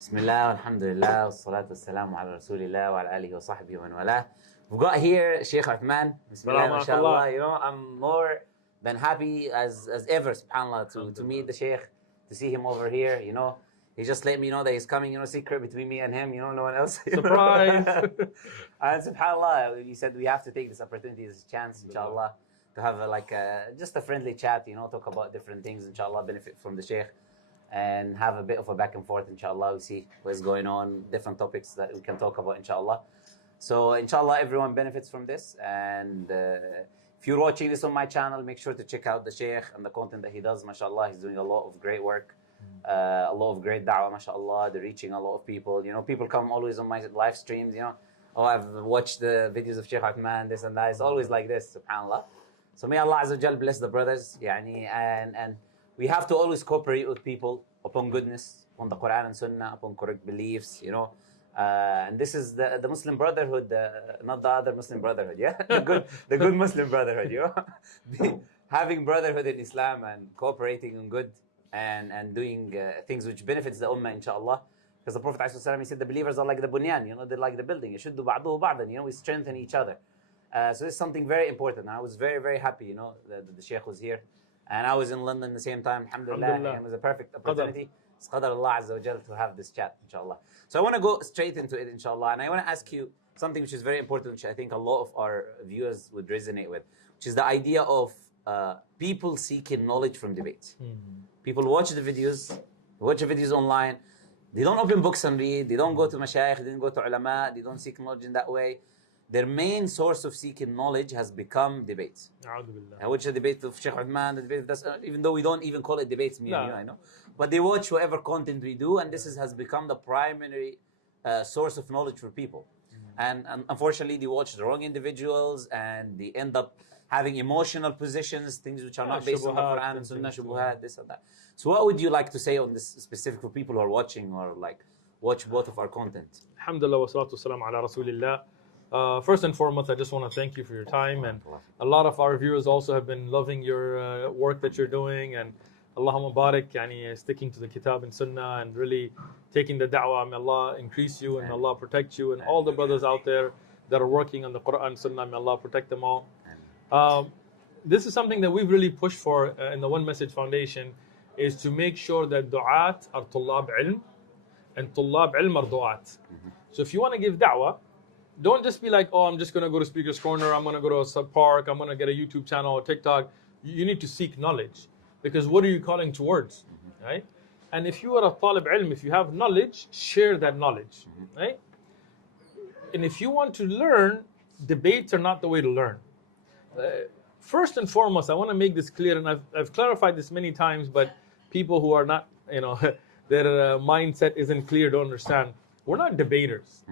بسم الله والحمد لله والصلاة والسلام على رسول الله وعلى آله وصحبه ومن والاه. We've got here Sheikh Uthman. Bismillah, mashallah. You know, I'm more than happy as ever, subhanAllah, to meet the Sheikh, to see him over here. You know, he just let me know that he's coming, secret between me and him, no one else. Surprise! And subhanAllah, he said we have to take this opportunity, this chance, inshallah, to have just a friendly chat, talk about different things, inshallah, benefit from the Sheikh. And have a bit of a back and forth, inshallah. We see what's going on, different topics that we can talk about, inshallah. So, inshallah, everyone benefits from this. And if you're watching this on my channel, make sure to check out the Sheikh and the content that he does, mashallah. He's doing a lot of great work, a lot of great da'wah, mashallah. They're reaching a lot of people. People come always on my live streams, Oh, I've watched the videos of Sheikh Uthman, this and that. It's always like this, subhanallah. So may Allah Azza wa Jal bless the brothers, and we have to always cooperate with people upon goodness, upon the Quran and Sunnah, upon correct beliefs, And this is the Muslim Brotherhood, not the other Muslim Brotherhood, the good Muslim Brotherhood, Having brotherhood in Islam and cooperating on good and doing things which benefits the Ummah, inshallah. Because the Prophet ﷺ, he said the believers are like the bunyan, they're like the building. يشد بعضه بعضا, we strengthen each other. So this is something very important. And I was very, very happy, that the Sheikh was here. And I was in London at the same time, alhamdulillah. It was a perfect opportunity. It's qadar Allah Azza wa Jal to have this chat, inshallah. So I want to go straight into it, inshallah. And I want to ask you something which is very important, which I think a lot of our viewers would resonate with, which is the idea of people seeking knowledge from debates. People watch the videos online. They don't open books and read. They don't go to mashayikh. They don't go to ulama. They don't seek knowledge in that way. Their main source of seeking knowledge has become debates. Which the debate of Sheikh Uthman, the debate of this, even though we don't even call it debates, me and you, I know. But they watch whatever content we do, and this has become the primary source of knowledge for people. And unfortunately, they watch the wrong individuals, and they end up having emotional positions, things which are not based on the Quran and Sunnah, shubuhat, this and that. So what would you like to say on this specific for people who are watching or watch both of our content? Alhamdulillah wa salatu wasalam ala rasulillah. First and foremost, I just want to thank you for your time, and a lot of our viewers also have been loving your work that you're doing, and Allahumma barik, sticking to the Kitab and Sunnah and really taking the da'wah. May Allah increase you and may Allah protect you, and all the brothers out there that are working on the Quran and Sunnah, may Allah protect them all. This is something that we've really pushed for in the One Message Foundation, is to make sure that du'at are tullab ilm and tullab ilm are du'at. So if you want to give da'wah, don't just be like, oh, I'm just going to go to Speaker's Corner, I'm going to go to a sub park, I'm going to get a YouTube channel or TikTok. You need to seek knowledge, because what are you calling towards, right? And if you are a talib ilm, if you have knowledge, share that knowledge, right? And if you want to learn, debates are not the way to learn. First and foremost, I want to make this clear, and I've clarified this many times, but people who are not, their mindset isn't clear, don't understand. We're not debaters.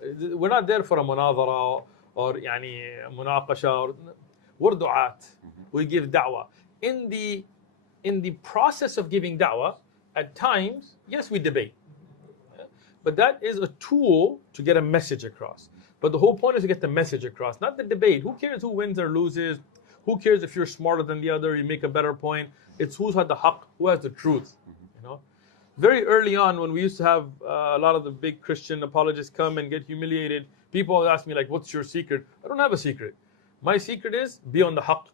We're not there for a munadhara or munaqasha. We're du'at. We give da'wah. In the process of giving da'wah, at times, yes, we debate. But that is a tool to get a message across. But the whole point is to get the message across, not the debate. Who cares who wins or loses? Who cares if you're smarter than the other, you make a better point? It's who's had the haqq, who has the truth. Very early on, when we used to have a lot of the big Christian apologists come and get humiliated, people always ask me, what's your secret? I don't have a secret. My secret is be on the haqq.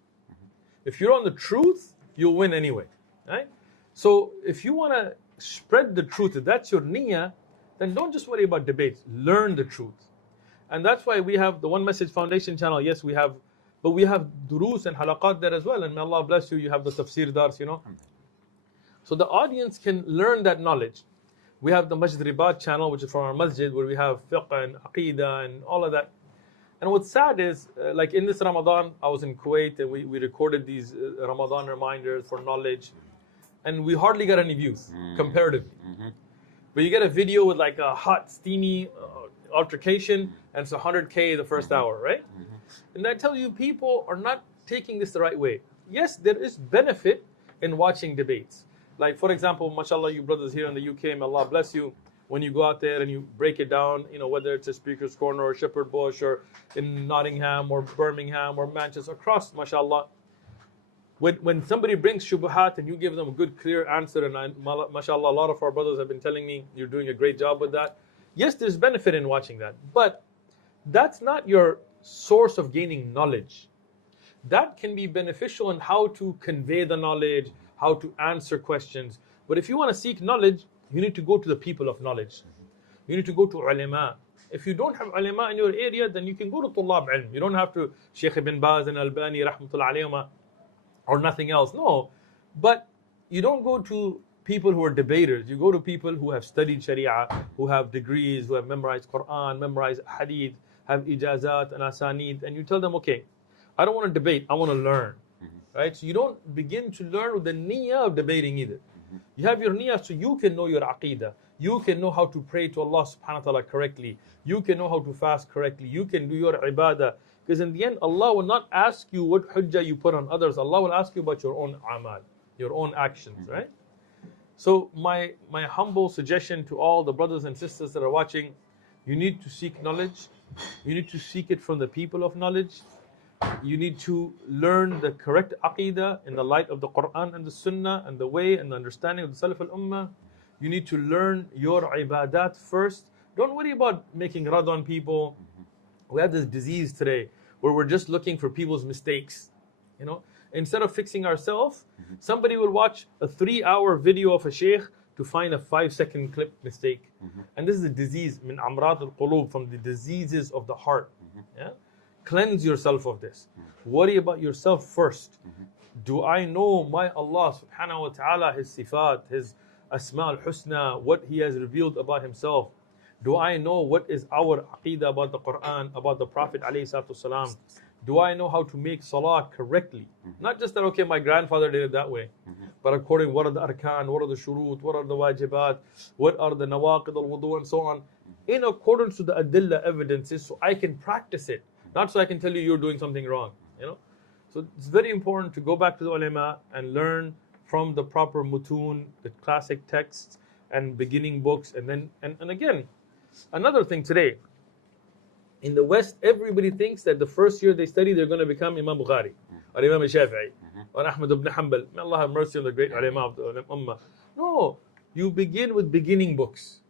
If you're on the truth, you'll win anyway, right? So if you want to spread the truth, if that's your niyyah, then don't just worry about debates. Learn the truth. And that's why we have the One Message Foundation channel. Yes, we have, but we have durus and halaqat there as well. And may Allah bless you, you have the tafsir dars, So the audience can learn that knowledge. We have the Masjid Ribat channel, which is from our masjid, where we have fiqh and aqidah and all of that. And what's sad is, in this Ramadan, I was in Kuwait, and we recorded these Ramadan reminders for knowledge, and we hardly got any views, comparatively. But you get a video with a hot, steamy altercation, and it's 100K the first hour, right? And I tell you, people are not taking this the right way. Yes, there is benefit in watching debates. For example, mashallah, you brothers here in the UK, may Allah bless you, when you go out there and you break it down, whether it's a Speaker's Corner or Shepherd Bush or in Nottingham or Birmingham or Manchester, across, mashallah. when somebody brings shubuhat and you give them a good clear answer, and mashallah, a lot of our brothers have been telling me you're doing a great job with that. Yes, there's benefit in watching that, but that's not your source of gaining knowledge. That can be beneficial in how to convey the knowledge, how to answer questions. But if you want to seek knowledge, you need to go to the people of knowledge. You need to go to ulama. If you don't have ulama in your area, then you can go to tullab ilm. You don't have to Sheikh Ibn Baz and Albani rahmatullah alayhima or nothing else. No. But you don't go to people who are debaters. You go to people who have studied Sharia, who have degrees, who have memorized Quran, memorized Hadith, have ijazat and asanid, and you tell them, okay, I don't want to debate, I want to learn. Right? So you don't begin to learn with the niyyah of debating either. You have your niyyah so you can know your aqidah. You can know how to pray to Allah subhanahu wa ta'ala correctly. You can know how to fast correctly. You can do your ibadah. Because in the end, Allah will not ask you what hujjah you put on others. Allah will ask you about your own amal, your own actions, right? So my humble suggestion to all the brothers and sisters that are watching, you need to seek knowledge. You need to seek it from the people of knowledge. You need to learn the correct aqidah in the light of the Quran and the Sunnah and the way and the understanding of the Salaf al-Ummah. You need to learn your ibadat first. Don't worry about making rad on people. We have this disease today where we're just looking for people's mistakes. You know, instead of fixing ourselves, somebody will watch a 3-hour video of a sheikh to find a 5-second clip mistake. And this is a disease, min amrad al-qulub, from the diseases of the heart. Yeah? Cleanse yourself of this. Worry about yourself first. Do I know my Allah subhanahu wa ta'ala, His sifat, His asma al-husna, what He has revealed about Himself? Do I know what is our aqidah about the Quran, about the Prophet alayhi salatu wasalam? Do I know how to make salah correctly? Not just that, okay, my grandfather did it that way, but according what are the arkan, what are the shurut, what are the wajibat, what are the nawaqid al-wudu and so on, in accordance to the adillah evidences, so I can practice it. Not so I can tell you you're doing something wrong, you know. So it's very important to go back to the ulama and learn from the proper mutun, the classic texts and beginning books, and then and again, another thing today. In the West, everybody thinks that the first year they study, they're going to become Imam Bukhari or Imam Shafi'i or Ahmad ibn Hanbal. May Allah have mercy on the great ulama of the ummah. No, you begin with beginning books.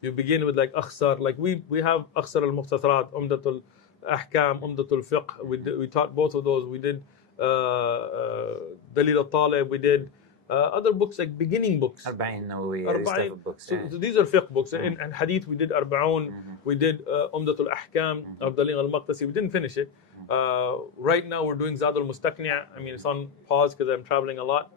You begin with like Akhsar, like we have Akhsar al-Mukhtasarat, Umdatul Ahkam, Umdatul Fiqh. We taught both of those. We did Dalil al-Talib. We did other books like beginning books. Arba'in Nawawi, books. So these are fiqh books. And hadith, we did Arba'un. We did Umdatul Ahkam of Dalil al-Maqdisi. We didn't finish it. Right now we're doing Zad al-Mustaqni'. I mean, it's on pause because I'm traveling a lot.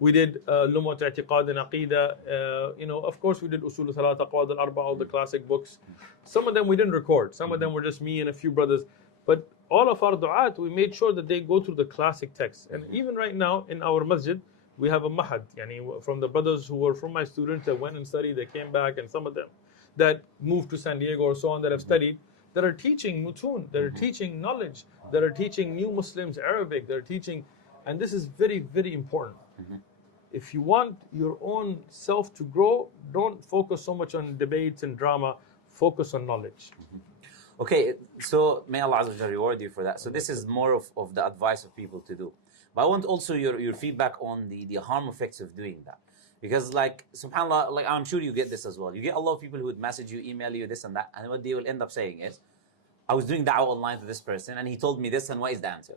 We did Lum'at I'tiqad and Aqidah. You know, of course, we did Usul Thalatha, Aqwad al-Arba', all the classic books. Some of them we didn't record. Some of them were just me and a few brothers. But all of our du'at, we made sure that they go through the classic texts. And even right now in our masjid, we have a mahad, yani from the brothers who were from my students that went and studied, they came back, and some of them that moved to San Diego or so on that have studied, that are teaching mutun, that are teaching knowledge, that are teaching new Muslims Arabic, that are teaching, and this is very, very important. If you want your own self to grow, don't focus so much on debates and drama, focus on knowledge. Okay, so may Allah Azza wa Jalla reward you for that. So this is more of the advice of people to do. But I want also your feedback on the harm effects of doing that. Because like, subhanAllah, like I'm sure you get this as well. You get a lot of people who would message you, email you, this and that, and what they will end up saying is, I was doing da'wah online to this person and he told me this, and what is the answer?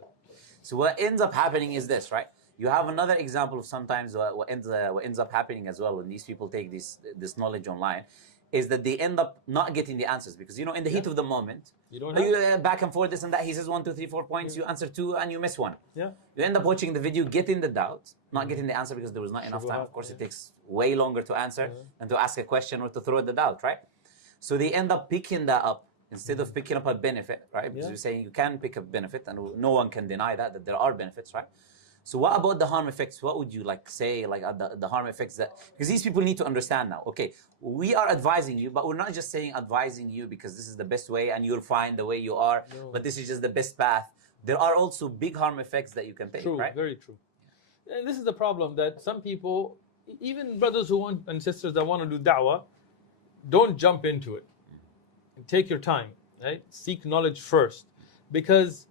So what ends up happening is this, right? You have another example of sometimes what ends up happening as well when these people take this knowledge online, is that they end up not getting the answers because, you know, in the heat of the moment, you back and forth, this and that, he says 1, 2, 3, 4 points, you answer 2 and you miss 1. You end up watching the video, getting the doubt, not getting the answer because there was not enough time. Of course, it takes way longer to answer than to ask a question or to throw the doubt, right? So they end up picking that up instead of picking up a benefit, right? Because you're saying you can pick up benefit and no one can deny that there are benefits, right? So what about the harm effects? What would you like say, like the harm effects that, because these people need to understand now, okay, we are advising you, but we're not just saying advising you because this is the best way and you're fine the way you are, but this is just the best path. There are also big harm effects that you can take, right? Very true. And this is the problem that some people, even brothers who want and sisters that want to do da'wah, don't jump into it. Take your time, right? Seek knowledge first. Because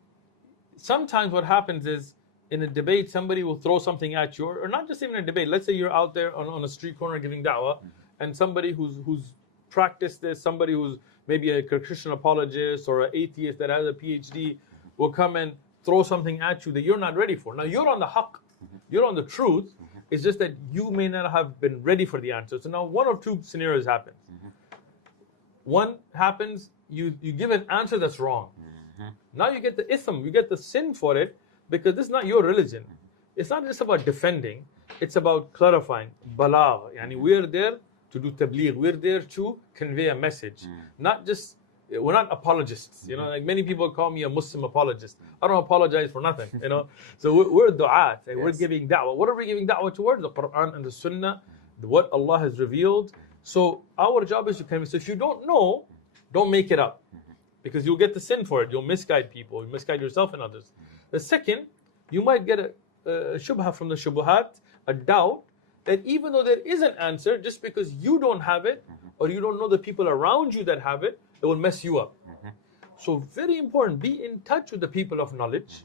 sometimes what happens is, in a debate, somebody will throw something at you, or not just even a debate. Let's say you're out there on a street corner giving da'wah, and somebody who's practiced this, somebody who's maybe a Christian apologist or an atheist that has a PhD, will come and throw something at you that you're not ready for. Now you're on the haqq, you're on the truth. It's just that you may not have been ready for the answer. So now one of two scenarios happens. One happens, you give an answer that's wrong. Now you get the ithm, you get the sin for it, because this is not your religion. It's not just about defending, it's about clarifying. Balagh. Yani we're there to do tabligh, we're there to convey a message. Not just, we're not apologists. You know, like many people call me a Muslim apologist. I don't apologize for nothing, you know. So we're du'at, we're giving da'wah. What are we giving da'wah towards? The Quran and the Sunnah, what Allah has revealed. So our job is to convey. So if you don't know, don't make it up, because you'll get the sin for it. You'll misguide people, you'll misguide yourself and others. The second, you might get a shubha from the shubuhat, a doubt, that even though there is an answer, just because you don't have it, or you don't know the people around you that have it, it will mess you up. So very important, be in touch with the people of knowledge.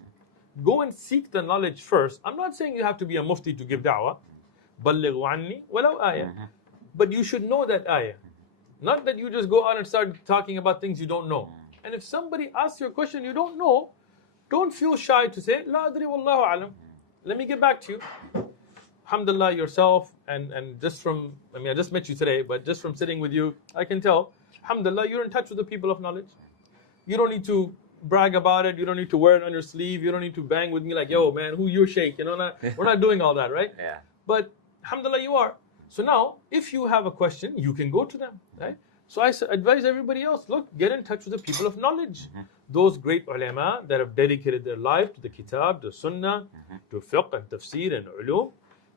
Go and seek the knowledge first. I'm not saying you have to be a mufti to give da'wah. بَلِّغُ عَنِّي وَلَوْ آيَةً. But you should know that ayah. Not that you just go out and start talking about things you don't know. And if somebody asks you a question you don't know, don't feel shy to say, La adri wallahu alam. Let me get back to you. Alhamdulillah, yourself, and just from, I mean, I just met you today, but just from sitting with you, I can tell, alhamdulillah, you're in touch with the people of knowledge. You don't need to brag about it. You don't need to wear it on your sleeve. You don't need to bang with me like, yo, man, who you're sheikh. You know, we're not doing all that, right? Yeah. But alhamdulillah, you are. So now, if you have a question, you can go to them, right? So I advise everybody else, look, get in touch with the people of knowledge. Those great ulama that have dedicated their life to the kitab, the sunnah, to fiqh and tafsir and ulum,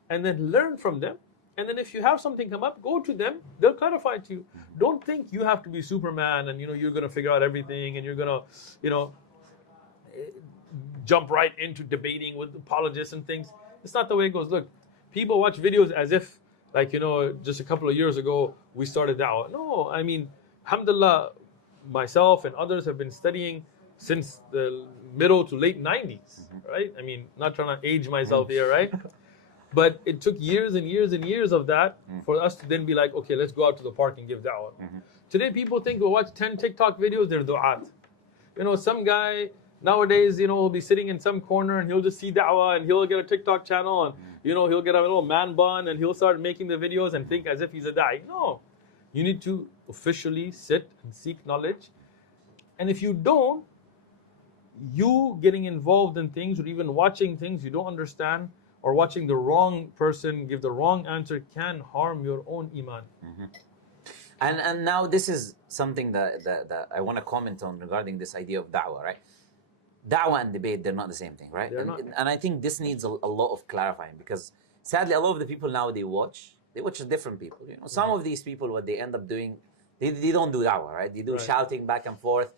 and then learn from them. And then if you have something come up, go to them, they'll clarify it to you. Don't think you have to be Superman and you're going to figure out everything and you're going to, jump right into debating with apologists and things. It's not the way it goes. Look, people watch videos as if, like, just a couple of years ago, we started da'wah. No, I mean, alhamdulillah, myself and others have been studying since the middle to late 90s, right? I mean, not trying to age myself here, right? But it took years and years and years of that for us to then be like, okay, let's go out to the park and give da'wah. Today, people think we'll watch 10 TikTok videos, they're du'at. Some guy nowadays, will be sitting in some corner and he'll just see da'wah and he'll get a TikTok channel and, he'll get a little man bun and he'll start making the videos and think as if he's a da'i. No. You need to officially sit and seek knowledge. And if you don't, you getting involved in things or even watching things you don't understand or watching the wrong person give the wrong answer can harm your own iman. And now this is something that I want to comment on regarding this idea of da'wah, right? Da'wah and debate, they're not the same thing, right? And I think this needs a lot of clarifying, because sadly, a lot of the people now they watch different people. Some of these people, what they end up doing, they don't do da'wah, right? They do shouting back and forth,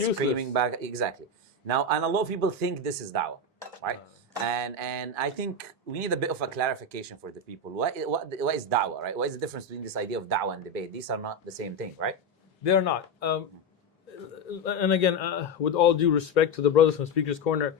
screaming back, exactly. Now, and a lot of people think this is da'wah, right? And I think we need a bit of a clarification for the people. What is da'wah, right? What is the difference between this idea of da'wah and debate? These are not the same thing, right? They are not. And again, with all due respect to the brothers from Speaker's Corner,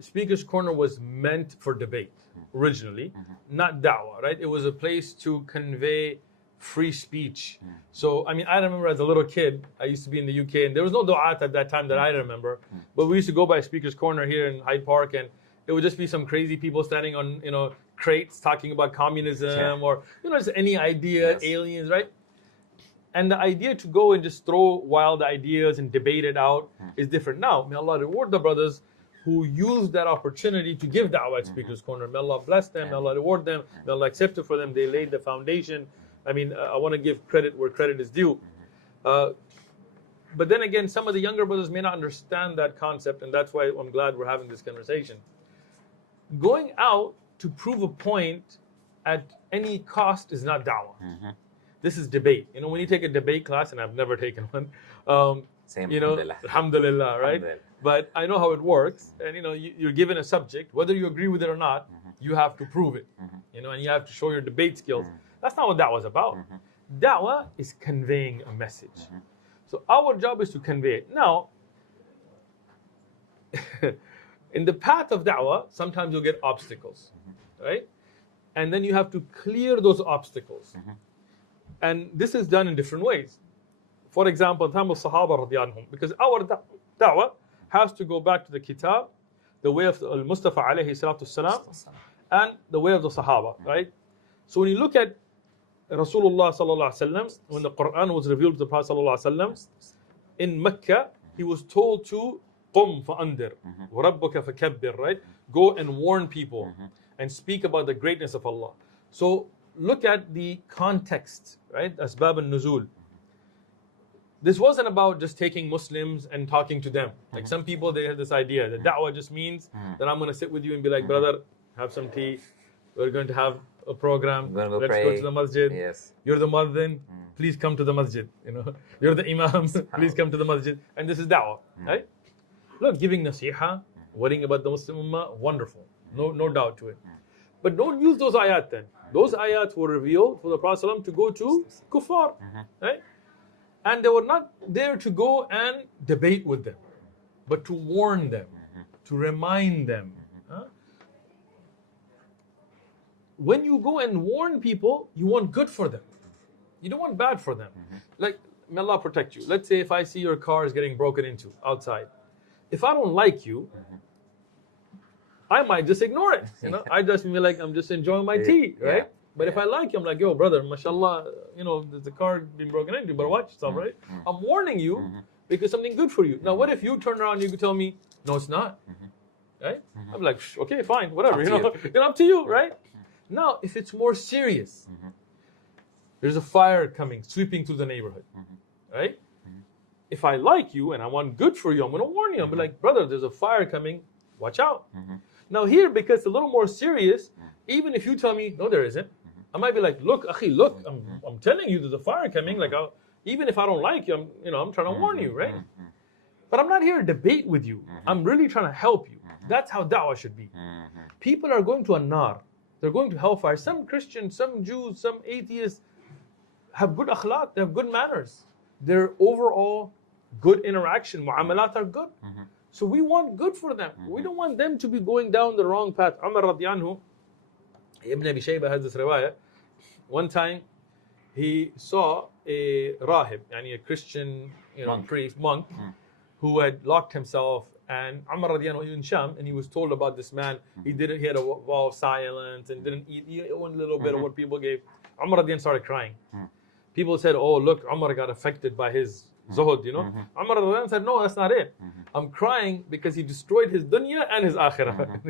Speaker's Corner was meant for debate originally, not da'wah, right? It was a place to convey free speech. So, I mean, I remember as a little kid, I used to be in the UK, and there was no du'at at that time that I remember, but we used to go by Speaker's Corner here in Hyde Park, and it would just be some crazy people standing on, crates talking about communism or, just any idea, aliens, right? And the idea to go and just throw wild ideas and debate it out is different. Now, may Allah reward the brothers who used that opportunity to give da'wah at Speaker's Corner. May Allah bless them, may Allah reward them, may Allah accept it for them. They laid the foundation. I mean, I want to give credit where credit is due. But then again, some of the younger brothers may not understand that concept, and that's why I'm glad we're having this conversation. Going out to prove a point at any cost is not da'wah. This is debate. When you take a debate class, and I've never taken one, alhamdulillah, right? Alhamdulillah. But I know how it works, and you're given a subject, whether you agree with it or not, you have to prove it, and you have to show your debate skills. That's not what da'wah is about. Da'wah is conveying a message. So our job is to convey it. Now, In the path of da'wah, sometimes you'll get obstacles, right? And then you have to clear those obstacles. And this is done in different ways. For example, in time of Sahaba radiyallahu anhum, because our da'wah has to go back to the Kitab, the way of Al-Mustafa alayhi salatu salam, and the way of the Sahaba, right? So when you look at Rasulullah sallallahu alaihi wasallam, when the Quran was revealed to the Prophet sallallahu alaihi wasallam, in Mecca, he was told to قُمْ فَأَنْدِرْ وَرَبُّكَ فَكَبِّرْ, right? Go and warn people and speak about the greatness of Allah. So look at the context, right? Asbab al-Nuzul. This wasn't about just taking Muslims and talking to them. Like some people, they have this idea that da'wah just means that I'm going to sit with you and be like, brother, have some tea. We're going to have a program. Let's go to the masjid. Yes. You're the muadhin. Please come to the masjid. You're the imam. Please come to the masjid. And this is da'wah, right? Look, giving nasiha, worrying about the Muslim ummah, wonderful. No doubt to it. But don't use those ayat then. Those ayat were revealed for the Prophet ﷺ to go to kuffar, right? And they were not there to go and debate with them, but to warn them, to remind them. When you go and warn people, you want good for them. You don't want bad for them. Like, may Allah protect you. Let's say if I see your car is getting broken into outside. If I don't like you, I might just ignore it. I just feel like I'm just enjoying my tea, right? But if I like you, I'm like, yo, brother, mashallah, there's a car being broken into, but watch yourself, right? I'm warning you because something good for you. Now, what if you turn around and you could tell me, no, it's not, right? I'm like, okay, fine, whatever, up to you, right? Now, if it's more serious, there's a fire coming, sweeping through the neighborhood, right? If I like you and I want good for you, I'm going to warn you. I'll be like, brother, there's a fire coming, watch out. Now here, because it's a little more serious, even if you tell me, no, there isn't, I might be like, look, akhi, look, I'm telling you there's a fire coming. Like, even if I don't like you, I'm trying to warn you, right? But I'm not here to debate with you. I'm really trying to help you. That's how da'wah should be. People are going to a nar. They're going to hellfire. Some Christians, some Jews, some atheists have good akhlaq. They have good manners. Their overall good interaction, mu'amalat are good. So we want good for them. We don't want them to be going down the wrong path. Umar radiyallahu anhu, Ibn Abi Shaybah has this riwayah. One time, he saw a rahib, a Christian priest, monk, who had locked himself. And Umar radiyallahu anhu in Sham, and he was told about this man. He had a vow of silence and didn't eat. He owned a little bit of what people gave. Umar radiyallahu anhu started crying. People said, oh, look, Umar got affected by his zuhud, Umar radiyallahu anhu said, no, that's not it. I'm crying because he destroyed his dunya and his akhirah.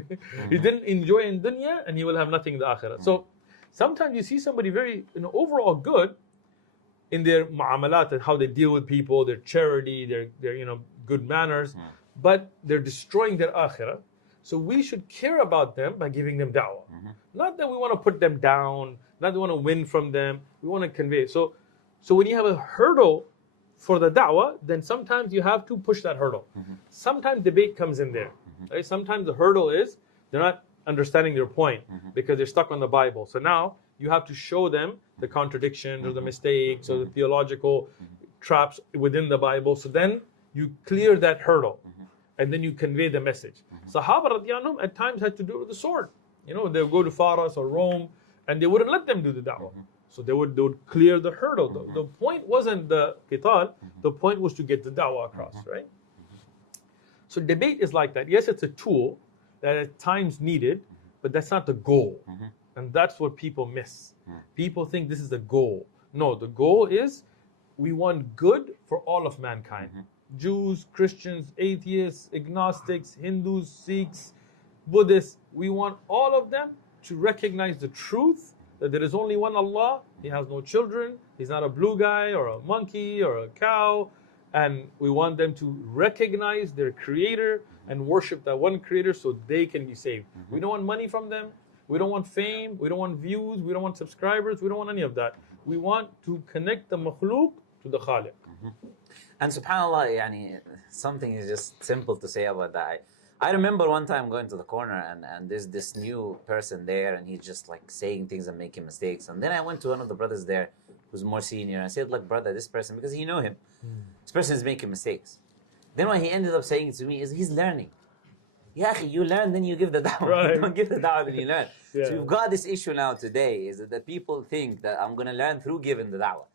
He didn't enjoy in dunya and he will have nothing in the akhirah. So sometimes you see somebody very overall good in their mu'amalat and how they deal with people, their charity, their good manners, but they're destroying their akhirah. So we should care about them by giving them da'wah. Not that we want to put them down, not that we want to win from them, we want to convey. So when you have a hurdle for the da'wah, then sometimes you have to push that hurdle. Sometimes debate comes in there. Right? Sometimes the hurdle is they're not understanding their point because they're stuck on the Bible. So now you have to show them the contradictions or the mistakes or the theological traps within the Bible. So then you clear that hurdle and then you convey the message. Sahaba radiyallahu anhum at times had to do it with the sword. They would go to Faras or Rome and they wouldn't let them do the da'wah. So they would clear the hurdle. The point wasn't the qital, the point was to get the da'wah across, right? So debate is like that. Yes, it's a tool that at times needed, but that's not the goal. And that's what people miss. People think this is the goal. No, the goal is we want good for all of mankind. Jews, Christians, atheists, agnostics, Hindus, Sikhs, Buddhists. We want all of them to recognize the truth that there is only one Allah. He has no children. He's not a blue guy or a monkey or a cow. And we want them to recognize their creator and worship that one creator so they can be saved. We don't want money from them. We don't want fame. We don't want views. We don't want subscribers. We don't want any of that. We want to connect the makhluk to the khaliq. And subhanAllah, something is just simple to say about that. I remember one time going to the corner and there's this new person there and he's just like saying things and making mistakes. And then I went to one of the brothers there who's more senior and I said, look, brother, this person, because he knew him, this person is making mistakes. Then what he ended up saying to me is he's learning. Yeah, you learn, then you give the da'wah. Right. You don't give the da'wah, then you learn. Yeah. So we've got this issue now today, is that the people think that I'm going to learn through giving the da'wah.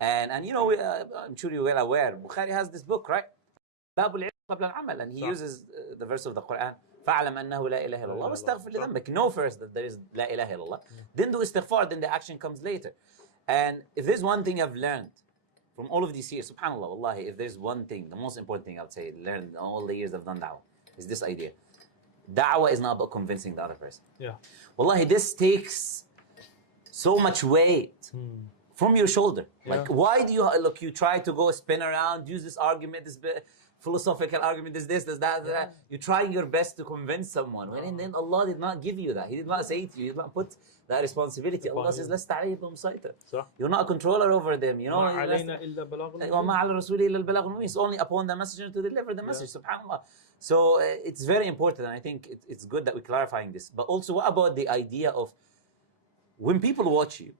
And you know, I'm sure you're well aware, Bukhari has this book, right? باب العلم قبل العمل, and he uses the verse of the Quran, فَعْلَمْ أَنَّهُ لَا إِلَهَ إِلَّا اللَّهِ وَاسْتَغْفِرْ لِذَنبِكَ. Know first that there is La ilaha illallah. Then do istighfar, then the action comes later. And if there's one thing I've learned from all of these years, subhanAllah, wallahi, if there's one thing, the most important thing I would say, learned in all the years I've done da'wah, is this idea. Da'wah is not about convincing the other person. Yeah. Wallahi, this takes so much weight from your shoulder. Yeah. Like, why do you try to go spin around, use this argument, this philosophical argument, this, that. You're trying your best to convince someone. And then Allah did not give you that. He did not say to you, He did not put that responsibility. Allah says, لَسْتَ عَلَيْهِمْ بِمُسَيْطِرٍ. You're not a controller over them. You know, it's only upon the messenger to deliver the message, subhanAllah. So it's very important, and I think it's good that we're clarifying this. But also, what about the idea of when people watch you?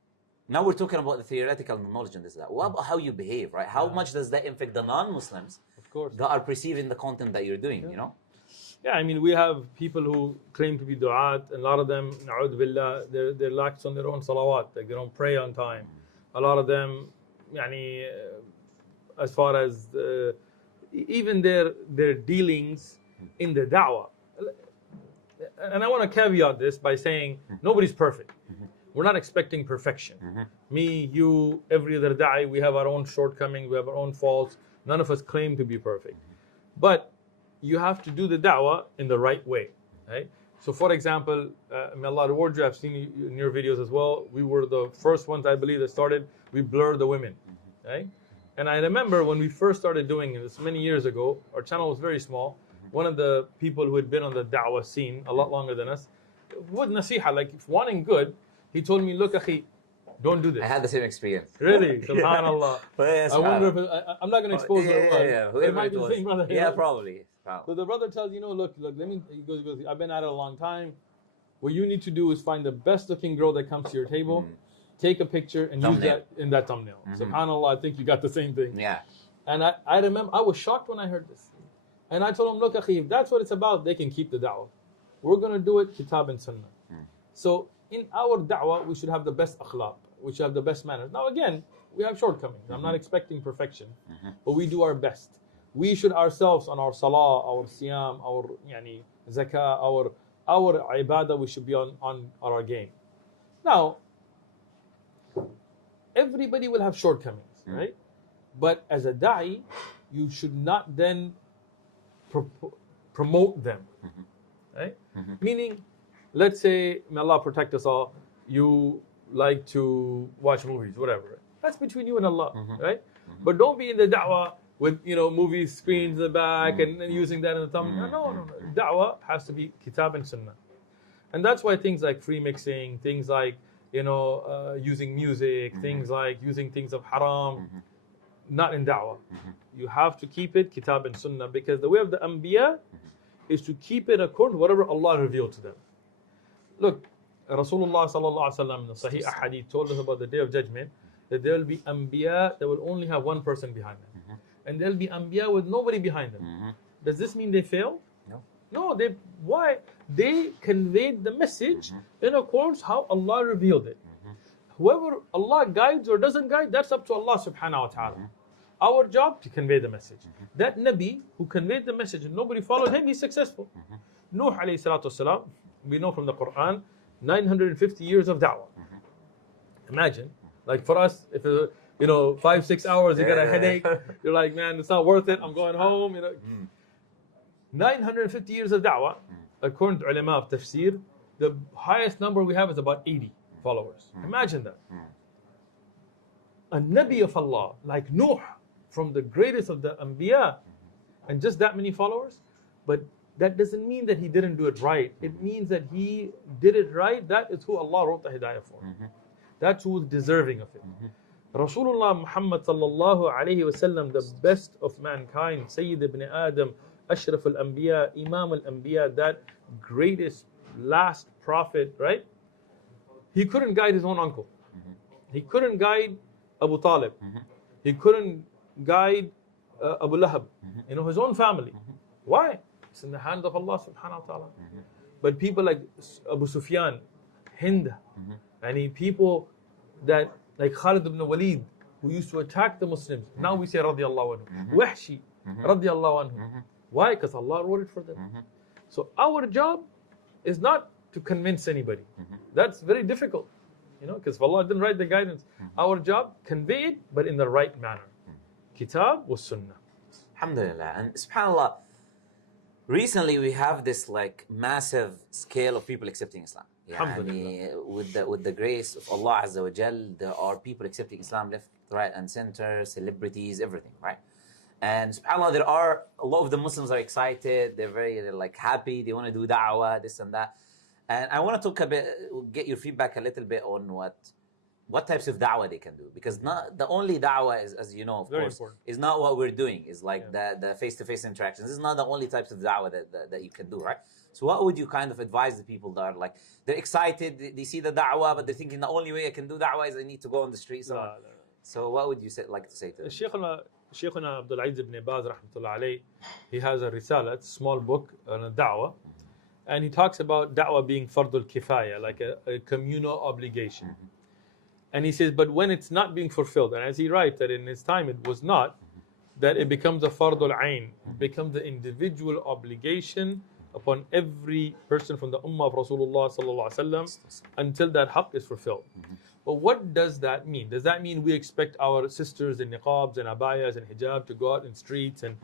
Now we're talking about the theoretical knowledge and this, that. What about how you behave, right? How much does that affect the non-Muslims that are perceiving the content that you're doing, you know? Yeah, I mean, we have people who claim to be du'at, and a lot of them, na'ud billah, they're lax on their own salawat, like they don't pray on time. A lot of them, yani, as far as even their dealings in the da'wah. And I want to caveat this by saying nobody's perfect. We're not expecting perfection. Me, you, every other da'i, we have our own shortcomings, we have our own faults. None of us claim to be perfect. But you have to do the da'wah in the right way, right? So for example, may Allah reward you, I've seen you in your videos as well. We were the first ones, I believe, that started, we blur the women, right? And I remember when we first started doing this many years ago, our channel was very small. One of the people who had been on the da'wah scene a lot longer than us, with nasiha, like if wanting good, he told me, look, akhi, don't do this. I had the same experience. Really? Subhanallah. Yes, I wonder if I'm not going to expose the one. Whoever It might it be the was. same brother. Yeah, probably. So the brother tells you, look, let me, he goes, I've been at it a long time. What you need to do is find the best looking girl that comes to your table, take a picture and use that in that thumbnail. Subhanallah, I think you got the same thing. Yeah. And I remember, I was shocked when I heard this. And I told him, look, akhi, if that's what it's about, they can keep the da'wah. We're going to do it kitab and sunnah. So in our da'wah, we should have the best akhlaq. We should have the best manners. Now again, we have shortcomings. I'm not expecting perfection, but we do our best. We should ourselves on our salah, our siyam, our yani, zakah, our ibadah, we should be on our game. Now, everybody will have shortcomings, right? But as a da'i, you should not then promote them, right? Meaning, let's say, may Allah protect us all, you like to watch movies, whatever. That's between you and Allah, right? But don't be in the da'wah with, movie screens in the back and using that in the thumb. No. Da'wah has to be kitab and sunnah. And that's why things like free mixing, things like, using music, things like using things of haram, not in da'wah. You have to keep it kitab and sunnah, because the way of the anbiya is to keep it according to whatever Allah revealed to them. Look, Rasulullah sallallahu alaihi wasallam in the Sahih Hadith told us about the Day of Judgment that there will be anbiya that will only have one person behind them, and there will be anbiya with nobody behind them. Does this mean they failed? No. Why? They conveyed the message in accordance how Allah revealed it. Whoever Allah guides or doesn't guide, that's up to Allah subhanahu wa ta'ala. Our job to convey the message. That Nabi who conveyed the message and nobody followed him, he's successful. Nuh alayhi salatu wasalam, we know from the Quran, 950 years of da'wah. Imagine, like for us, if 5-6 hours, you get a headache, you're like, man, it's not worth it, I'm going home. 950 years of da'wah, according to ulama of tafsir, the highest number we have is about 80 followers. Imagine that. A Nabi of Allah, like Nuh, from the greatest of the Anbiya, and just that many followers. But that doesn't mean that he didn't do it right. It means that he did it right. That is who Allah wrote the hidayah for. That's who is deserving of it. Rasulullah Muhammad sallallahu alayhi wasallam, the best of mankind, Sayyid ibn Adam, Ashraf al-Anbiya, Imam al-Anbiya, that greatest last prophet, right? He couldn't guide his own uncle. He couldn't guide Abu Talib. He couldn't guide Abu Lahab, his own family. Why? It's in the hands of Allah subhanahu wa ta'ala. But people like Abu Sufyan, Hind, people that like Khalid ibn Walid, who used to attack the Muslims. Now we say radiallahu anhu. Wahshi, radiallahu anhu. Why? Because Allah wrote it for them. So our job is not to convince anybody. That's very difficult, because Allah didn't write the guidance. Our job, convey it, but in the right manner. Kitab was Sunnah. Alhamdulillah. And subhanAllah, recently we have this like massive scale of people accepting Islam. With the grace of Allah Azza wa Jal, there are people accepting Islam left, right, and center, celebrities, everything, right? And subhanAllah, there are a lot of the Muslims are excited. They're like happy. They want to do da'wah, this and that. And I want to talk a bit, get your feedback a little bit on what types of da'wah they can do, because not the only da'wah is, as you know, of course, is not what we're doing. Is like the face-to-face interactions. This is not the only types of da'wah that you can do, right? So what would you kind of advise the people that are like, they're excited, they see the da'wah, but they're thinking the only way I can do da'wah is I need to go on the street. So what would you like to say to them? Shaykhuna Abdul Aziz ibn Baz rahmatullah alayh, he has a risala, it's a small book on a da'wah, and he talks about da'wah being fardul kifaya, like a communal obligation. And he says, but when it's not being fulfilled, and as he writes that in his time it was not, that it becomes a fardul ayn, it becomes the individual obligation upon every person from the ummah of Rasulullah sallallahu alaihi wasallam until that haqq is fulfilled. But what does that mean? Does that mean we expect our sisters in niqabs and abayas and hijab to go out in streets and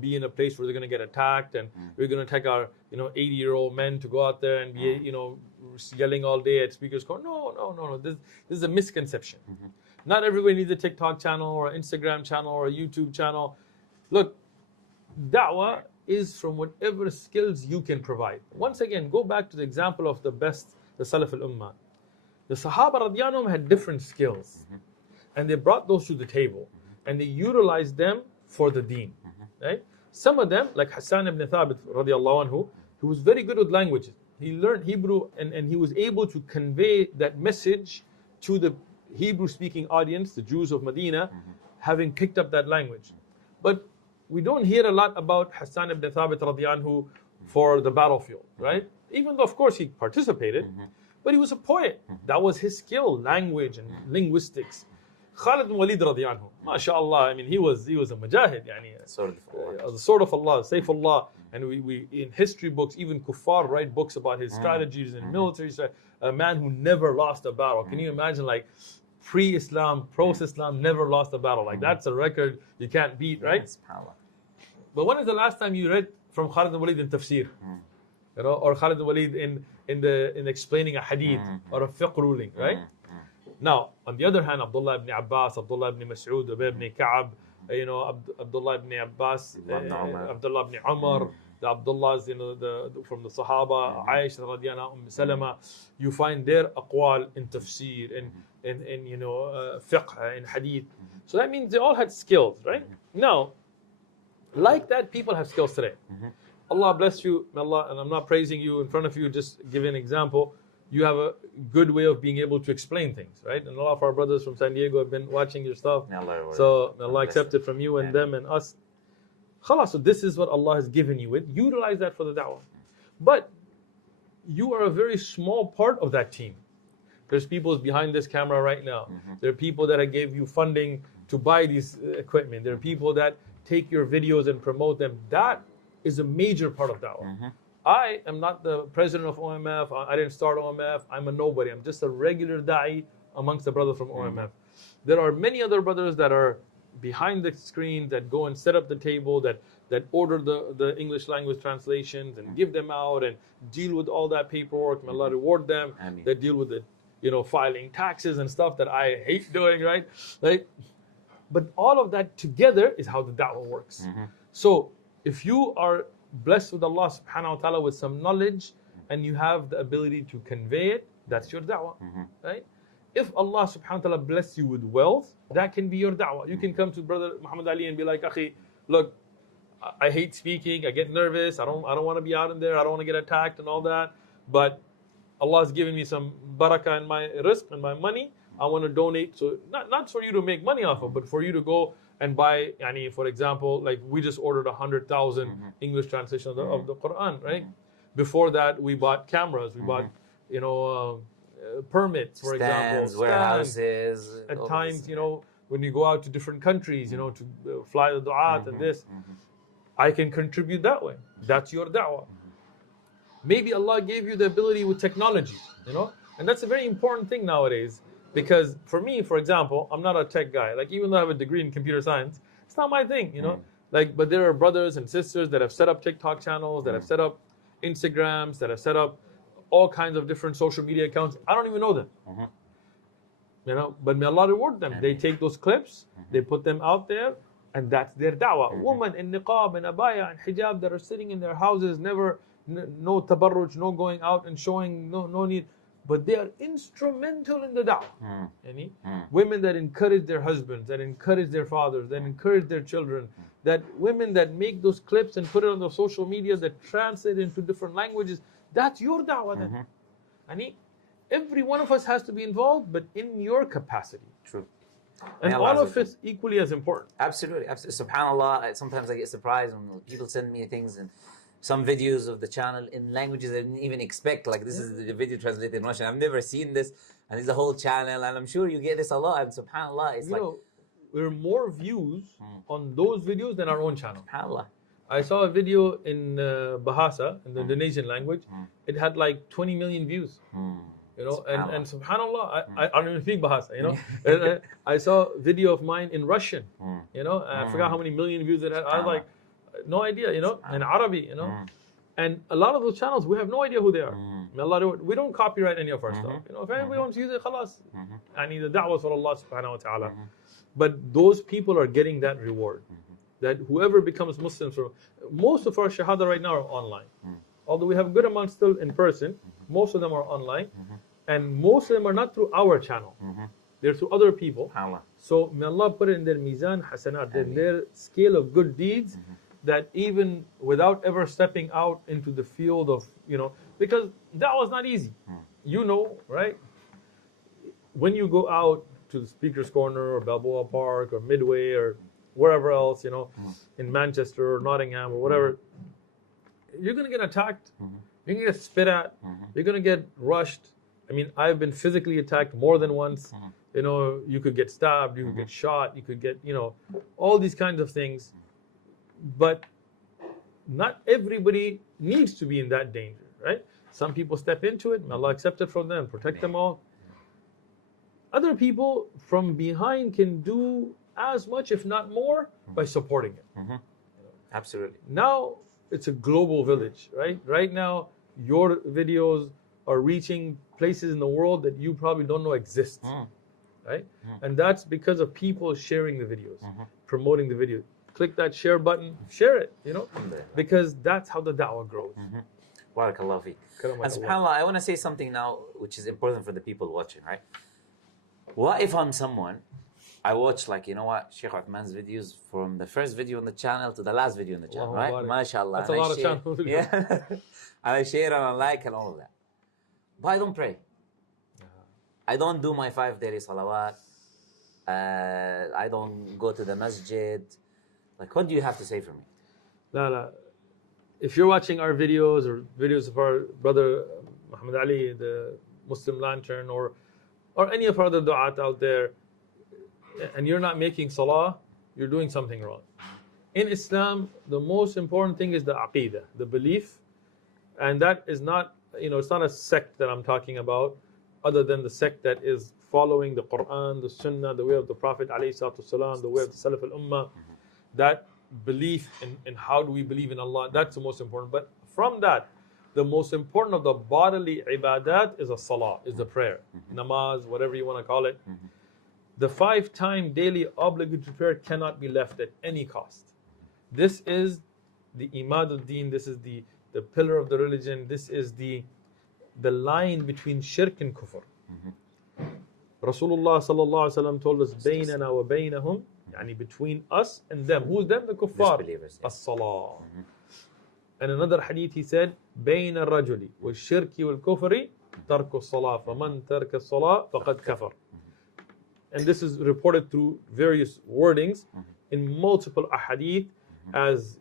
be in a place where they're going to get attacked, and we're going to take our 80-year-old men to go out there and be yelling all day at speakers? No. This is a misconception. Not everybody needs a TikTok channel or an Instagram channel or a YouTube channel. Look, da'wah is from whatever skills you can provide. Once again, go back to the example of the Salaf al-Ummah. The Sahaba radiyallahu anhum had different skills, and they brought those to the table, and they utilized them for the deen. Right? Some of them, like Hassan ibn Thabit radiyallahu anhu, who was very good with languages. He learned Hebrew, and he was able to convey that message to the Hebrew-speaking audience, the Jews of Medina, having picked up that language. But we don't hear a lot about Hassan ibn Thabit radiyallahu anhu for the battlefield, right? Even though, of course, he participated, but he was a poet. That was his skill, language and linguistics. Khalid ibn Walid radiyallahu anhu, mashallah, I mean, he was a mujahid, the sword of Allah, Sayfullah. And we in history books, even kuffar write books about his strategies in military. A man who never lost a battle. Can you imagine, like, pre-Islam, post-Islam, never lost a battle? Like, that's a record you can't beat, right? But when is the last time you read from Khalid ibn Walid in tafsir? Or Khalid ibn Walid in explaining a hadith or a fiqh ruling, right? Now, on the other hand, Abdullah ibn Abbas, Abdullah ibn Mas'ud, Ubay ibn Ka'ab, Abdullah ibn Abbas, Abdullah ibn Umar, the Abdullahs, from the Sahaba, Aisha radiyallahu anha, Salama, you find their aqwal in tafsir, in fiqh, in hadith. So that means they all had skills, right? Now, like that, people have skills today. Allah bless you, Allah, and I'm not praising you in front of you, just give an example. You have a good way of being able to explain things, right? And a lot of our brothers from San Diego have been watching your stuff. So may Allah accept it from you and them and us. Khalas, so this is what Allah has given you with. Utilize that for the da'wah. But you are a very small part of that team. There's people behind this camera right now. There are people that I gave you funding to buy these equipment. There are people that take your videos and promote them. That is a major part of da'wah. I am not the president of OMF. I didn't start OMF. I'm a nobody. I'm just a regular da'i amongst the brothers from OMF. There are many other brothers that are behind the screen that go and set up the table, that order the English language translations and give them out and deal with all that paperwork. May Allah reward them. That deal with the filing taxes and stuff that I hate doing, right? But all of that together is how the da'wah works. So if you are blessed with Allah subhanahu wa ta'ala with some knowledge and you have the ability to convey it, that's your da'wah, right? If Allah subhanahu wa ta'ala bless you with wealth, that can be your da'wah. You can come to Brother Muhammad Ali and be like, Akhi, look, I hate speaking, I get nervous, I don't want to be out in there, I don't want to get attacked and all that, but Allah has given me some barakah in my rizq and my money, I want to donate. So not for you to make money off of, but for you to go and buy, for example, like we just ordered 100,000 English translation of the Quran, right? Before that, we bought cameras, we bought, permits, for example, warehouses. At times, when you go out to different countries, to fly the du'at and this, I can contribute that way. That's your da'wah. Maybe Allah gave you the ability with technology, and that's a very important thing nowadays. Because for me, for example, I'm not a tech guy. Like, even though I have a degree in computer science, it's not my thing, but there are brothers and sisters that have set up TikTok channels, that have set up Instagrams, that have set up all kinds of different social media accounts. I don't even know them. But may Allah reward them. They take those clips, they put them out there, and that's their da'wah. Women in niqab and abaya and hijab that are sitting in their houses, never, no tabarruj, no going out and showing, no need. But they are instrumental in the da'wah. Women that encourage their husbands, that encourage their fathers, that encourage their children, that women that make those clips and put it on the social media, that translate into different languages, that's your da'wah then. Every one of us has to be involved, but in your capacity. True. And all of it's equally as important. Absolutely. SubhanAllah, sometimes I get surprised when people send me things and some videos of the channel in languages I didn't even expect. Like, this is the video translated in Russian. I've never seen this. And it's a whole channel. And I'm sure you get this a lot. And SubhanAllah, it's there are more views on those videos than our own channel. SubhanAllah. I saw a video in Bahasa, in the Indonesian language. It had like 20 million views. And SubhanAllah, I don't even speak Bahasa, and I saw a video of mine in Russian, I forgot how many million views it had. I was like, no idea, in Arabic, and a lot of those channels, we have no idea who they are. We don't copyright any of our stuff. If anybody wants to use it, khalas. The da'wah for Allah subhanahu wa ta'ala. But those people are getting that reward. That whoever becomes Muslim, most of our shahada right now are online. Although we have a good amount still in person, most of them are online. And most of them are not through our channel. They're through other people. So may Allah put it in their mizan hasanat, in their scale of good deeds, that even without ever stepping out into the field of, because that was not easy. Right? When you go out to the Speaker's Corner or Balboa Park or Midway or wherever else, in Manchester or Nottingham or whatever, you're going to get attacked. You're going to get spit at. You're going to get rushed. I mean, I've been physically attacked more than once. You could get stabbed, you could get shot, you could get, all these kinds of things. But not everybody needs to be in that danger, right? Some people step into it, may Allah accept it from them, protect them all. Other people from behind can do as much, if not more, by supporting it. Absolutely. Now, it's a global village, right? Right now, your videos are reaching places in the world that you probably don't know exist, right? And that's because of people sharing the videos, promoting the video. Click that share button, share it, because that's how the da'wah grows. Barakallahu feek. And subhanAllah, I want to say something now which is important for the people watching, right? What if I'm someone, I watch, like, Sheikh Uthman's videos from the first video on the channel to the last video on the channel, right? MashaAllah. That's a lot of channels. Yeah. And I share and I like and all of that. But I don't pray. I don't do my 5 daily salawat. I don't go to the masjid. Like, what do you have to say for me? No. If you're watching our videos or videos of our brother Muhammad Ali, the Muslim Lantern, or any of our other du'at out there, and you're not making salah, you're doing something wrong. In Islam, the most important thing is the aqeedah, the belief. And that is not, it's not a sect that I'm talking about, other than the sect that is following the Quran, the Sunnah, the way of the Prophet ﷺ, the way of the Salaf al-Ummah. That belief in how do we believe in Allah, that's the most important. But from that, the most important of the bodily ibadat is a salah, is the prayer, namaz, whatever you want to call it. The 5-time daily obligatory prayer cannot be left at any cost. This is the imad al-deen, this is the pillar of the religion, this is the line between shirk and kufr. Rasulullah sallallahu alaihi wasallam told us, baynana wa baynahum, yani between us and them. Who's them? The kuffar. As-salah. And another hadith he said, بين الرجل والشرك والكفر ترك الصلاة فمن ترك الصلاة فقد كفر. And this is reported through various wordings. in multiple ahadith, as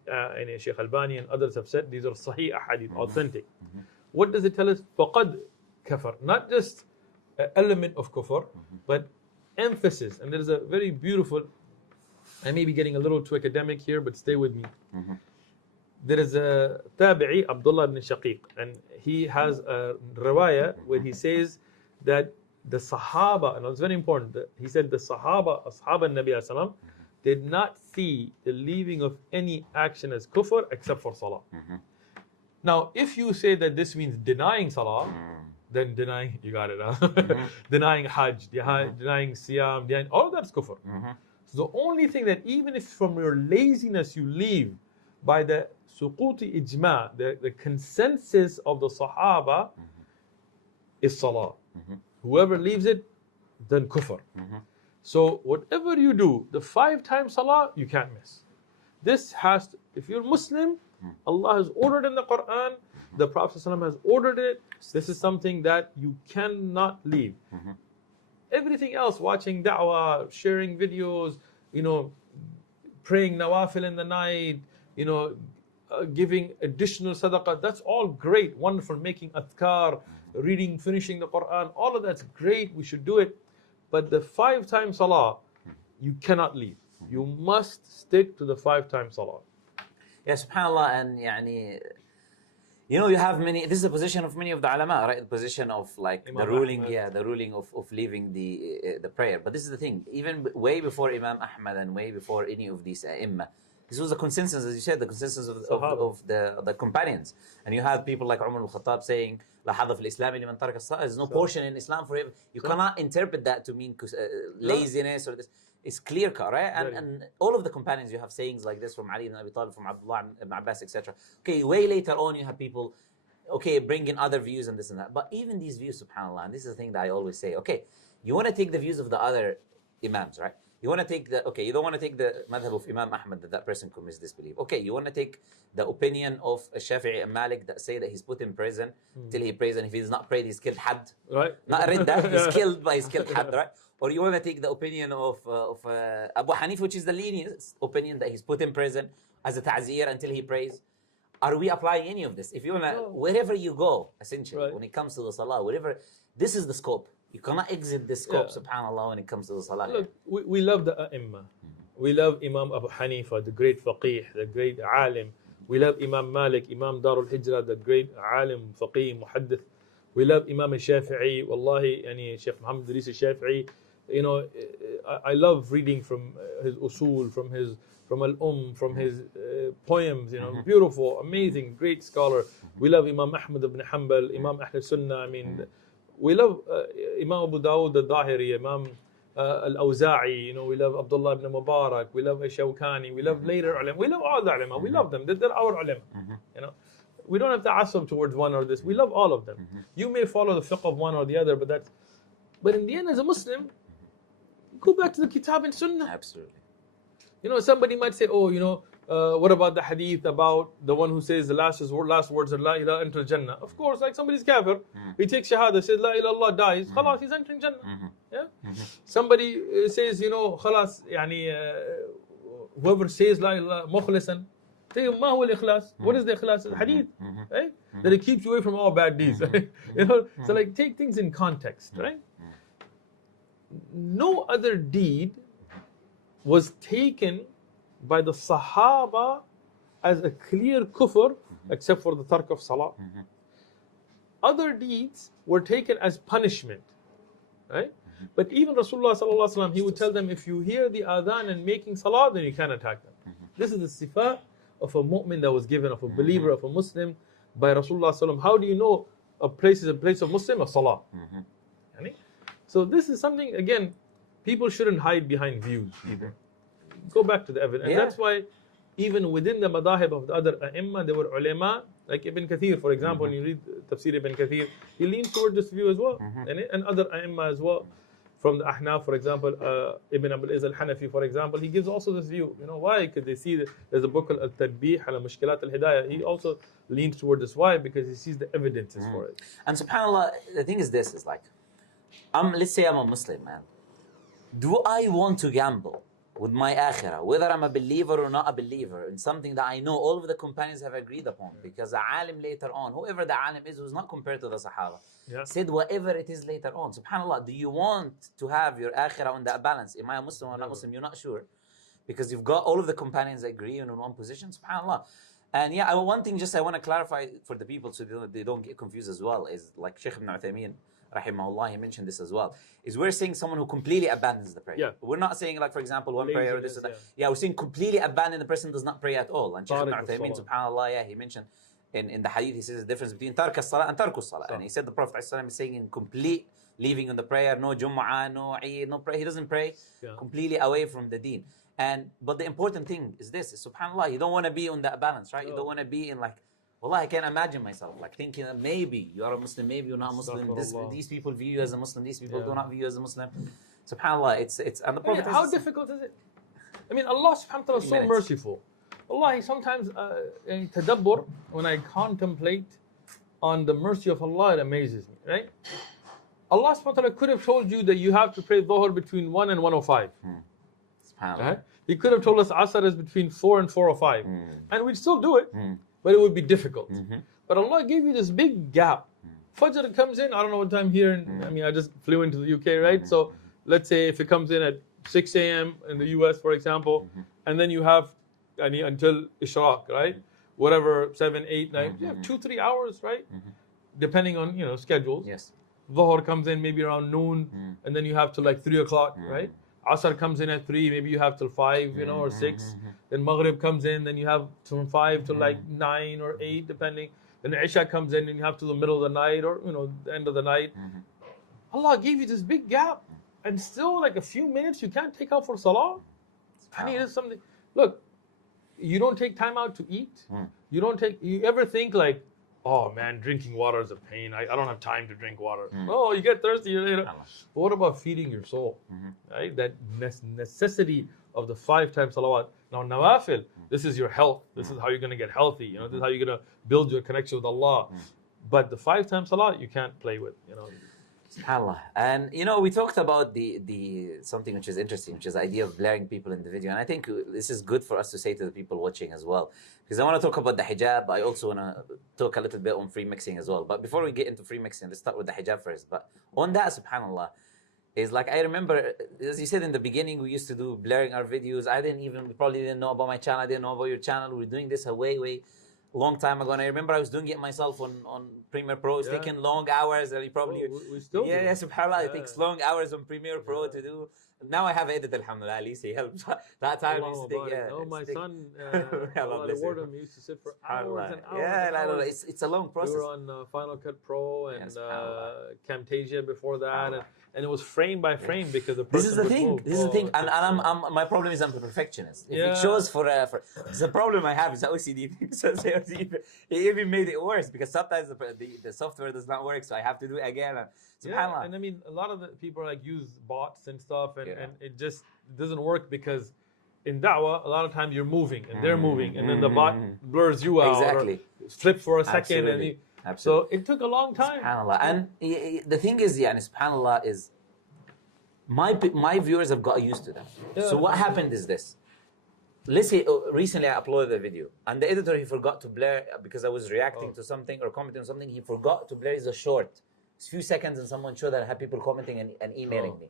Sheikh Albani and others have said, these are sahih ahadith, authentic. What does it tell us? فَقَدْ kafar. Not just an element of kufr, but emphasis. And there is a very beautiful, I may be getting a little too academic here, but stay with me. There is a tabi'i, Abdullah ibn Shaqiq, and he has a riwayah where he says that the Sahaba, and it's very important, he said the Sahaba, Ashab al-Nabi sallam, did not see the leaving of any action as kufr except for salah. Now, if you say that this means denying salah, then denying, you got it, huh? Denying hajj, denying siyam, denying, all of that's kufr. So the only thing that even if from your laziness you leave by the suquti ijma, the consensus of the Sahaba, is salah. Whoever leaves it, then kufr. So whatever you do, the 5 times salah, you can't miss. This has to, if you're Muslim, Allah has ordered in the Quran, the Prophet ﷺ has ordered it. This is something that you cannot leave. Everything else, watching da'wah, sharing videos, praying nawafil in the night, giving additional sadaqah, that's all great, wonderful, making adhkar, reading, finishing the Quran, all of that's great, we should do it. But the 5 times salah, you cannot leave. You must stick to the 5 times salah. Yeah, subhanAllah, and you have many, this is the position of many of the ulama, right? The position of like Imam the ruling, Ahmad. the ruling of leaving the prayer. But this is the thing, even way before Imam Ahmad and way before any of these ai', this was the consensus, as you said, the consensus of the companions. And you have people like Umar al-Khattab saying, لا حظ في الإسلام لمن ترك الصلاة. There's no portion in Islam for him. You cannot interpret that to mean laziness or this. It's clear cut, right? And all of the companions, you have sayings like this from Ali ibn Abi Talib, from Abdullah ibn Abbas, etc. Okay, way later on, you have people, bring in other views and this and that. But even these views, subhanAllah, and this is the thing that I always say, you want to take the views of the other imams, right? You want to take you don't want to take the madhab of Imam Ahmad that person commits disbelief. You want to take the opinion of Shafi'i and Malik that say that he's put in prison till he prays, and if he does not pray, he's killed had. Right. Not ridda, he's killed, but he's killed had, right? Or you want to take the opinion of Abu Hanif, which is the lenient opinion that he's put in prison as a ta'zir until he prays. Are we applying any of this? If you want to, wherever you go, essentially, when it comes to the salah, wherever, this is the scope. You cannot exit this scope, subhanAllah, when it comes to the salah. Look, we love the ai'. We love Imam Abu Hanifa, the great faqih, the great alim. We love Imam Malik, Imam Darul Hijrah, the great alim, faqih, muhaddith. We love Imam al-Shafi'i, wallahi, Sheikh Muhammad Idris al-Shafi'i. I love reading from his usul, from al-Umm, from his poems, beautiful, amazing, great scholar. We love Imam Ahmad ibn Hanbal, Imam Ahl Sunnah. We love Imam Abu Dawud al-Dhahiri, Imam al-Awza'i, we love Abdullah ibn Mubarak, we love Shawkani, we love later ulama, we love all the ulama, we love them, they're our ulama. We don't have to assume towards one or this, we love all of them. You may follow the fiqh of one or the other, but in the end, as a Muslim, go back to the Kitab and Sunnah. Absolutely. Somebody might say, what about the hadith about the one who says the last words are La ilaha enter Jannah? Of course, like somebody's kafir, he takes shahada, says La ilaha illallah, dies, khalas, he's entering Jannah. Somebody says, khalas, whoever says La ilaha mukhlisan, ma huwa al-ikhlas? What is the ikhlas? The hadith, right? That it keeps you away from all bad deeds. So like take things in context, right? No other deed was taken by the Sahaba as a clear kufr except for the tark of salah. Other deeds were taken as punishment, right? But even Rasulullah sallallahu alaihi wasallam, he would tell them, if you hear the adhan and making salah, then you can't attack them. This is the sifat of a mu'min that was given, of a believer, of a Muslim by Rasulullah sallallahu alaihi wasallam. How do you know a place is a place of Muslim? A salah. So this is something, again, people shouldn't hide behind views either. Go back to the evidence. And that's why even within the madahib of the other ai', there were ulama, like Ibn Kathir, for example, when you read Tafsir Ibn Kathir, he leans toward this view as well. And other ai' as well. From the Ahnaf, for example, Ibn Abul Izz al-Hanafi, for example, he gives also this view. Why? Because they see that there's a book called Al-Tadbih ala Mushkilat al-Hidayah. He also leans toward this. Why? Because he sees the evidences for it. And subhanAllah, the thing is this, is like, let's say I'm a Muslim, man. Do I want to gamble with my akhirah, whether I'm a believer or not a believer, in something that I know all of the companions have agreed upon. Because the alim later on, whoever the alim is, who's not compared to the Sahaba, said whatever it is later on. SubhanAllah, do you want to have your akhirah on that balance? Am I a Muslim or not Muslim? You're not sure. Because you've got all of the companions agree in one position, SubhanAllah. And yeah, one thing just I want to clarify for the people so they don't get confused as well is like Shaykh ibn Uthaymeen, rahimahullah, he mentioned this as well, is we're saying someone who completely abandons the prayer. Yeah. We're not saying like, for example, one prayer or this or that. Yeah, we're saying completely abandon the person does not pray at all. And Shaykh ibn Uthaymeen, subhanAllah, yeah, he mentioned in the hadith, he says the difference between tark as-salah and tarku as-salah. And he said the Prophet ﷺ is saying in complete leaving on the prayer, no Jumu'ah, no Eid, no prayer. He doesn't pray, completely away from the deen. But the important thing is this, is subhanAllah, you don't want to be on that balance, right? You don't want to be in like, wallah, I can't imagine myself like thinking that maybe you are a Muslim, maybe you're not a Muslim. These people view you as a Muslim, these people do not view you as a Muslim. SubhanAllah, it's and the Prophet how difficult is it? I mean, Allah subhanahu wa ta'ala is so merciful. Allah, sometimes in tadabbur, when I contemplate on the mercy of Allah, it amazes me, right? Allah subhanahu wa ta'ala could have told you that you have to pray Dhuhr between 1 and 1:05. Right? He could have told us Asr is between 4 and 4:05. And we'd still do it, but it would be difficult. But Allah gave you this big gap. Fajr comes in, I don't know what time here, I mean, I just flew into the UK, right? So let's say if it comes in at 6 a.m. in the US, for example, and then you have until Ishraq, right? Whatever, 7, 8, 9, you have 2-3 hours, right? Depending on, schedules. Yes. Dhuhr comes in maybe around noon, and then you have to like 3 o'clock, right? Asr comes in at 3, maybe you have till 5, or 6. Then Maghrib comes in, then you have from 5 to like 9 or 8, depending. Then Isha comes in, and you have to the middle of the night or the end of the night. Allah gave you this big gap, and still like a few minutes you can't take out for salah. I mean, it's something. Look, you don't take time out to eat. You ever think like, oh man, drinking water is a pain. I don't have time to drink water. Oh, you get thirsty later. But what about feeding your soul? Right? That necessity of the 5 times salawat. Now, nawafil, this is your health. This is how you're going to get healthy. This is how you're going to build your connection with Allah. But the 5 times salat, you can't play with. SubhanAllah. And we talked about the something which is interesting, which is the idea of blaring people in the video. And I think this is good for us to say to the people watching as well. Because I want to talk about the hijab. I also want to talk a little bit on free mixing as well. But before we get into free mixing, let's start with the hijab first. But on that, SubhanAllah, is like, I remember, as you said in the beginning, we used to do blaring our videos. We probably didn't know about my channel. I didn't know about your channel. We were doing this a way long time ago, and I remember I was doing it myself on Premiere Pro. It's taking long hours, and you probably we still do. SubhanAllah, it takes long hours on Premiere Pro to do. Now I have edited, alhamdulillah, at least he helps. That time used to take, my son, Allah reward him, he used to sit for hours and hours. It's a long process. We were on Final Cut Pro and Camtasia before that, and it was frame by frame because the person This is the thing. And my problem is I'm a perfectionist. If it shows for the problem I have is the OCD thing. So it even made it worse because sometimes the software does not work, so I have to do it again. And I mean, a lot of the people use bots and stuff, and it just doesn't work because in da'wah, a lot of times you're moving and they're moving, and then the bot blurs you out or flips for a second. Absolutely. So it took a long time. SubhanAllah. And the thing is, SubhanAllah, is my viewers have got used to that. So what happened is this. Let's say recently I uploaded a video and the editor, he forgot to blur because I was reacting to something or commenting on something. He forgot to blur. It's a short. It's a few seconds and someone showed that I had people commenting and emailing me.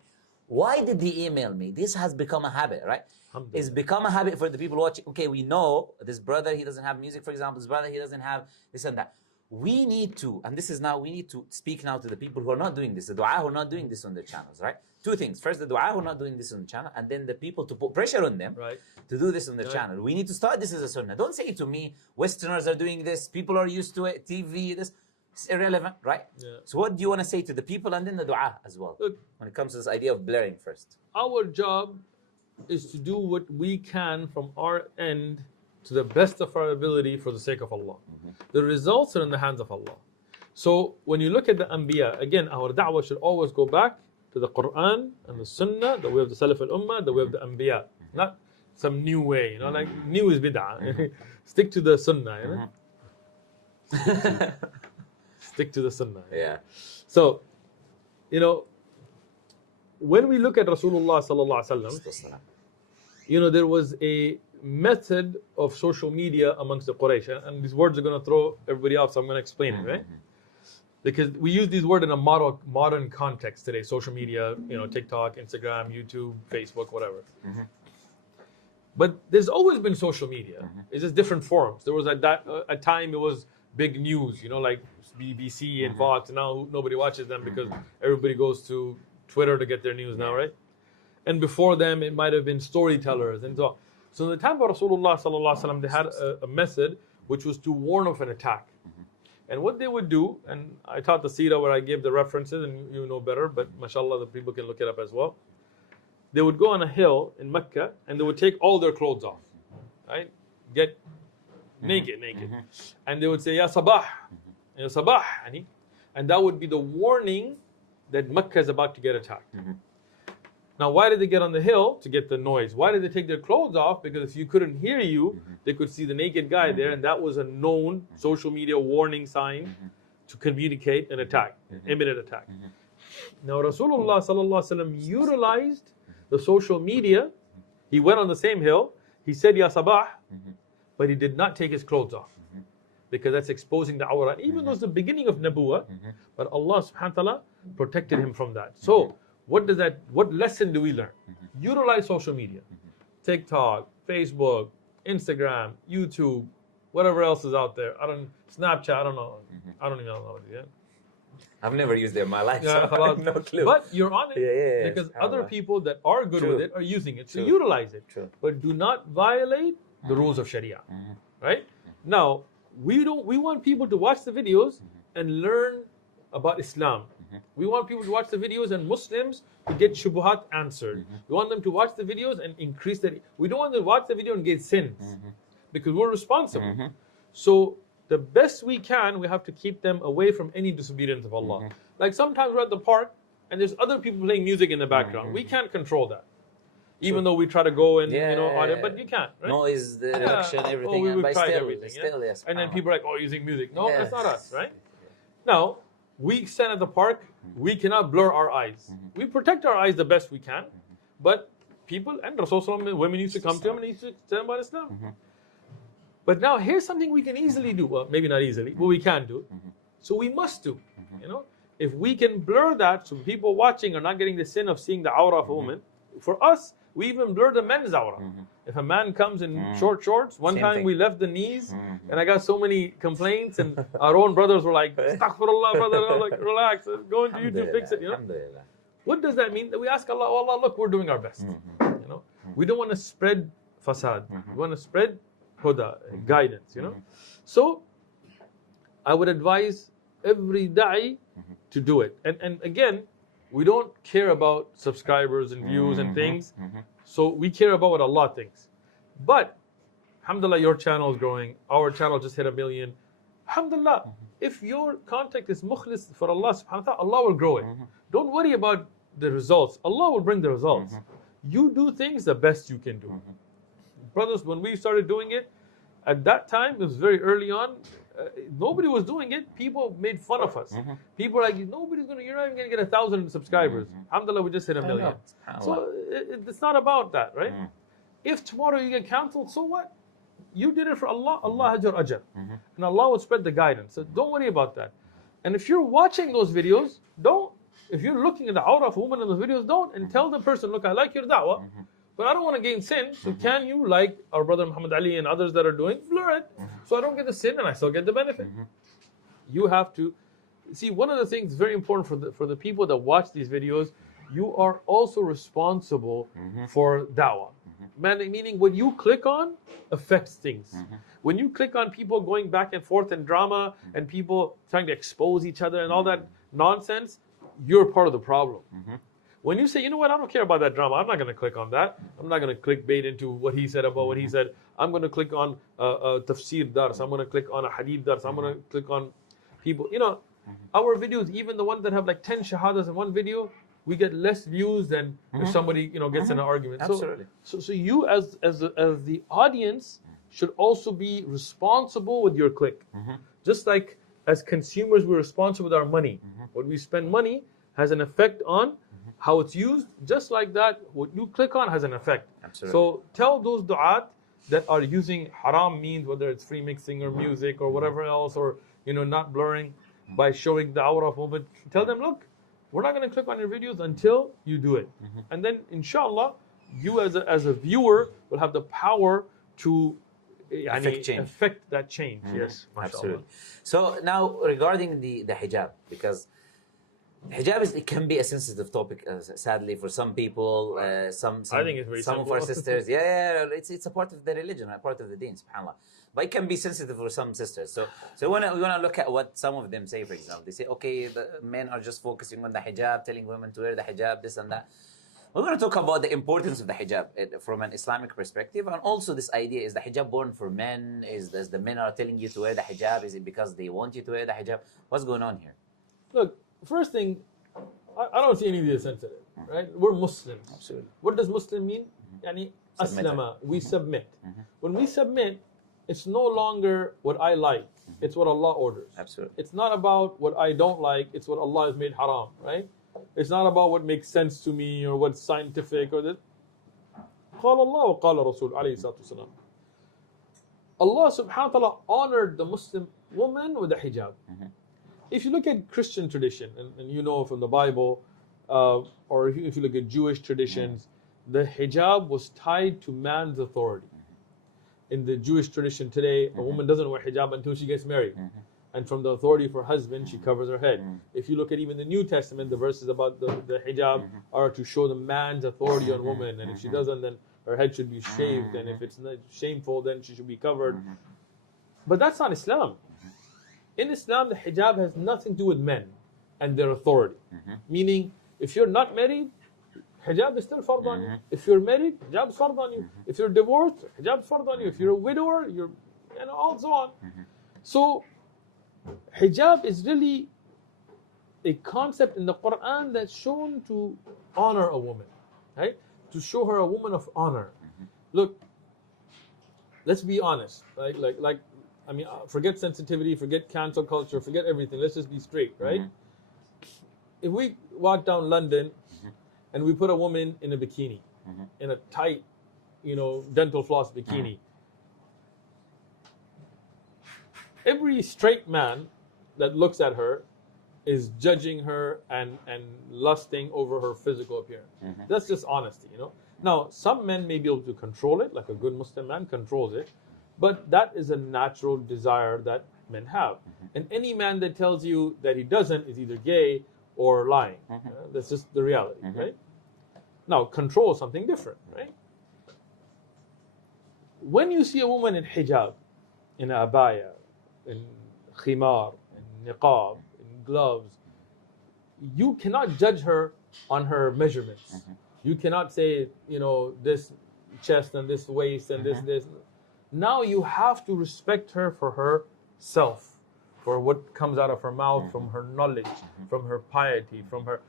Why did he email me? This has become a habit, right? It's become a habit for the people watching. Okay, we know this brother, he doesn't have music, for example. This brother, he doesn't have this and that. We need to, and we need to speak now to the people who are not doing this, the dua who are not doing this on their channels, right? 2 things. First, the dua who are not doing this on the channel, and then the people to put pressure on them to do this on the channel. We need to start this as a sunnah. Don't say to me, Westerners are doing this, people are used to it, TV, this. It's irrelevant, right? So what do you want to say to the people and then the dua as well? Look, when it comes to this idea of blaring first. Our job is to do what we can from our end to the best of our ability for the sake of Allah. The results are in the hands of Allah. So when you look at the Anbiya, again, our da'wah should always go back to the Quran and the Sunnah, the way of the Salaf al-Ummah, the way of the Anbiya. Not some new way, like new is bid'ah. Stick to the Sunnah, Stick to the Sunnah. So, when we look at Rasulullah sallallahu alaihi wasallam, there was a method of social media amongst the Quraysh, and these words are going to throw everybody off, so I'm going to explain it, right? Because we use these words in a modern context today, social media, TikTok, Instagram, YouTube, Facebook, whatever. But there's always been social media. It's just different forms. There was at a time it was big news, like BBC and Fox, and now nobody watches them because everybody goes to Twitter to get their news now, right? And before them, it might have been storytellers and so on. So in the time of Rasulullah sallallahu alaihi wasallam, they had a method which was to warn of an attack. And what they would do, and I taught the seerah where I gave the references, and you know better, but mashallah, the people can look it up as well. They would go on a hill in Mecca, and they would take all their clothes off, right? Get naked. And they would say, Ya Sabah, Ya Sabah, and that would be the warning that Mecca is about to get attacked. Now, why did they get on the hill? To get the noise. Why did they take their clothes off? Because if you couldn't hear you, they could see the naked guy there, and that was a known social media warning sign to communicate an attack, imminent attack. Now, Rasulullah sallallahu alaihi wasallam utilized the social media. He went on the same hill. He said, Ya Sabah, but he did not take his clothes off, because that's exposing the awrah. Even though it's the beginning of Nabuwah, but Allah subhanahu wa ta'ala protected him from that. So, what lesson do we learn? Utilize social media. TikTok, Facebook, Instagram, YouTube, whatever else is out there. Snapchat, I don't know. I don't even know it yet. I've never used it in my life, so I have no clue. But you're on it because other people that are good with it are using it. So utilize it. But do not violate the rules of Sharia. Right? Now, we want people to watch the videos and learn about Islam. We want people to watch the videos and Muslims to get shubuhat answered. We want them to watch the videos and increase that. We don't want them to watch the video and get sins, because we're responsible. So the best we can, we have to keep them away from any disobedience of Allah. Like sometimes we're at the park and there's other people playing music in the background. We can't control that. Even though we try to go and on it, but you can't. Right? Noise, the reduction, everything. Oh, we've tried still, everything. Still, yes. And then people are like, oh, using music. No, that's not us, right? Now, we stand at the park, we cannot blur our eyes. We protect our eyes the best we can, but people, and Rasulullah, women used to come to him and he used to tell them about Islam. But now here's something we can easily do. Well, maybe not easily, but we can do. So we must do. If we can blur that so people watching are not getting the sin of seeing the awrah of a woman, for us, we even blur the men's awrah. If a man comes in short shorts, one time we left the knees, and I got so many complaints, and our own brothers were like, Astaghfirullah, brother, I was like, relax, go into YouTube, fix it. What does that mean? That we ask Allah, oh Allah, look, we're doing our best. We don't want to spread fasad. We want to spread huda, guidance. So I would advise every da'i to do it. And again, we don't care about subscribers and views and things. So we care about what Allah thinks. But, alhamdulillah, your channel is growing. Our channel just hit 1 million. Alhamdulillah, if your contact is mukhlis for Allah subhanahu wa ta'ala, Allah will grow it. Don't worry about the results. Allah will bring the results. You do things the best you can do. Brothers, when we started doing it, at that time, it was very early on, nobody was doing it. People made fun of us. People were like, you're not even going to get 1,000 subscribers. Alhamdulillah, we just hit 1 million. So it's not about that, right? If tomorrow you get cancelled, so what? You did it for Allah. Allah has your ajr. And Allah will spread the guidance. So don't worry about that. And if you're watching those videos, don't. If you're looking at the awrah of a woman in those videos, don't. And tell the person, look, I like your da'wah, but I don't want to gain sin. So can you, like our brother Muhammad Ali and others that are doing, blur it, so I don't get the sin and I still get the benefit. You have to see, one of the things very important for the people that watch these videos, you are also responsible for da'wah. Meaning what you click on affects things. When you click on people going back and forth in drama and people trying to expose each other and all that nonsense, you're part of the problem. When you say, you know what, I don't care about that drama, I'm not going to click on that. I'm not going to clickbait into what he said about what he said. I'm going to click on a tafsir dars. I'm going to click on a hadith dars. I'm going to click on people. Our videos, even the ones that have like 10 shahadas in one video, we get less views than if somebody gets in an argument. Absolutely. So you as the audience should also be responsible with your click. Just like as consumers, we're responsible with our money. What we spend money has an effect on how it's used, just like that, what you click on has an effect. Absolutely. So tell those du'at that are using haram means, whether it's free mixing or music or whatever else, or not blurring by showing the awrah of women, tell them, look, we're not going to click on your videos until you do it. And then inshallah, you as a viewer will have the power to affect that change. Yes, absolutely. So now regarding the hijab, because hijab it can be a sensitive topic, sadly, for some people. Some I think it's very some simple. of our sisters. It's a part of the religion, a part of the deen, subhanAllah. But it can be sensitive for some sisters. So we want to look at what some of them say. For example, they say, okay, the men are just focusing on the hijab, telling women to wear the hijab, this and that. We're going to talk about the importance of the hijab from an Islamic perspective, and also this idea: is the hijab born for men? Is the men are telling you to wear the hijab? Is it because they want you to wear the hijab? What's going on here? Look, first thing, I don't see any of these sensitive, right? We're Muslims. Absolutely. What does Muslim mean? Yani aslama, we submit. When we submit, it's no longer what I like. It's what Allah orders. Absolutely. It's not about what I don't like. It's what Allah has made haram, right? It's not about what makes sense to me or what's scientific or this. قال الله وقال رسول عليه الصلاة والسلام. Allah subhanahu wa ta'ala honored the Muslim woman with the hijab. If you look at Christian tradition, and you know from the Bible, or if you look at Jewish traditions, the hijab was tied to man's authority. In the Jewish tradition today, a woman doesn't wear hijab until she gets married. And from the authority of her husband, she covers her head. If you look at even the New Testament, the verses about the hijab are to show the man's authority on woman. And if she doesn't, then her head should be shaved. And if it's not shameful, then she should be covered. But that's not Islam. In Islam, the hijab has nothing to do with men and their authority. Meaning, if you're not married, hijab is still fard on you. If you're married, hijab is fard on you. If you're divorced, hijab is fard on you. If you're a widower, all so on. So, hijab is really a concept in the Quran that's shown to honor a woman, right? To show her a woman of honor. Look, let's be honest, right? Forget sensitivity, forget cancel culture, forget everything. Let's just be straight, right? If we walk down London and we put a woman in a bikini, in a tight, dental floss bikini, every straight man that looks at her is judging her and lusting over her physical appearance. That's just honesty, Now, some men may be able to control it, like a good Muslim man controls it, but that is a natural desire that men have. And any man that tells you that he doesn't is either gay or lying. That's just the reality, right? Now, control is something different, right? When you see a woman in hijab, in a abaya, in khimar, in niqab, in gloves, you cannot judge her on her measurements. You cannot say, this chest and this waist and this. Now you have to respect her for herself, for what comes out of her mouth, from her knowledge, from her piety, from her,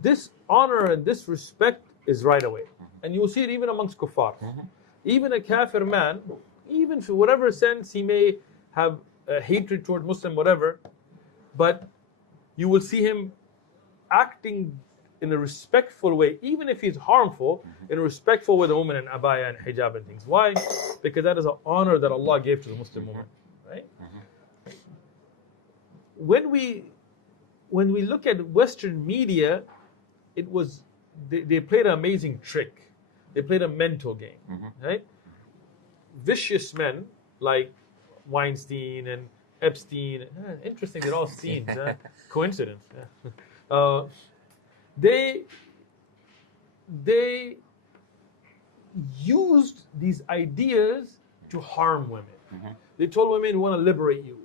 this honor and this respect is right away. And you will see it even amongst kuffar. Even a kafir man, even for whatever sense he may have hatred toward Muslim, whatever, but you will see him acting in a respectful way, even if he's harmful, in a respectful way, the woman in abaya and hijab and things. Why? Because that is an honor that Allah gave to the Muslim woman, right? When we look at Western media, it was they played an amazing trick. They played a mental game, right? Vicious men like Weinstein and Epstein. Interesting, they're all Steens. Coincidence. They used these ideas to harm women. They told women, we want to liberate you.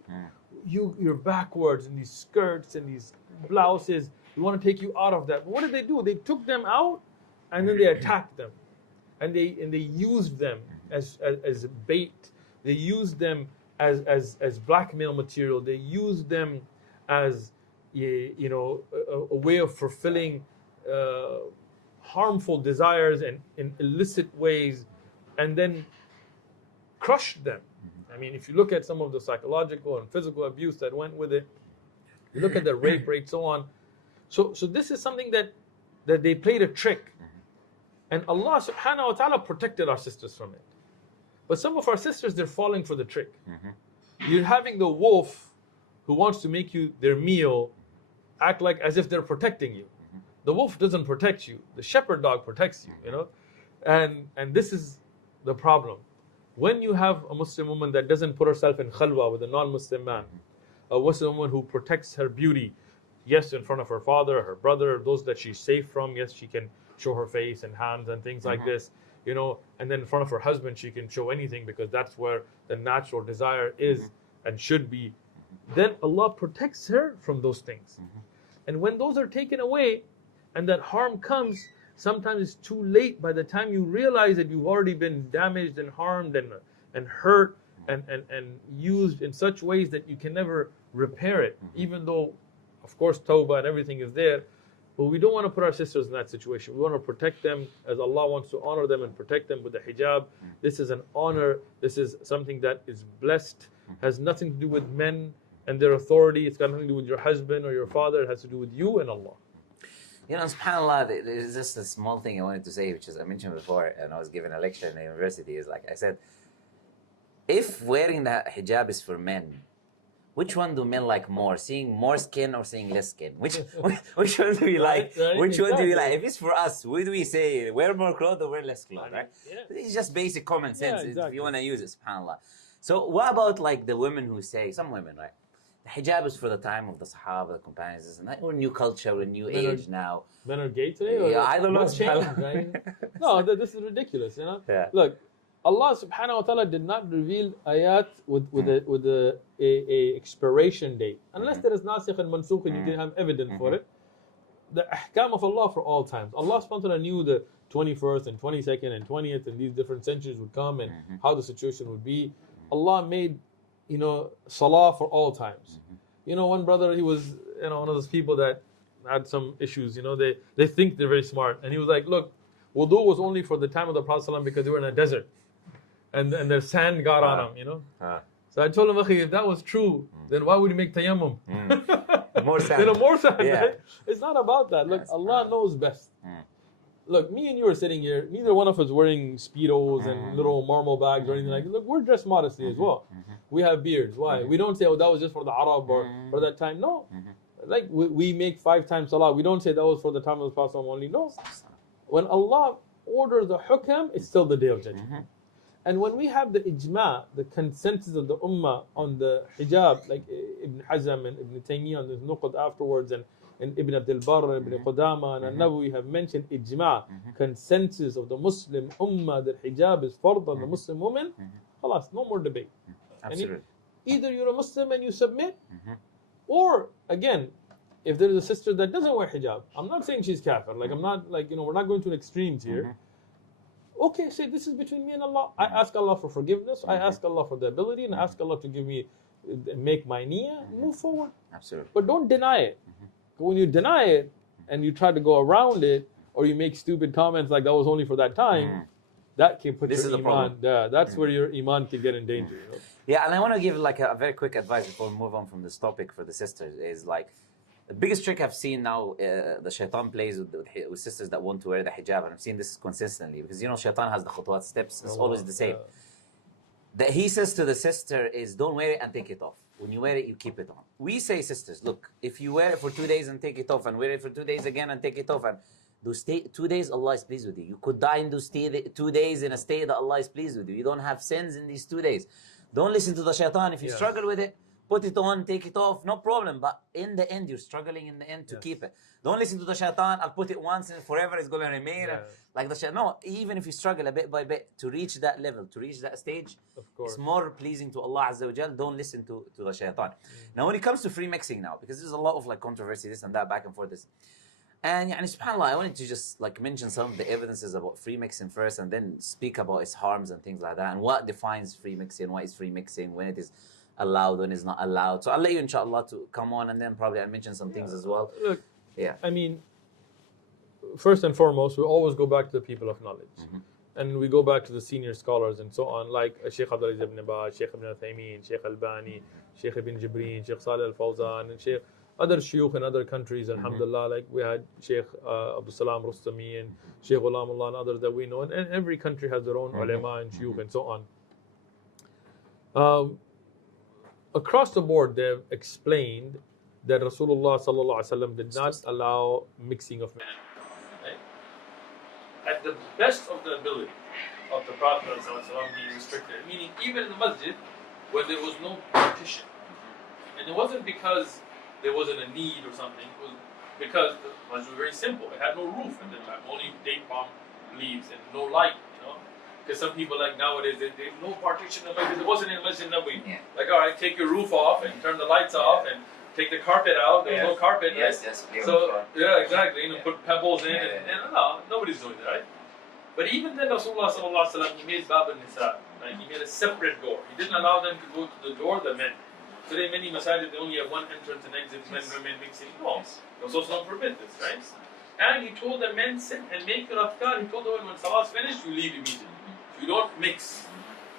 You're backwards in these skirts and these blouses. We want to take you out of that. But what did they do? They took them out and then they attacked them. And they used them as bait. They used them as blackmail material. They used them as a way of fulfilling harmful desires and in illicit ways, and then crushed them. I mean, if you look at some of the psychological and physical abuse that went with it, you look at the rape rate, so on. So this is something that that they played a trick. And Allah subhanahu wa ta'ala protected our sisters from it. But some of our sisters, they're falling for the trick. You're having the wolf who wants to make you their meal act like as if they're protecting you. The wolf doesn't protect you. The shepherd dog protects you, you know. And this is the problem. When you have a Muslim woman that doesn't put herself in khalwa with a non-Muslim man, a Muslim woman who protects her beauty, yes, in front of her father, her brother, those that she's safe from, yes, she can show her face and hands and things like this, you know, and then in front of her husband, she can show anything because that's where the natural desire is and should be. Then Allah protects her from those things. And when those are taken away and that harm comes, sometimes it's too late. By the time you realize that you've already been damaged and harmed and hurt and used in such ways that you can never repair it, even though, of course, tawbah and everything is there. But we don't want to put our sisters in that situation. We want to protect them as Allah wants to honor them and protect them with the hijab. This is an honor. This is something that is blessed, has nothing to do with men and their authority. It's got nothing to do with your husband or your father. It has to do with you and Allah. You know, subhanAllah, there's just a small thing I wanted to say, which is I mentioned before, and I was giving a lecture in the university, is like I said, if wearing the hijab is for men, which one do men like more? Seeing more skin or seeing less skin? Which one do we like? Which one do we like? If it's for us, what do we say? Wear more clothes or wear less clothes, right? It's just basic common sense if you want to use it, subhanAllah. So what about like the women who say, some women, right? The hijab is for the time of the Sahaba, the companions, this and that. We're a new culture, we're a new age now. Men are gay today? Yeah, I don't know. Changed, right? No, this is ridiculous, you know? Yeah. Look, Allah subhanahu wa ta'ala did not reveal ayat with a expiration date. Unless there is nasikh and mansukh and you can have evidence for it. The ahkam of Allah for all times. Allah subhanahu wa ta'ala knew the 21st and 22nd and 20th and these different centuries would come and how the situation would be. Allah made, you know, salah for all times. You know, one brother, he was, you know, one of those people that had some issues, you know, they think they're very smart. And he was like, look, wudu was only for the time of the Prophet ﷺ because they were in a desert. And their sand got on them, you know. So I told him, Akhi, if that was true, then why would he make tayammum? More sand. You know, more sand, Yeah. right? It's not about that. Look, Allah knows best. Look, me and you are sitting here, neither one of us wearing Speedos and little marble bags or anything like that. Look, we're dressed modestly as well. We have beards. Why? We don't say, oh, that was just for the Arab or for that time. No. Like, we make 5 times salah. We don't say that was for the time of the Prophet only. No. When Allah orders the hukam, it's still the day of judgment. And when we have the ijma', the consensus of the ummah on the hijab, like Ibn Hazm and Ibn Taymiyyah and the Nuqad afterwards, and Ibn Abdul Barr, Ibn Qudama, and An-Nawawi have mentioned ijma', consensus of the Muslim ummah that hijab is fard on the Muslim woman, khalas, no more debate. Absolutely. Either you're a Muslim and you submit, or again, if there is a sister that doesn't wear hijab, I'm not saying she's kafir, like I'm not, like, you know, we're not going to extremes here. Okay, say this is between me and Allah. I ask Allah for forgiveness. I ask Allah for the ability, and I ask Allah to give me, make my niyyah, move forward. Absolutely. But don't deny it. When you deny it and you try to go around it, or you make stupid comments like that was only for that time, that can put your iman. Yeah, that's where your iman can get in danger. You know? Yeah, and I want to give like a very quick advice before we move on from this topic for the sisters is like, the biggest trick I've seen now, the shaitan plays with sisters that want to wear the hijab, and I've seen this consistently because, you know, shaitan has the khutwat steps, it's always the same. That he says to the sister is, don't wear it and take it off. When you wear it, you keep it on. We say, sisters, look, if you wear it for 2 days and take it off, and wear it for 2 days again and take it off, and those 2 days, Allah is pleased with you. You could die in those 2 days in a state that Allah is pleased with you. You don't have sins in these 2 days. Don't listen to the shaitan. If you struggle with it, put it on, take it off, no problem. But in the end, you're struggling in the end to keep it. Don't listen to the shaitan. I'll put it once and forever it's going to remain. Like the shaitan. No, even if you struggle a bit by bit to reach that level, to reach that stage, it's more pleasing to Allah Azza wa Jal. Don't listen to the shaitan. Now, when it comes to free mixing now, because there's a lot of like controversy, this and that, back and forth. And subhanAllah, I wanted to just like mention some of the evidences about free mixing first, and then speak about its harms and things like that, and what defines free mixing, what is free mixing, when it is allowed, when it's not allowed. So I'll let you, inshallah, to come on, and then probably I'll mention some things as well. Look, I mean, first and foremost, we always go back to the people of knowledge. And we go back to the senior scholars and so on, like Sheikh Abdul Aziz ibn Baz, Sheikh ibn Uthaymeen, Sheikh Albani, Sheikh ibn Jibreen, Sheikh Salih al-Fawzan, and Sheikh other shuyukh in other countries, alhamdulillah, like we had Sheikh Abdul Salam Rustami and Sheikh Ghulamullah and others that we know, and every country has their own ulama and shuyukh and so on. Across the board, they've explained that Rasulullah sallallahu alaihi wasallam did not allow mixing of men. Right? At the best of the ability of the Prophet sallallahu alaihi wasallam, he restricted it. Meaning, even in the masjid, where there was no partition, and it wasn't because there wasn't a need or something. It was because the masjid was very simple. It had no roof at the time, only date palm leaves and no light. Because some people like nowadays, they no partition in the masjid. There wasn't in the masjid Nabawi. Like, all right, take your roof off and turn the lights off and take the carpet out. There's no carpet. Yes, right? yes. So, yeah, exactly. Put pebbles in. And no, nobody's doing that, right? But even then, Rasulullah sallallahu alaihi wasallam, he made Bab al-Nisa. Right? He made a separate door. He didn't allow them to go to the door, the men. Today, many masajid, they only have one entrance and exit, men, women mixing. No, Rasulullah forbid this, right? And he told the men, sit and make your afkar. He told them, when salah's finished, you leave immediately. You don't mix.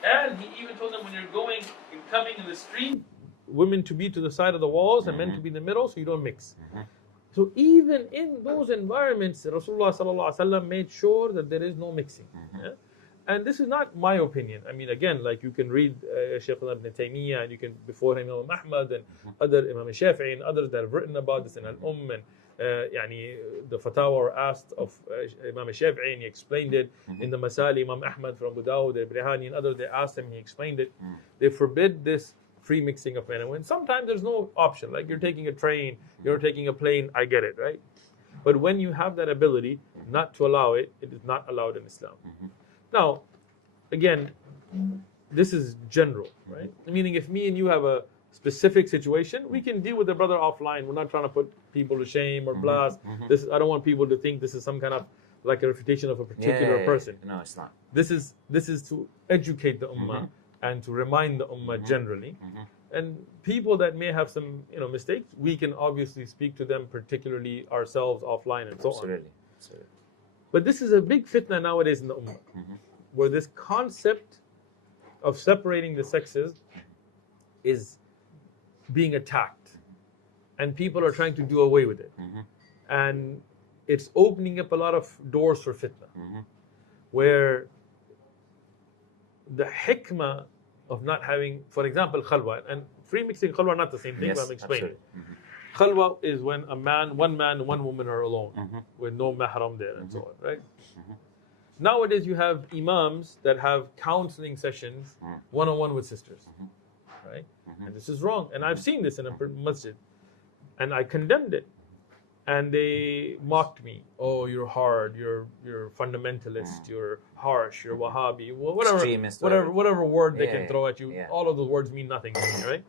And he even told them, when you're going and coming in the street, women to be to the side of the walls and men to be in the middle, so you don't mix. So even in those environments, Rasulullah sallallahu alaihi wasallam made sure that there is no mixing. Yeah? And this is not my opinion. I mean, again, like you can read Shaykh Ibn Taymiyyah, and you can before him Imam Ahmad and other Imam Shafi'i and others that have written about this in Al-Umm, and the fatwa were asked of Imam Shafi'i, and he explained it. In the Masali, Imam Ahmad from Abu Dawud, Ibrahani and others, they asked him, he explained it. They forbid this free mixing of men and women. Sometimes there's no option, like you're taking a train, you're taking a plane, I get it, right? But when you have that ability not to allow it, it is not allowed in Islam. Now, again, this is general, right? Meaning if me and you have a specific situation, we can deal with the brother offline. We're not trying to put people to shame or blast. This I don't want people to think this is some kind of like a refutation of a particular person. No, it's not. This is to educate the ummah and to remind the ummah generally. And people that may have some mistakes, we can obviously speak to them, particularly ourselves offline and so on. Absolutely. But this is a big fitna nowadays in the ummah, where this concept of separating the sexes is being attacked, and people are trying to do away with it. And it's opening up a lot of doors for fitna, where the hikmah of not having, for example, khalwa, and free mixing khalwa are not the same thing, but I'm explaining. Khalwa is when one man and one woman are alone, with no mahram there and so on, right? Nowadays you have imams that have counseling sessions one-on-one with sisters, right? And this is wrong. And I've seen this in a masjid, and I condemned it. And they mocked me. Oh, you're hard. You're fundamentalist. You're harsh. You're Wahhabi. Well, whatever word they can throw at you. All of those words mean nothing to me, right?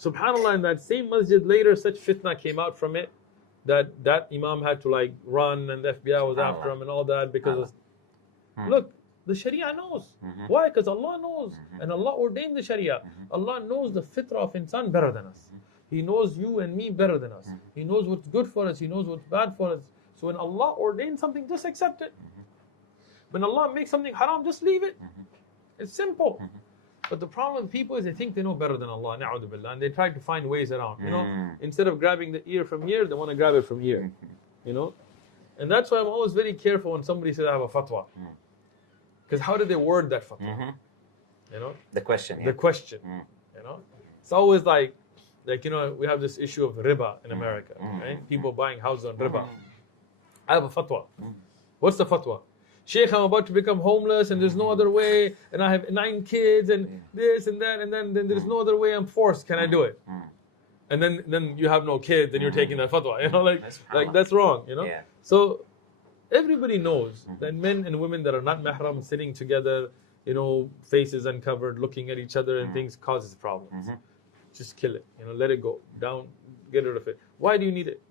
Subhanallah, in that same masjid later, such fitna came out from it that imam had to like run, and the FBI was after him and all that because look, the Sharia knows. Why? Because Allah knows, and Allah ordained the Sharia. Allah knows the fitrah of insan better than us. He knows you and me better than us. He knows what's good for us. He knows what's bad for us. So when Allah ordains something, just accept it. When Allah makes something haram, just leave it. It's simple. But the problem with people is they think they know better than Allah, na'udhu billah, and they try to find ways around. Instead of grabbing the ear from here, they want to grab it from here. And that's why I'm always very careful when somebody says I have a fatwa. Because how do they word that fatwa? The question. The question. It's always like we have this issue of riba in America, right? People buying houses on riba. I have a fatwa. What's the fatwa? Sheikh, I'm about to become homeless and there's no other way, and I have 9 kids and this and that, and then there's no other way, I'm forced. Can I do it? And then you have no kids and you're taking that fatwa. Like that's wrong. So everybody knows that men and women that are not mahram sitting together, faces uncovered, looking at each other and things causes problems. Just kill it. Let it go. Down. Get rid of it. Why do you need it?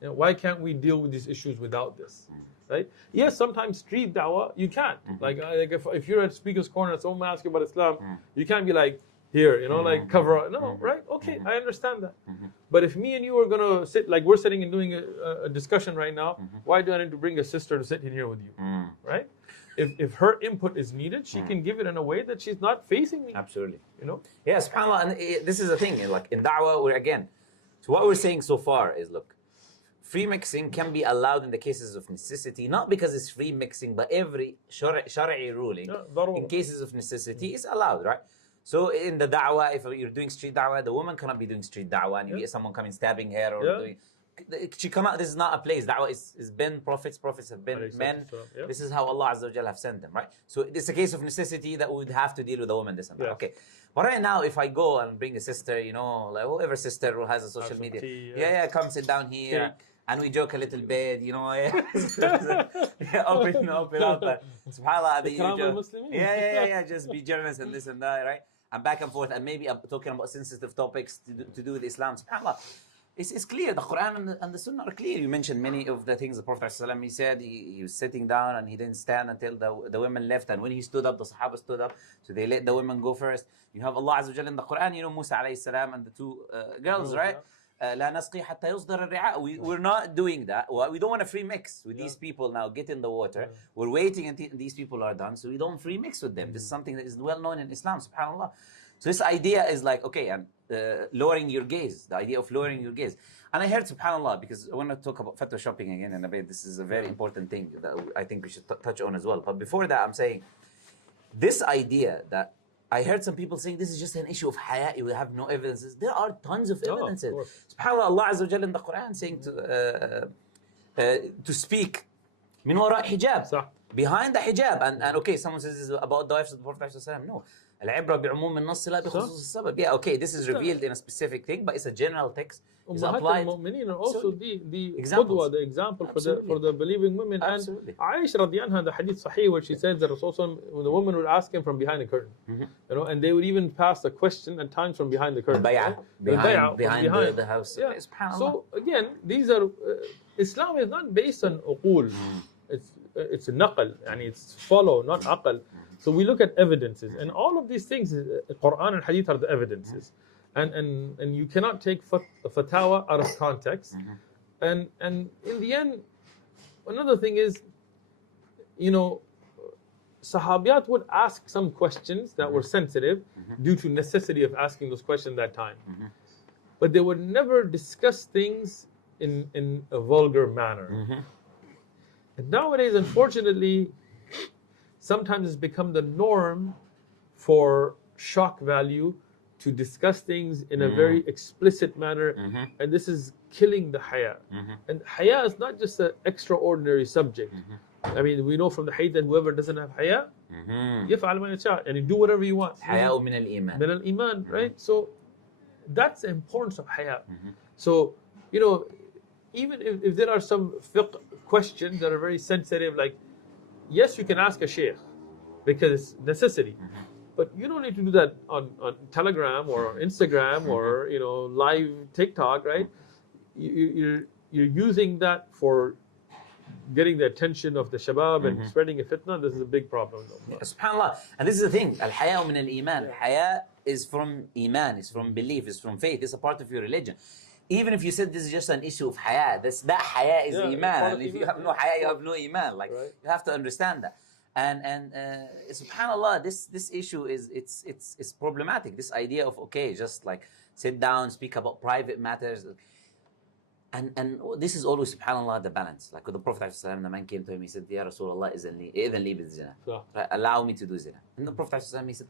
Why can't we deal with these issues without this? Right? Yes, sometimes street dawah, you can't. Like if you're at Speaker's Corner, someone asks you about Islam, you can't be like, here, like cover up. No, right? Okay, I understand that. But if me and you are going to sit, like we're sitting and doing a discussion right now, why do I need to bring a sister to sit in here with you? Right? If her input is needed, she can give it in a way that she's not facing me. Absolutely. You know? Yeah, subhanAllah. And this is the thing, like in da'wah, where again, So what we're saying so far is, look, free mixing can be allowed in the cases of necessity, not because it's free mixing, but every shari'i ruling in cases of necessity is allowed, right? So in the da'wah, if you're doing street da'wah, the woman cannot be doing street da'wah, and you get someone coming stabbing her or doing. She cannot. This is not a place. Da'wah is been prophets. Prophets have been men. This is how Allah Azza wa Jalla have sent them, right? So it's a case of necessity that we would have to deal with the woman this and that. Okay. But right now, if I go and bring a sister, you know, like whoever sister who has a social media, come sit down here. And we joke a little bit, you know, open up. SubhanAllah, just be generous and this and that, right? And back and forth, and maybe I'm talking about sensitive topics to do with Islam. SubhanAllah, it's clear. The Quran and the Sunnah are clear. You mentioned many of the things the Prophet ﷺ, he said he was sitting down and he didn't stand until the women left. And when he stood up, the Sahaba stood up. So they let the women go first. You have Allah Azza wa Jalla in the Quran, you know, Musa alayhi salam and the two girls, right? لا نسقي حتى يصدر الرعاء. We're not doing that. We don't want to free mix with these people now. Get in the water. We're waiting until these people are done, so we don't free mix with them. This is something that is well known in Islam, subhanAllah. So this idea is like, okay, and lowering your gaze, the idea of lowering your gaze. And I heard, subhanAllah, because I want to talk about fatwa shopping again in a bit. This is a very important thing that I think we should touch on as well. But before that, I'm saying, this idea that I heard some people saying this is just an issue of haya, we have no evidences. There are tons of evidences. SubhanAllah, Allah Azza wa Jalla in the Quran saying to speak min wara hijab, behind the hijab. And okay, someone says this is about the wives of the Prophet ﷺ. No. العبرة بعموم النص لا بخصوص السبب. Yeah, okay, this is revealed in a specific thing, but it's a general text. It's applied. are also the qudwa, the example for the believing women. Absolutely. And Aisha radiallahu anha, the hadith sahih, where she says that Rasulullah, when the woman would ask him from behind the curtain, you know, and they would even pass the question at times from behind the curtain. Behind the house. Yeah. So again, these are Islam is not based on uqul. It's a naqal, and it's follow, not aqal. So we look at evidences, and all of these things, Quran and Hadith are the evidences, and you cannot take fatwa out of context, and in the end, another thing is, you know, Sahabiyat would ask some questions that were sensitive due to necessity of asking those questions that time, but they would never discuss things in a vulgar manner. And nowadays, unfortunately, sometimes it's become the norm for shock value to discuss things in a very explicit manner, and this is killing the haya. And haya is not just an extraordinary subject. I mean, we know from the hadith that whoever doesn't have haya, يفعل ما يشاء, and you do whatever you want. حياء من الإيمان. من الإيمان, right? So that's the importance of haya. So, you know, even if there are some fiqh questions that are very sensitive, like, yes, you can ask a sheikh because it's necessity, but you don't need to do that on Telegram or Instagram or, you know, live TikTok, right? You're using that for getting the attention of the shabab and spreading a fitna. This is a big problem, though. SubhanAllah. And this is the thing. Al-haya min al-iman. Haya is from iman, it's from belief, it's from faith, it's a part of your religion. Even if you said this is just an issue of haya, that haya is iman. And if you have no haya, you have no iman. Like, you have to understand that. And subhanAllah, this issue is it's problematic. This idea of, okay, just like sit down, speak about private matters. And this is always, subhanAllah, the balance. Like with the Prophet ﷺ, the man came to him, he said, Ya Rasulullah, إذن لي بالزنا. Allow me to do zina. And the Prophet ﷺ, he said,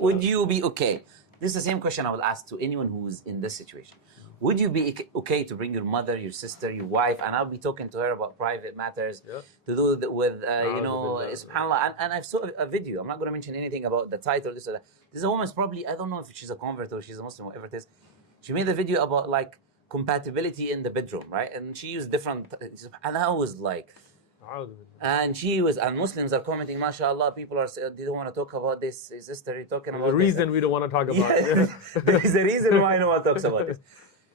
would you be okay? This is the same question I would ask to anyone who's in this situation. Would you be okay to bring your mother, your sister, your wife, and I'll be talking to her about private matters, to do with, you know, subhanAllah. And I saw a video. I'm not going to mention anything about the title, this or that. This is a woman's probably, I don't know if she's a convert or she's a Muslim, whatever it is. She made a video about like compatibility in the bedroom, right? And she used different, and I was like, and Muslims are commenting, mashallah, people they don't want to talk about this. Sister, you're talking about the reason we don't want to talk about it. There's a reason why no one talks about this.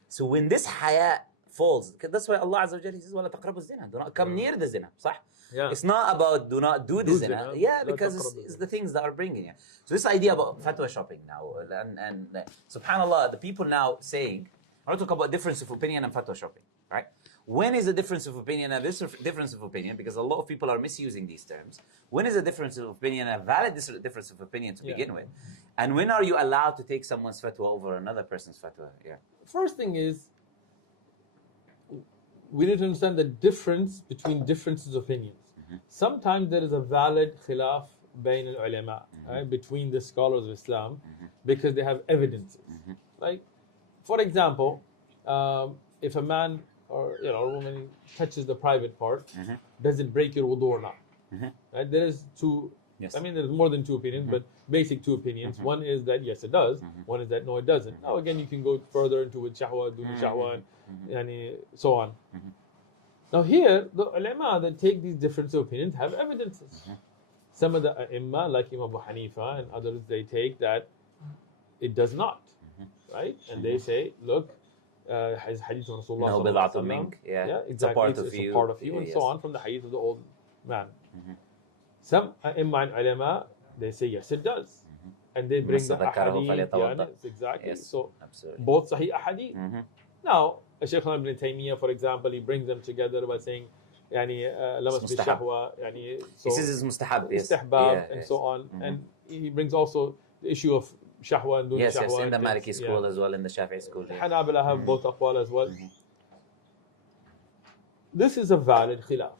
So when this haya falls, that's why Allah Azza wa Jalla says, وَلَا تَقْرَبُوا الزِّنَا. Do not come near the zina. صح? Yeah. It's not about do not do the zina. Yeah, because it's the things that are bringing it. So this idea about fatwa shopping now, and subhanAllah, the people now saying, I want to talk about difference of opinion and fatwa shopping, right? When is a difference of opinion a difference of opinion? Because a lot of people are misusing these terms. When is a difference of opinion a valid difference of opinion to begin with? And when are you allowed to take someone's fatwa over another person's fatwa? Yeah. First thing is, we need to understand the difference between differences of opinions. Sometimes there is a valid khilaf bain al-ulama, right, between the scholars of Islam, because they have evidences. Like, for example, if a man or a woman touches the private part, does it break your wudu or not? Right? There is two. Yes. I mean, there's more than two opinions, but basic two opinions. One is that yes, it does. One is that no, it doesn't. Now again, you can go further into with shahwa, dun shahwa, and so on. Now here, the ulama that take these different opinions have evidences. Some of the ai*imma, like Imam Abu Hanifa and others, they take that it does not, right? And they say, look, has hadith of Rasulullah no, sallallahu alaihi wasallam, mink. Yeah, exactly. It's a part of it's you. a part of you, and yes. so on from the hadith of the old man. Some ai*imma and ulama, they say yes, it does, and they bring the ahadith. Exactly. Yes, so absolutely. both sahih ahadith. Now, Shaykh Ibn Taymiyyah, for example, he brings them together by saying, lamas bishahwa, so he says it's mustahab, yes. Istihbab, and so on. And he brings also the issue of shahwa and dun yes, shahwa. Yes, in the Maliki school as well, in the Shafi'i school. Hanabila have both aqwal as well. This is a valid khilaf.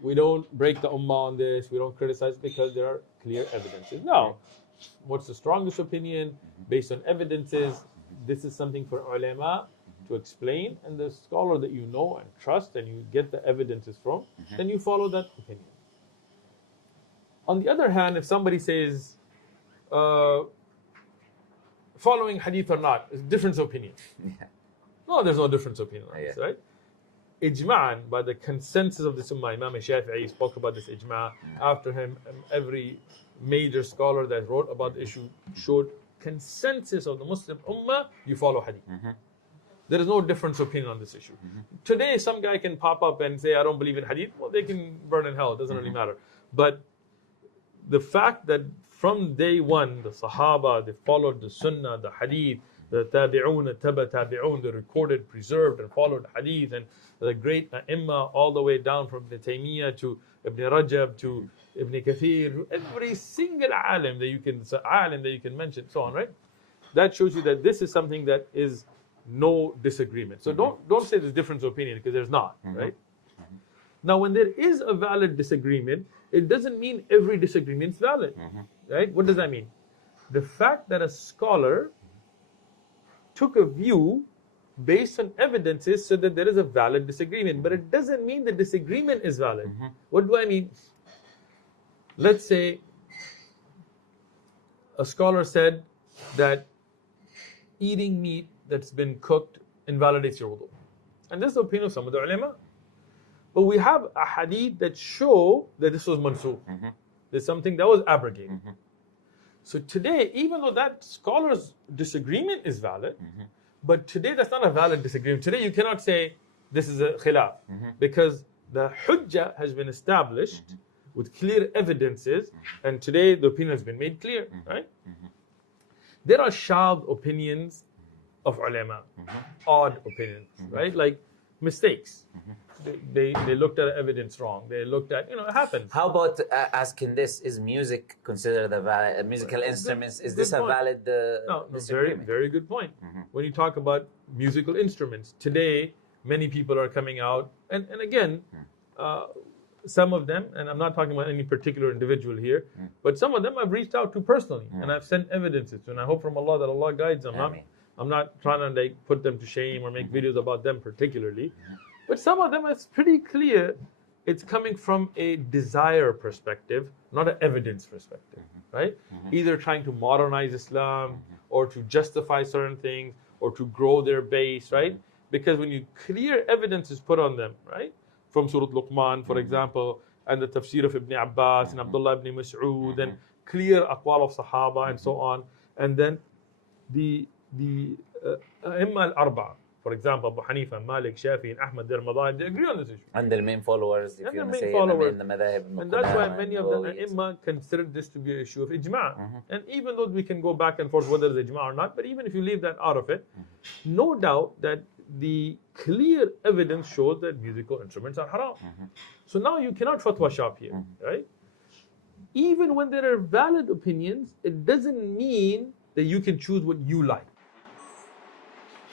We don't break the ummah on this, we don't criticize because there are clear evidences. Now, what's the strongest opinion based on evidences? This is something for ulama to explain, and the scholar that you know and trust and you get the evidences from, then you follow that opinion. On the other hand, if somebody says, following hadith or not, is difference of opinion. No, there's no difference of opinion on this, right? Ijma'an, by the consensus of this ummah, Imam Shafi'i spoke about this ijma'. After him, every major scholar that wrote about the issue showed consensus of the Muslim ummah, you follow hadith. There is no difference of opinion on this issue. Today, some guy can pop up and say, I don't believe in hadith. Well, they can burn in hell. It doesn't really matter. But the fact that from day one, the Sahaba, they followed the Sunnah, the hadith, the Tabi'un, the Taba Tabi'un, they recorded, preserved, and followed hadith, and the great ai*imma all the way down from Ibn Taymiyyah to Ibn Rajab to Ibn Kathir, every single alim that you can mention, so on, right? That shows you that this is something that is no disagreement. So don't say there's difference of opinion, because there's not, right? Now, when there is a valid disagreement, it doesn't mean every disagreement is valid, right? What does that mean? The fact that a scholar took a view based on evidences so that there is a valid disagreement, but it doesn't mean the disagreement is valid. What do I mean? Let's say a scholar said that eating meat that's been cooked invalidates your wudu. And this is the opinion of some of the ulama. But we have a hadith that show that this was mansukh. There's something that was abrogated. So today, even though that scholar's disagreement is valid, but today that's not a valid disagreement. Today you cannot say this is a khilaf, because the hujjah has been established with clear evidences, and today the opinion has been made clear, right? There are shadh opinions of ulama, odd opinions, right? Like mistakes. They looked at evidence wrong. They looked at, it happens. How about asking this, is music considered a valid, musical instruments, is this a valid No, very good point. When you talk about musical instruments, today, many people are coming out, and again, some of them, and I'm not talking about any particular individual here, but some of them I've reached out to personally, and I've sent evidences to, and I hope from Allah that Allah guides them. I'm not trying to put them to shame or make videos about them particularly. But some of them, it's pretty clear it's coming from a desire perspective, not an evidence perspective, right? Either trying to modernize Islam or to justify certain things or to grow their base, right? Because when clear evidence is put on them, right? From Surah Luqman, for example, and the tafsir of Ibn Abbas and Abdullah ibn Mas'ud, and clear aqwal of Sahaba and so on. And then the ai*imma al-arba'a, for example, Abu Hanifa, Malik, Shafi, and Ahmad, their madhahib, they agree on this issue. And their main followers, if you want to say, followers. The madhahib, and that's why many of the ai*imma consider this to be an issue of ijma'. And even though we can go back and forth whether it's ijma' or not, but even if you leave that out of it, no doubt that the clear evidence shows that musical instruments are haram. So now you cannot fatwa shop here, right? Even when there are valid opinions, it doesn't mean that you can choose what you like.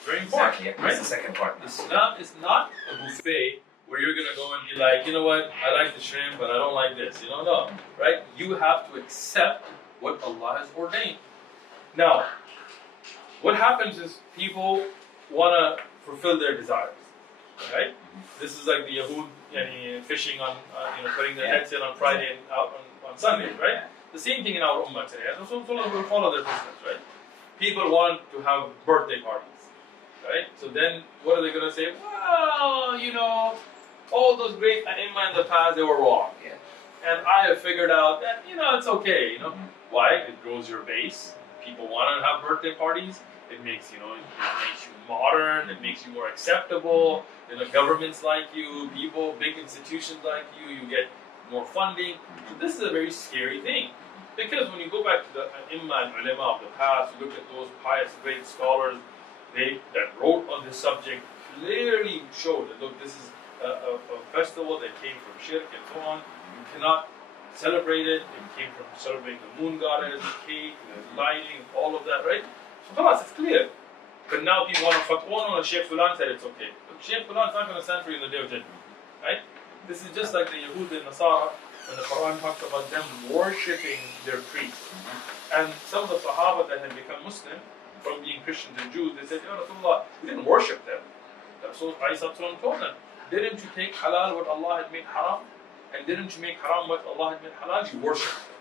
Very important, Exactly. right? That's the second part. Islam is not a buffet where you're going to go and be like, you know what, I like the shrimp, but I don't like this. You know, no, right? You have to accept what Allah has ordained. Now, what happens is people want to fulfill their desires, right? This is like the Yahud fishing on, putting their nets in on Friday and out on Sunday, right? The same thing in our ummah today. And so we'll follow their business, right? People want to have birthday parties, right? So then what are they going to say? Well, all those great ai in the past, they were wrong. Yeah. And I have figured out that, it's okay, Why? It grows your base. People want to have birthday parties. It makes, it makes you modern. It makes you more acceptable. Governments like you, people, big institutions like you, you get more funding. So this is a very scary thing. Because when you go back to the ai and ulama of the past, you look at those pious, great scholars, that wrote on this subject clearly showed that, look, this is a festival that came from shirk and so on. You cannot celebrate it. It came from celebrating the moon goddess, the cake, the lighting, all of that, right? So for us, it's clear. But now people want to fatwa on Sheikh Fulan said it's okay. But Sheikh Fulan's not going to stand for you in the day of judgment, right? This is just like the Yahud and Nasara when the Quran talks about them worshipping their priests. And some of the Sahaba that had become Muslim from being Christians and Jews, they said, Ya Rasulullah, we didn't worship them. Rasul told them, didn't you take halal what Allah had made haram? And didn't you make haram what Allah had made halal? You worship them.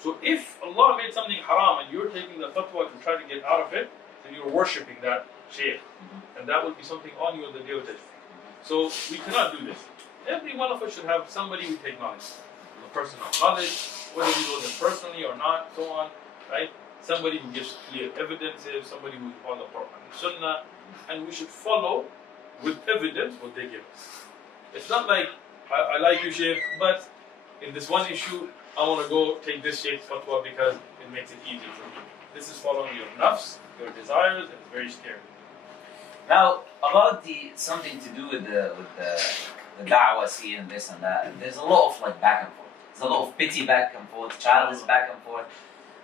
So if Allah made something haram and you're taking the fatwa to try to get out of it, then you're worshipping that shaykh. And that will be something on you on the day of judgment. So we cannot do this. Every one of us should have somebody we take knowledge from. A person of knowledge, whether we know them personally or not, so on, right? Somebody who gives clear evidences, somebody who's on the Quran and Sunnah, and we should follow with evidence what they give us. It's not like, I like you, Shaykh, but in this one issue, I want to go take this Shaykh's fatwa because it makes it easier for me. This is following your nafs, your desires, and it's very scary. Now, about something to do with the da'wah scene and this and that, there's a lot of back and forth. There's a lot of pity back and forth, childish back and forth.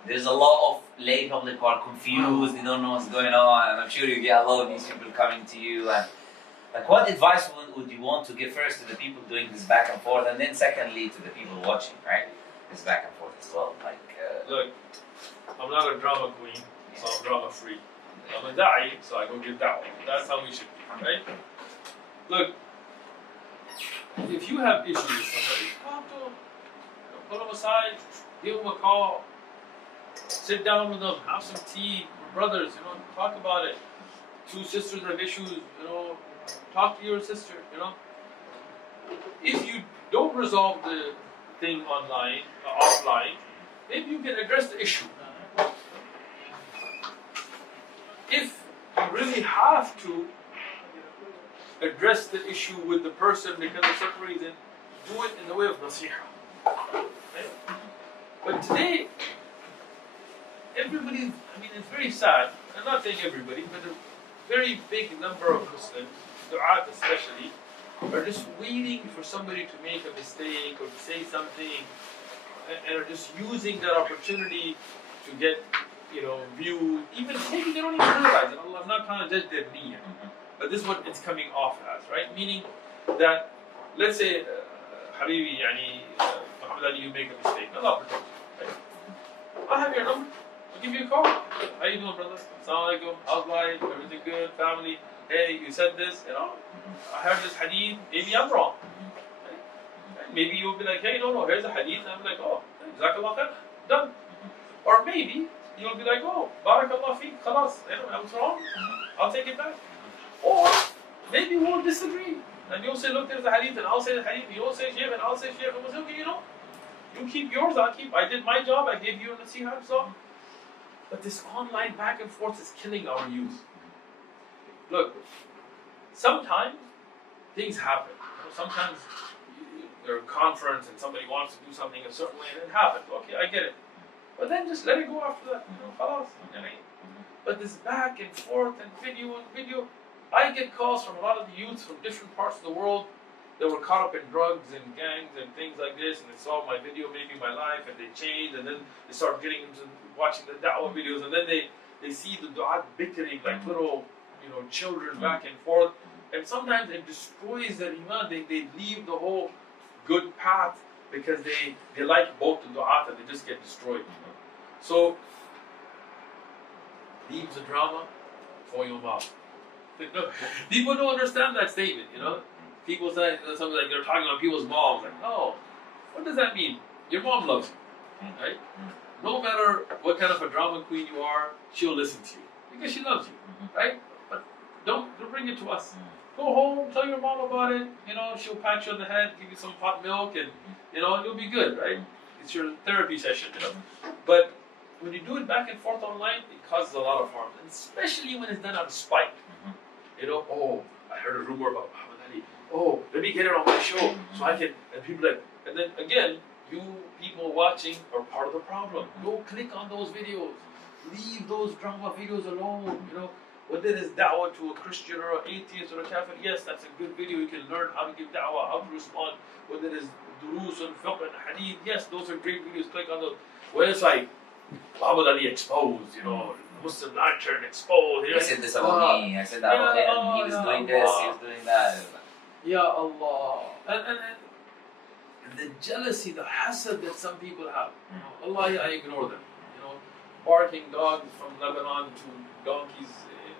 There's a lot of lay public who are confused, they don't know what's going on, and I'm sure you get a lot of these people coming to you. And what advice would you want to give first to the people doing this back and forth, and then secondly to the people watching, right? This back and forth as well. Look, I'm not a drama queen, so I'm drama free. I'm a da'i, so I go give da'wah. That's how we should be, right? Look, if you have issues with somebody, talk to them. Put them aside, give them a call, sit down with them, have some tea, brothers, talk about it. Two sisters have issues, talk to your sister, If you don't resolve the thing online, offline, maybe you can address the issue. If you really have to address the issue with the person because of some reason, do it in the way of nasiha. Right? But today, everybody, it's very sad. I'm not saying everybody, but a very big number of Muslims, du'at especially, are just waiting for somebody to make a mistake or to say something, and are just using that opportunity to get, views. Even maybe they don't even realize it. I'm not trying to judge their niyyah, but this is what it's coming off as, right? Meaning that, let's say, Habibi, Muhammad Ali, you make a mistake. Allah protect you, right? I have your number. I'll give you a call. How you doing, brother? Assalamu alaikum. How's life? Everything good? Family? Hey, you said this, I heard this hadith. Maybe I'm wrong. Right? Maybe you'll be like, hey, no, here's a hadith. And I'm like, oh, Jazakallah khair. Done. Or maybe you'll be like, oh, Barakallah feek, khalas. I was wrong. I'll take it back. Or maybe we'll disagree. And you'll say, look, there's a hadith, and I'll say the hadith. You'll say shaykh, and I'll say shaykh. And we'll say, okay, you keep yours, I did my job, I gave you a nasiha, so. But this online back and forth is killing our youth. Look, sometimes things happen. Sometimes you're a conference and somebody wants to do something a certain way, and it happens. Okay, I get it. But then just let it go after that. Khalas. But this back and forth and video, I get calls from a lot of the youths from different parts of the world that were caught up in drugs and gangs and things like this, and they saw my video making my life, and they changed, and then they start getting into watching the da'wah videos, and then they see the du'at bickering like little, children back and forth, and sometimes it destroys their iman. They leave the whole good path because they like both the du'at and they just get destroyed. So leave the drama for your mom. People don't understand that statement, People say something like they're talking about people's moms. Like, oh, what does that mean? Your mom loves you, right? No matter what kind of a drama queen you are, she'll listen to you because she loves you, right? But don't bring it to us. Go home, tell your mom about it. She'll pat you on the head, give you some hot milk, and you'll be good, right? It's your therapy session, But when you do it back and forth online, it causes a lot of harm, and especially when it's done out of spite. Oh, I heard a rumor about Muhammad Ali. Oh, let me get it on my show so I can. And people and then again, you people watching are part of the problem. Don't click on those videos. Leave those drama videos alone. Whether it is da'wah to a Christian or an atheist or a kafir, yes, that's a good video. You can learn how to give da'wah, how to respond. Whether it is durus and fiqh and hadith, yes, those are great videos. Click on those. When it's like Muhammad Ali exposed, Muslim lantern exposed. I said this about me. I said that about him. He was doing this. He was doing that. Ya Allah. And the jealousy, the hasad that some people have. Allah, I ignore them. Barking dogs from Lebanon to donkeys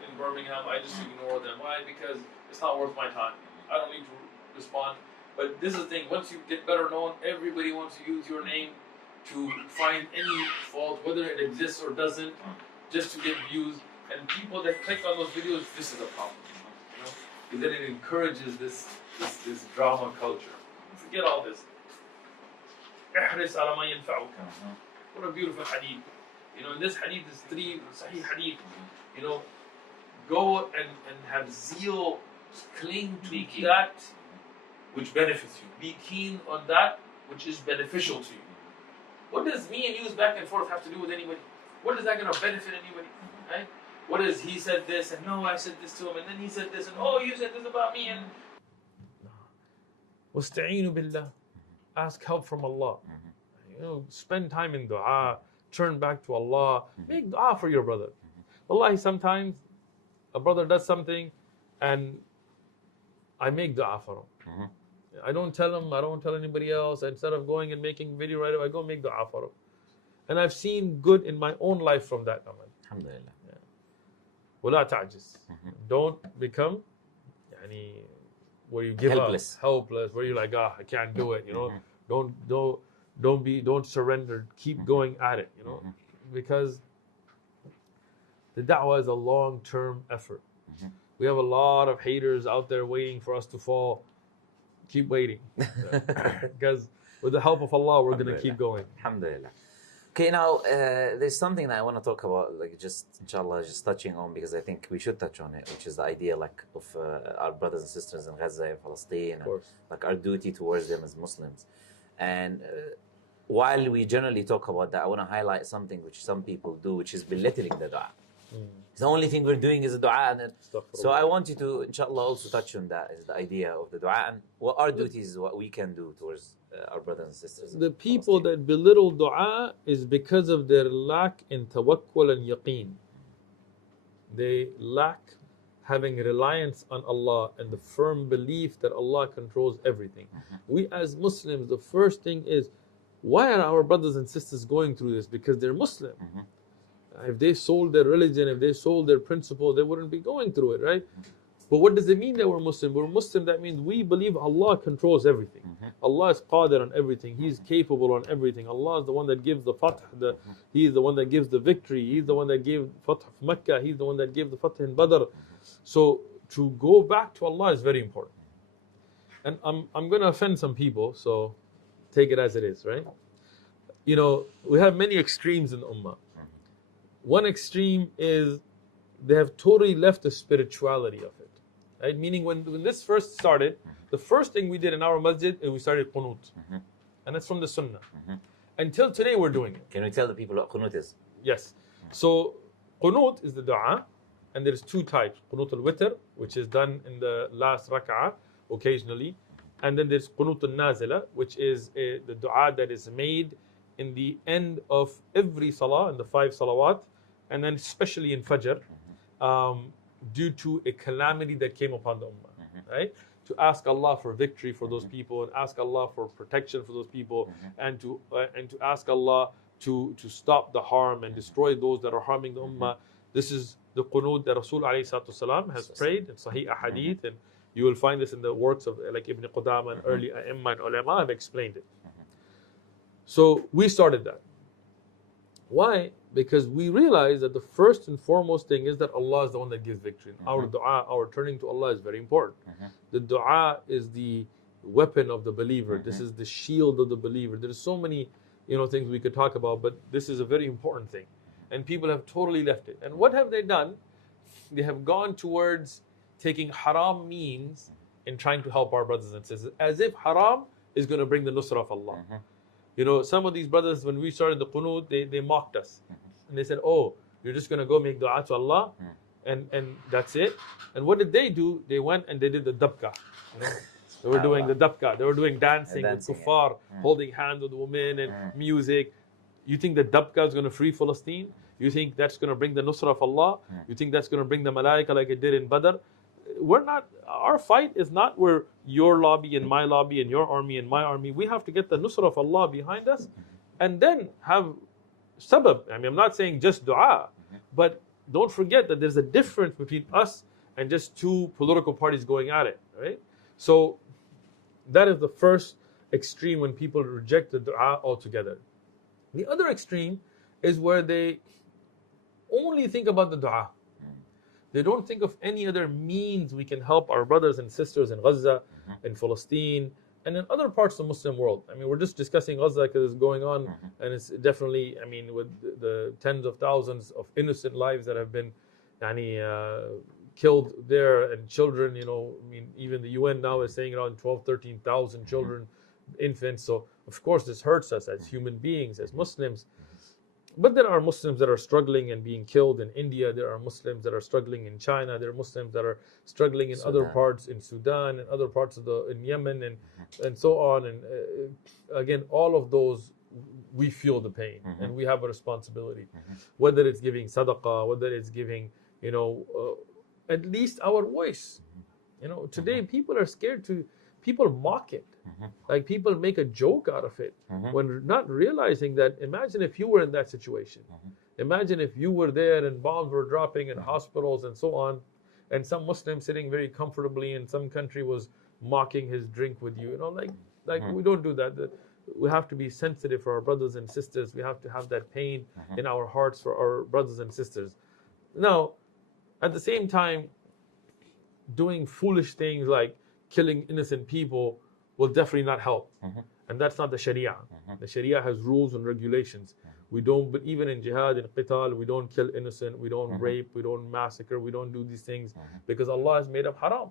in Birmingham, I just ignore them. Why? Because it's not worth my time. I don't need to respond. But this is the thing, once you get better known, everybody wants to use your name to find any fault, whether it exists or doesn't, just to get views. And people that click on those videos, this is a problem. Because then it encourages this drama culture. Forget all this. What a beautiful hadith. In this hadith, there's 3 Sahih hadith. Go and have zeal, cling to that which benefits you. Be keen on that which is beneficial to you. What does me and you back and forth have to do with anybody? What is that going to benefit anybody? Right? What is he said this and no, I said this to him and then he said this and oh, you said this about me and وَاسْتَعِينُوا بِاللَّهِ. Ask help from Allah. Spend time in dua. Turn back to Allah. Make dua for your brother. Wallahi, sometimes a brother does something and I make dua for him. I don't tell him, I don't tell anybody else. Instead of going and making video right away, I go make dua for him. And I've seen good in my own life from that. Alhamdulillah. وَلَا تَعْجِزْ. Don't become where you give up, helpless, where you're like, I can't do it, Don't surrender. Keep going at it, because the da'wah is a long-term effort. We have a lot of haters out there waiting for us to fall. Keep waiting, because with the help of Allah, we're going to keep going. Alhamdulillah. Okay, now there's something that I want to talk about, inshallah, just touching on, because I think we should touch on it, which is the idea of our brothers and sisters in Gaza and Palestine, and our duty towards them as Muslims. And while we generally talk about that, I want to highlight something which some people do, which is belittling the dua. The only thing we're doing is the dua. So I want you to, inshallah, also touch on that, is the idea of the dua and what our duties, what we can do towards our brothers and sisters. The people that belittle dua is because of their lack in tawakkul and yaqeen. They lack having reliance on Allah and the firm belief that Allah controls everything. We as Muslims, the first thing is, why are our brothers and sisters going through this? Because they're Muslim. If they sold their religion, if they sold their principle, they wouldn't be going through it, right? But what does it mean that we're Muslim? We're Muslim, that means we believe Allah controls everything. Allah is qadir on everything. He's capable on everything. Allah is the one that gives the fath. He is the one that gives the victory. He's the one that gave fath of Mecca. He's the one that gave the fath in Badr. So to go back to Allah is very important. And I'm going to offend some people, so take it as it is, right? We have many extremes in the Ummah. One extreme is they have totally left the spirituality of it. Right? Meaning when this first started, the first thing we did in our masjid is we started qunut. And that's from the sunnah. Until today we're doing it. Can we tell the people what qunut is? Yes. So qunut is the dua and there's two types. Qunut al-witr, which is done in the last rak'ah occasionally. And then there's Qunut al-nazila, which is the dua that is made in the end of every salah, in the 5 salawat, and then especially in Fajr, due to a calamity that came upon the ummah, right? To ask Allah for victory for those people, and ask Allah for protection for those people, and to ask Allah to stop the harm and destroy those that are harming the ummah. This is the qunut that Rasul ﷺ has prayed in Sahih Ahadith, and you will find this in the works of like Ibn Qudama and early A'imma and Ulama have explained it. So we started that. Why? Because we realize that the first and foremost thing is that Allah is the one that gives victory. Our dua, our turning to Allah is very important. The dua is the weapon of the believer. This is the shield of the believer. There's so many, things we could talk about, but this is a very important thing. And people have totally left it. And what have they done? They have gone towards taking haram means in trying to help our brothers and sisters, as if haram is going to bring the nusrah of Allah. Some of these brothers, when we started the qunut, they mocked us. And they said, oh, you're just going to go make dua to Allah, and that's it. And what did they do? They went and they did the dabka. They were doing the dabka. They were doing dancing with kuffar, holding hands with women and music. You think the dabka is going to free Palestine? You think that's going to bring the nusrah of Allah? You think that's going to bring the malaika like it did in Badr? Our fight is not where your lobby and my lobby and your army and my army. We have to get the nusrah of Allah behind us and then have sabab. I'm not saying just dua, but don't forget that there's a difference between us and just two political parties going at it, right? So that is the first extreme when people reject the dua altogether. The other extreme is where they only think about the dua. They don't think of any other means we can help our brothers and sisters in Gaza, in Palestine, and in other parts of the Muslim world. We're just discussing Gaza because it's going on, and it's definitely, with the tens of thousands of innocent lives that have been killed there, and children, even the UN now is saying around 12, 13,000 children, infants. So, of course, this hurts us as human beings, as Muslims. But there are Muslims that are struggling and being killed in India. There are Muslims that are struggling in China. There are Muslims that are struggling in other parts, in Sudan, and other parts of in Yemen, and so on. And again, all of those, we feel the pain, and we have a responsibility. Whether it's giving sadaqah, whether it's giving, at least our voice. Today people are scared to. People mock it. Like people make a joke out of it when not realizing that, imagine if you were in that situation. Imagine if you were there and bombs were dropping in hospitals and so on, and some Muslim sitting very comfortably in some country was mocking his drink with you. We don't do that. We have to be sensitive for our brothers and sisters. We have to have that pain in our hearts for our brothers and sisters. Now, at the same time, doing foolish things like killing innocent people will definitely not help. And that's not the Sharia. The Sharia has rules and regulations. We don't, but even in jihad and qital, we don't kill innocent, we don't rape, we don't massacre, we don't do these things because Allah has made up haram.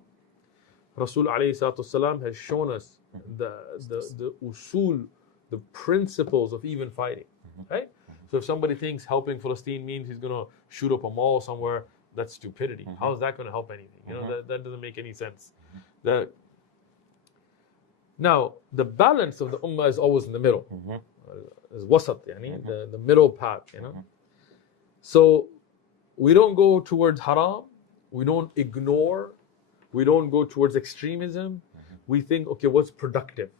Rasul ﷺ has shown us the usul, the principles of even fighting. Right? So if somebody thinks helping Palestine means he's going to shoot up a mall somewhere, that's stupidity. How is that going to help anything? That doesn't make any sense. Now, the balance of the ummah is always in the middle. Is wasat, the middle path, So we don't go towards haram, we don't ignore, we don't go towards extremism. We think, okay, what's productive,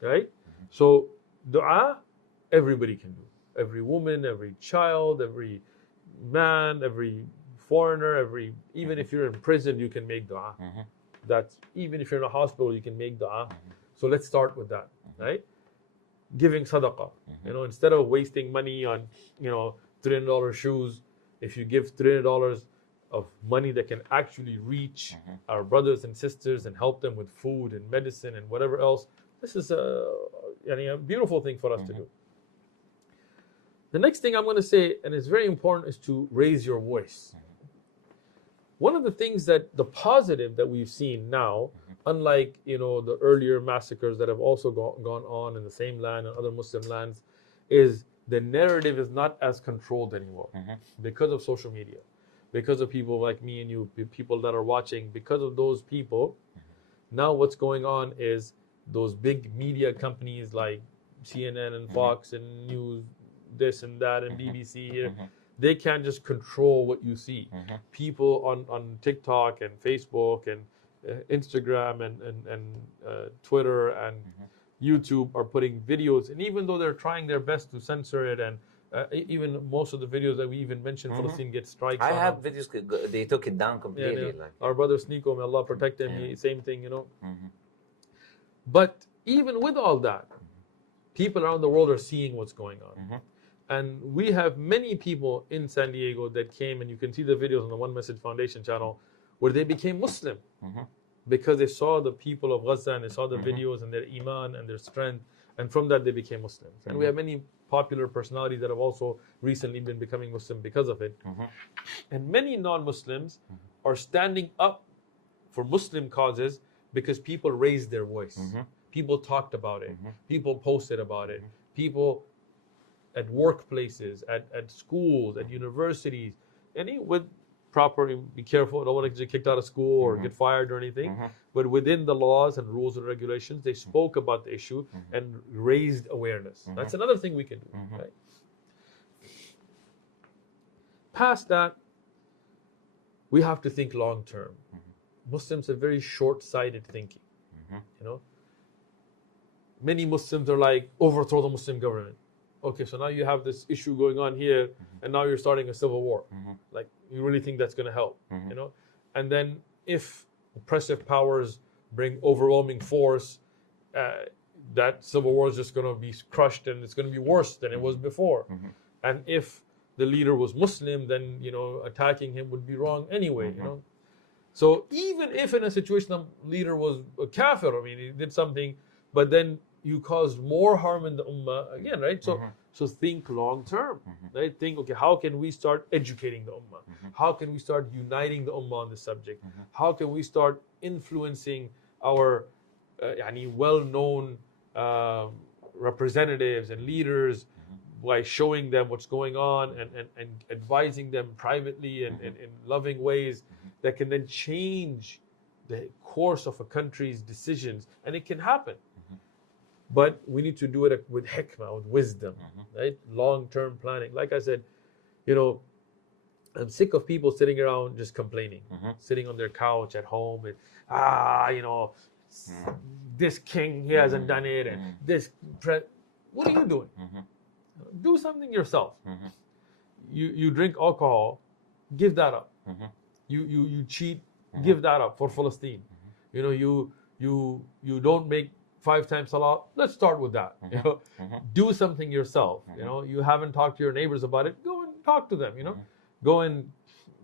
right? So dua, everybody can do. Every woman, every child, every man, every foreigner, even if you're in prison, you can make dua. That's even if you're in a hospital, you can make dua. So let's start with that, right? Giving sadaqah. Instead of wasting money on, $300 shoes, if you give $300 of money that can actually reach our brothers and sisters and help them with food and medicine and whatever else, this is a beautiful thing for us to do. The next thing I'm going to say, and it's very important, is to raise your voice. One of the things the positive that we've seen now, unlike the earlier massacres that have also gone on in the same land and other Muslim lands, is the narrative is not as controlled anymore because of social media. because of people like me and you, people that are watching, because of those people, now what's going on is those big media companies like CNN and Fox and News, this and that, and BBC here, they can't just control what you see. People on TikTok and Facebook and Instagram and Twitter and YouTube are putting videos, and even though they're trying their best to censor it, and even most of the videos that we even mentioned, Palestine gets strikes. I have videos, they took it down completely. Yeah. Our brother Sneeko, may Allah protect him, same thing, you know. But even with all that, people around the world are seeing what's going on. And we have many people in San Diego that came, and you can see the videos on the One Message Foundation channel, where they became Muslim because they saw the people of Gaza and they saw the videos and their iman and their strength, and from that they became Muslims. And we have many popular personalities that have also recently been becoming Muslim because of it. And many non-Muslims are standing up for Muslim causes because people raised their voice. People talked about it. People posted about it. People at workplaces, at schools, at universities, with proper, be careful, don't want to get kicked out of school or get fired or anything, but within the laws and rules and regulations, they spoke about the issue and raised awareness. That's another thing we can do. Right? Past that, we have to think long term. Muslims have very short-sighted thinking. You know, many Muslims are like, overthrow the Muslim government. Okay, so now you have this issue going on here, and now you're starting a civil war. Like, you really think that's going to help, you know? And then if oppressive powers bring overwhelming force, that civil war is just going to be crushed, and it's going to be worse than it was before. And if the leader was Muslim, then, you know, attacking him would be wrong anyway, you know? So even if in a situation the leader was a kafir, I mean, he did something, but then you caused more harm in the ummah again, right? So, so think long term, right? Think, okay, how can we start educating the ummah? How can we start uniting the ummah on this subject? How can we start influencing our well-known representatives and leaders by showing them what's going on and advising them privately and in loving ways that can then change the course of a country's decisions? And it can happen. But we need to do it with hikmah, with wisdom, right? Long-term planning. Like I said, you know, I'm sick of people sitting around just complaining, sitting on their couch at home, and, you know, this king, he hasn't done it, and this, what are you doing? Do something yourself. You drink alcohol, give that up. You cheat, give that up for Palestine. You know, you don't make 5 times salah, let's start with that. You know, do something yourself. You know, you haven't talked to your neighbors about it, go and talk to them. You know, go and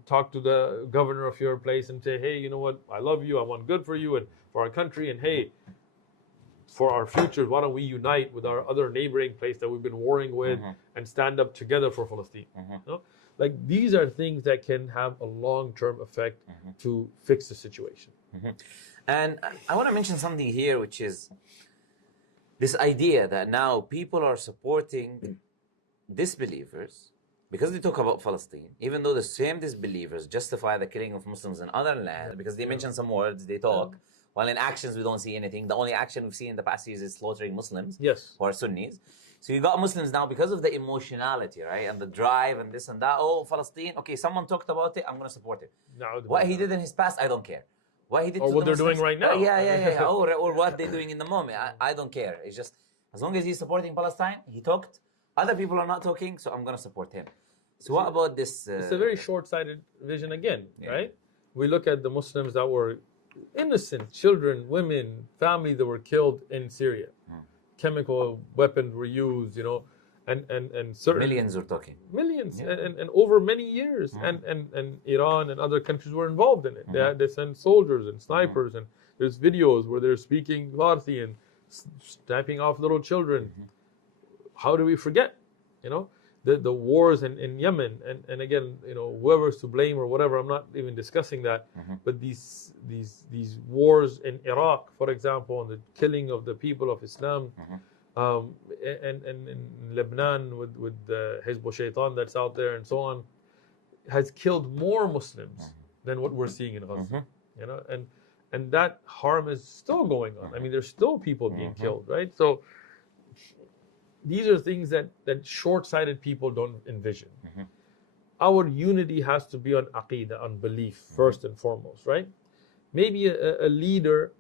talk to the governor of your place and say, hey, you know what, I love you, I want good for you and for our country, and hey, for our future, why don't we unite with our other neighboring place that we've been warring with and stand up together for Palestine? You know? Like, these are things that can have a long-term effect to fix the situation. And I want to mention something here, which is this idea that now people are supporting disbelievers because they talk about Palestine, even though the same disbelievers justify the killing of Muslims in other lands because they mention some words, they talk, while in actions we don't see anything. The only action we've seen in the past years is slaughtering Muslims who are Sunnis. So you got Muslims now because of the emotionality, right, and the drive and this and that. Oh, Palestine, okay, someone talked about it, I'm going to support it. What he did in his past, I don't care. What he did or what they're doing right now. Or what they're doing in the moment. I don't care. It's just, as long as he's supporting Palestine, he talked. Other people are not talking, so I'm going to support him. So what about this? It's a very short-sighted vision again, right? We look at the Muslims that were innocent, children, women, families that were killed in Syria. Chemical weapons were used, you know, and certain millions we're talking. Millions, and over many years, and Iran and other countries were involved in it. They sent soldiers and snipers, and there's videos where they're speaking Farsi and sniping off little children. How do we forget, you know, the wars in Yemen, and again, you know, whoever's to blame or whatever, I'm not even discussing that, but these wars in Iraq, for example, and the killing of the people of Islam, and in Lebanon with the Hizb Shaitan that's out there and so on. has killed more Muslims than what we're seeing in Gaza. You know, and that harm is still going on. I mean, there's still people being killed, right? So these are things that short-sighted people don't envision. Our unity has to be on aqeedah, on belief, first and foremost, right? Maybe a leader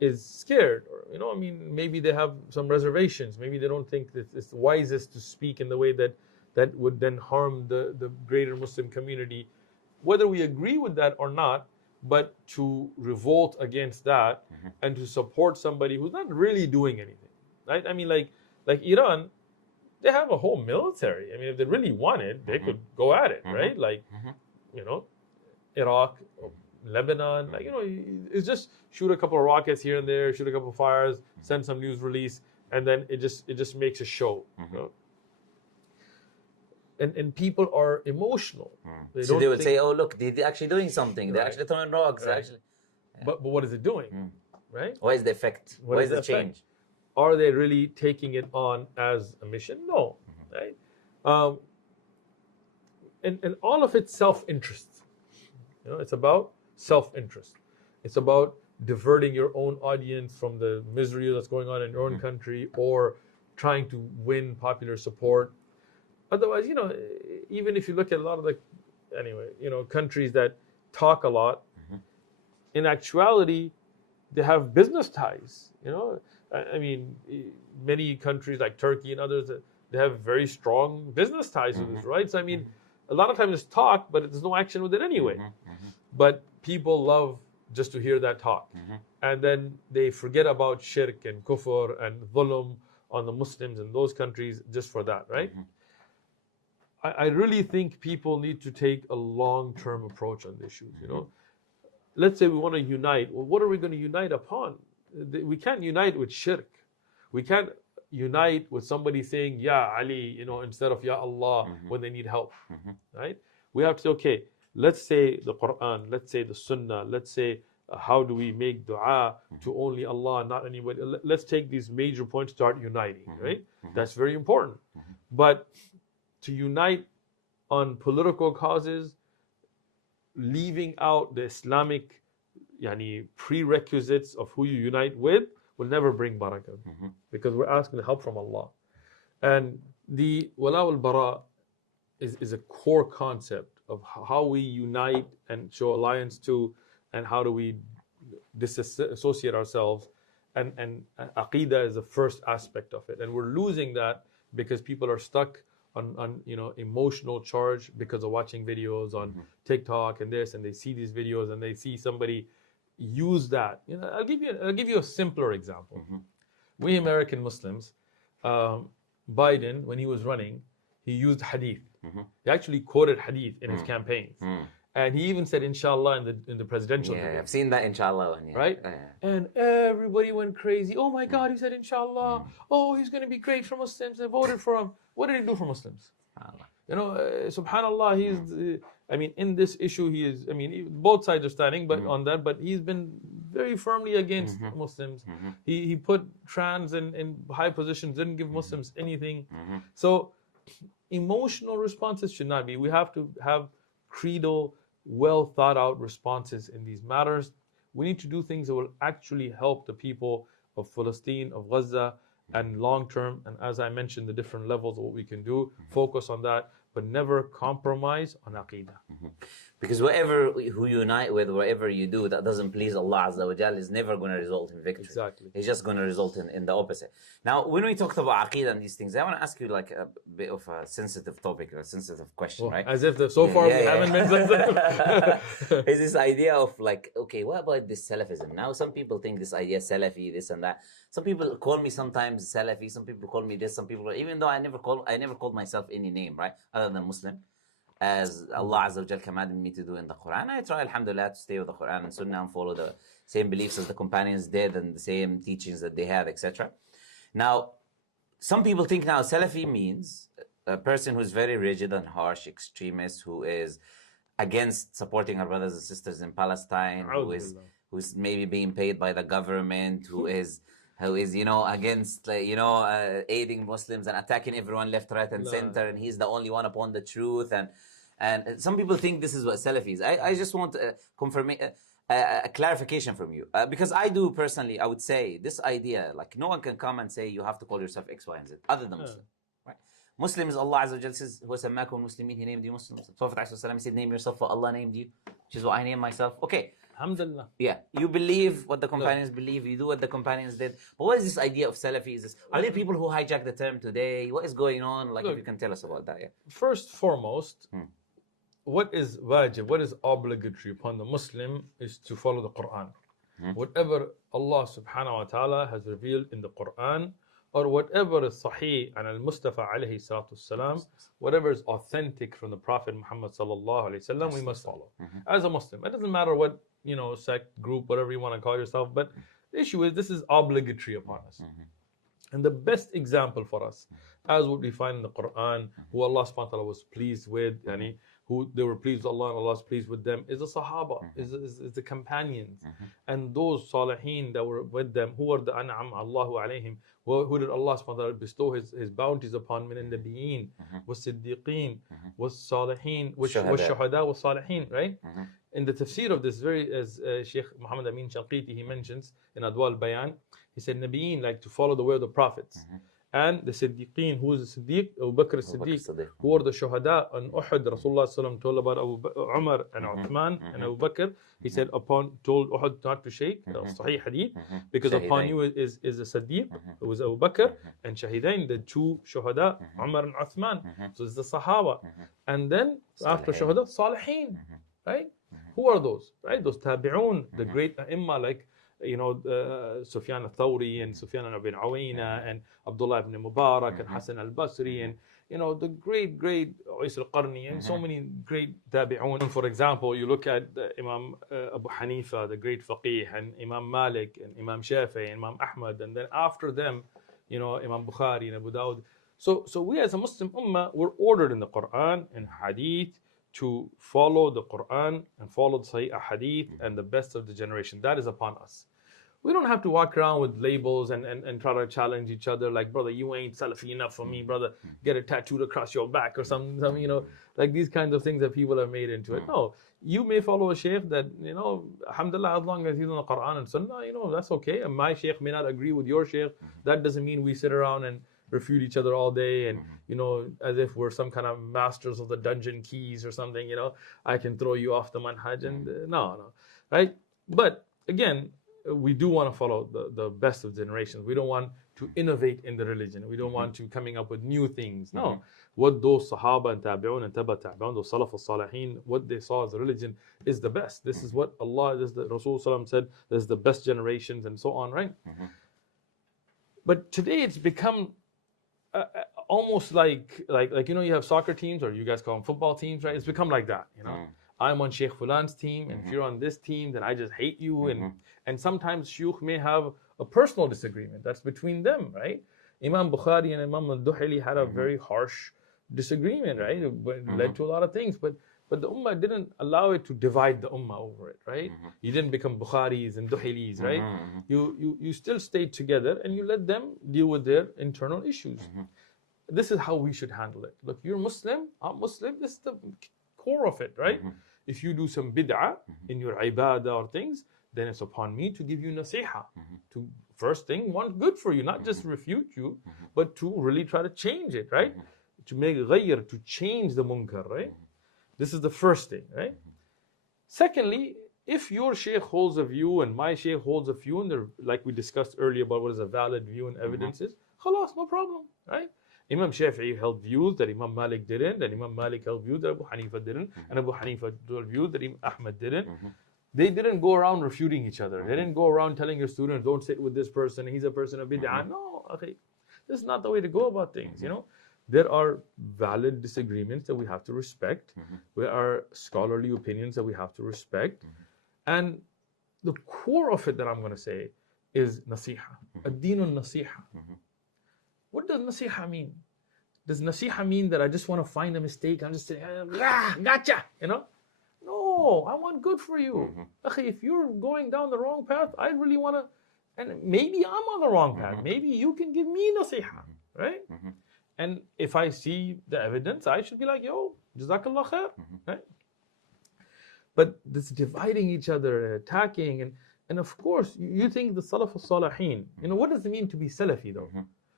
is scared, or, you know, I mean, maybe they have some reservations. Maybe they don't think that it's wisest to speak in the way that would then harm the greater Muslim community. Whether we agree with that or not, but to revolt against that and to support somebody who's not really doing anything, right? I mean, like Iran, they have a whole military. I mean, if they really wanted, they could go at it, right? Like, you know, Iraq, Lebanon, like, you know, it's just shoot a couple of rockets here and there, shoot a couple of fires, send some news release, and then it just makes a show. You know? And people are emotional. So they would say, "Oh, look, they're actually doing something. They're actually throwing rocks. Right. Actually." But what is it doing? Right? What is the effect? What is the change? Are they really taking it on as a mission? No, right? And all of it's self-interest. You know, it's about self-interest. It's about diverting your own audience from the misery that's going on in your own country, or trying to win popular support. Otherwise, you know, even if you look at a lot of the, anyway, you know, countries that talk a lot, in actuality, they have business ties. You know, I mean, many countries like Turkey and others, they have very strong business ties with us, right? So I mean, a lot of times it's talk, but there's no action with it anyway. But people love just to hear that talk, and then they forget about shirk and kufr and dhulm on the Muslims in those countries just for that, right? I really think people need to take a long-term approach on the issues. You know, let's say we want to unite. Well, what are we going to unite upon? We can't unite with shirk. We can't unite with somebody saying Ya Ali, you know, instead of Ya Allah when they need help, right? We have to say, okay, let's say the Quran, let's say the Sunnah, let's say how do we make dua to only Allah, not anybody. Let's take these major points, start uniting, right? That's very important. But to unite on political causes, leaving out the Islamic prerequisites of who you unite with, will never bring barakah, because we're asking help from Allah. And the wala wal bara is a core concept of how we unite and show alliance to, and how do we disassociate ourselves. And aqeedah is the first aspect of it, and we're losing that because people are stuck on you know, emotional charge because of watching videos on TikTok and this, and they see these videos and they see somebody use that. You know, I'll give you a simpler example. We American Muslims, Biden, when he was running, he used hadith. He actually quoted hadith in his campaigns. And he even said inshallah in the presidential debate. Yeah, I've seen that inshallah one, right? And everybody went crazy. Oh my God, he said inshallah. Oh, he's going to be great for Muslims. They voted for him. What did he do for Muslims? You know, subhanallah, he's, I mean, in this issue, he is, I mean, both sides are standing but on that, but he's been very firmly against Muslims. He put trans in high positions, didn't give Muslims anything. So emotional responses should not be. We have to have credo, well thought out responses in these matters. We need to do things that will actually help the people of Palestine, of Gaza, and long term. And as I mentioned, the different levels of what we can do, focus on that, but never compromise on aqeedah. Because whatever who you unite with, whatever you do that doesn't please Allah Azza wa Jal is never going to result in victory. Exactly. It's just going to result in the opposite. Now, when we talked about aqeedah and these things, I want to ask you like a bit of a sensitive topic, or a sensitive question, right? As if so far we haven't been sensitive. It's this idea of like, okay, what about this Salafism? Now, some people think this idea Salafi, this and that. Some people call me sometimes Salafi, some people call me this, some people, even though I never called myself any name, right? Other than Muslim. As Allah Azza wa Jal commanded me to do in the Quran, I try, alhamdulillah, to stay with the Quran and Sunnah and follow the same beliefs as the companions did and the same teachings that they had, etc. Now, some people think now Salafi means a person who's very rigid and harsh, extremist, who is against supporting our brothers and sisters in Palestine, who's maybe being paid by the government, who is against aiding Muslims and attacking everyone left, right, and center, and he's the only one upon the truth, And some people think this is what Salafi is. I just want a clarification from you. Because I do personally, I would say this idea, like no one can come and say you have to call yourself X, Y, and Z other than Muslim. Right? Muslims, Allah Azza wa Jal says, "Huwa sammakum muslimin," He named you Muslims. Prophet ﷺ said, "Name yourself what Allah named you," which is what I name myself. Okay. Alhamdulillah. Yeah, you believe what the companions believe, you do what the companions did. But what is this idea of Salafi? Is this, are there people who hijack the term today? What is going on? Like, if you can tell us about that, yeah. First, foremost, what is wajib, what is obligatory upon the Muslim is to follow the Quran. Whatever Allah subhanahu wa ta'ala has revealed in the Quran, or whatever is sahih and al-Mustafa alayhi salatu salam, whatever is authentic from the Prophet Muhammad sallallahu alayhi wasallam, we must follow. As a Muslim, it doesn't matter what, sect, group, whatever you want to call yourself, but the issue is this is obligatory upon us. And the best example for us, as what we find in the Quran, who Allah subhanahu wa ta'ala was pleased with, who they were pleased with Allah and Allah was pleased with them, is the Sahaba, is the companions. And those Salihin that were with them, who are the An'am Allahu alayhim, who did Allah subhanahu wa ta'ala bestow His bounties upon, min al-Nabiyeen, was Siddiqeen, was Salihin, was Shuhada, was Salihin, right? In the tafsir of this, as Sheikh Muhammad Amin Shanqiti, he mentions in Adwal Bayan, he said, Nabiyeen, like to follow the way of the prophets. And the Siddiqeen, who is the Siddiq? Abu Bakr as-Siddiq, who are the Shuhada on Uhud. Rasulullah sallam told about Umar and Uthman and Abu Bakr. He said, told Uhud not to shake, Sahih Hadith, because upon you is the Siddiq, who was Abu Bakr, and Shahidain, the two Shuhada, Umar and Uthman. So it's the Sahaba. And then after Shuhada, Salihin, right? Who are those? Right? Those Tabi'un, the great Imma, like Sufyan al-Thawri and Sufyan ibn Awayna and Abdullah ibn Mubarak and Hassan al-Basri and the great Uwais al-Qarni and so many great tabi'un. For example, you look at Imam Abu Hanifa, the great faqih, and Imam Malik and Imam Shafi'i and Imam Ahmad, and then after them, Imam Bukhari and Abu Dawud. So we as a Muslim ummah, we're ordered in the Quran and Hadith to follow the Quran and follow the Sahih Hadith and the best of the generation. That is upon us. We don't have to walk around with labels and try to challenge each other like, brother, you ain't Salafi enough for me, brother, get it tattooed across your back or some like these kinds of things that people have made into it. No, you may follow a sheikh that, alhamdulillah, as long as he's on the Quran and Sunnah, that's okay. And my sheikh may not agree with your sheikh. That doesn't mean we sit around and refute each other all day and as if we're some kind of masters of the dungeon keys or something. I can throw you off the manhaj and no, right? But again, we do want to follow the best of generations. We don't want to innovate in the religion. We don't want to coming up with new things. No, what those Sahaba and Tabi'un and Taba Tabi'un, those Salaf al-Salihin, what they saw as a religion is the best. This is what Allah, this is the Rasul Sallam said, this is the best generations and so on, right? But today it's become almost like you have soccer teams, or you guys call them football teams, right? It's become like that, I'm on Sheikh Fulan's team, and if you're on this team, then I just hate you. And sometimes Shuyukh may have a personal disagreement that's between them, right? Imam Bukhari and Imam al-Duhili had a very harsh disagreement, right? It led to a lot of things, but the Ummah didn't allow it to divide the Ummah over it, right? You didn't become Bukharis and Duhilis, right? You still stayed together and you let them deal with their internal issues. This is how we should handle it. Look, you're Muslim, I'm Muslim, this is the core of it, right? If you do some bid'ah in your ibadah or things, then it's upon me to give you nasiha. To first thing, want good for you, not just refute you, but to really try to change it, right? To make ghayr, to change the munkar, right? This is the first thing, right? Secondly, if your sheikh holds a view and my sheikh holds a view, and like we discussed earlier about what is a valid view and evidences, khalas, no problem, right? Imam Shafi'i held views that Imam Malik didn't, and Imam Malik held views that Abu Hanifa didn't, and Abu Hanifa held views that Imam Ahmad didn't. They didn't go around refuting each other. They didn't go around telling your students, don't sit with this person, he's a person of bid'ah. No, okay. This is not the way to go about things, There are valid disagreements that we have to respect. There are scholarly opinions that we have to respect. And the core of it that I'm going to say is nasiha. Ad-deenun nasiha. What does nasiha mean? Does nasiha mean that I just want to find a mistake? I'm just saying, gotcha, No, I want good for you. If you're going down the wrong path, I really want to, and maybe I'm on the wrong path. Maybe you can give me nasiha, right? And if I see the evidence, I should be like, yo, Jazakallah khair. Right? But this dividing each other, attacking, and of course, you think the Salaf al-Salihin, what does it mean to be Salafi though?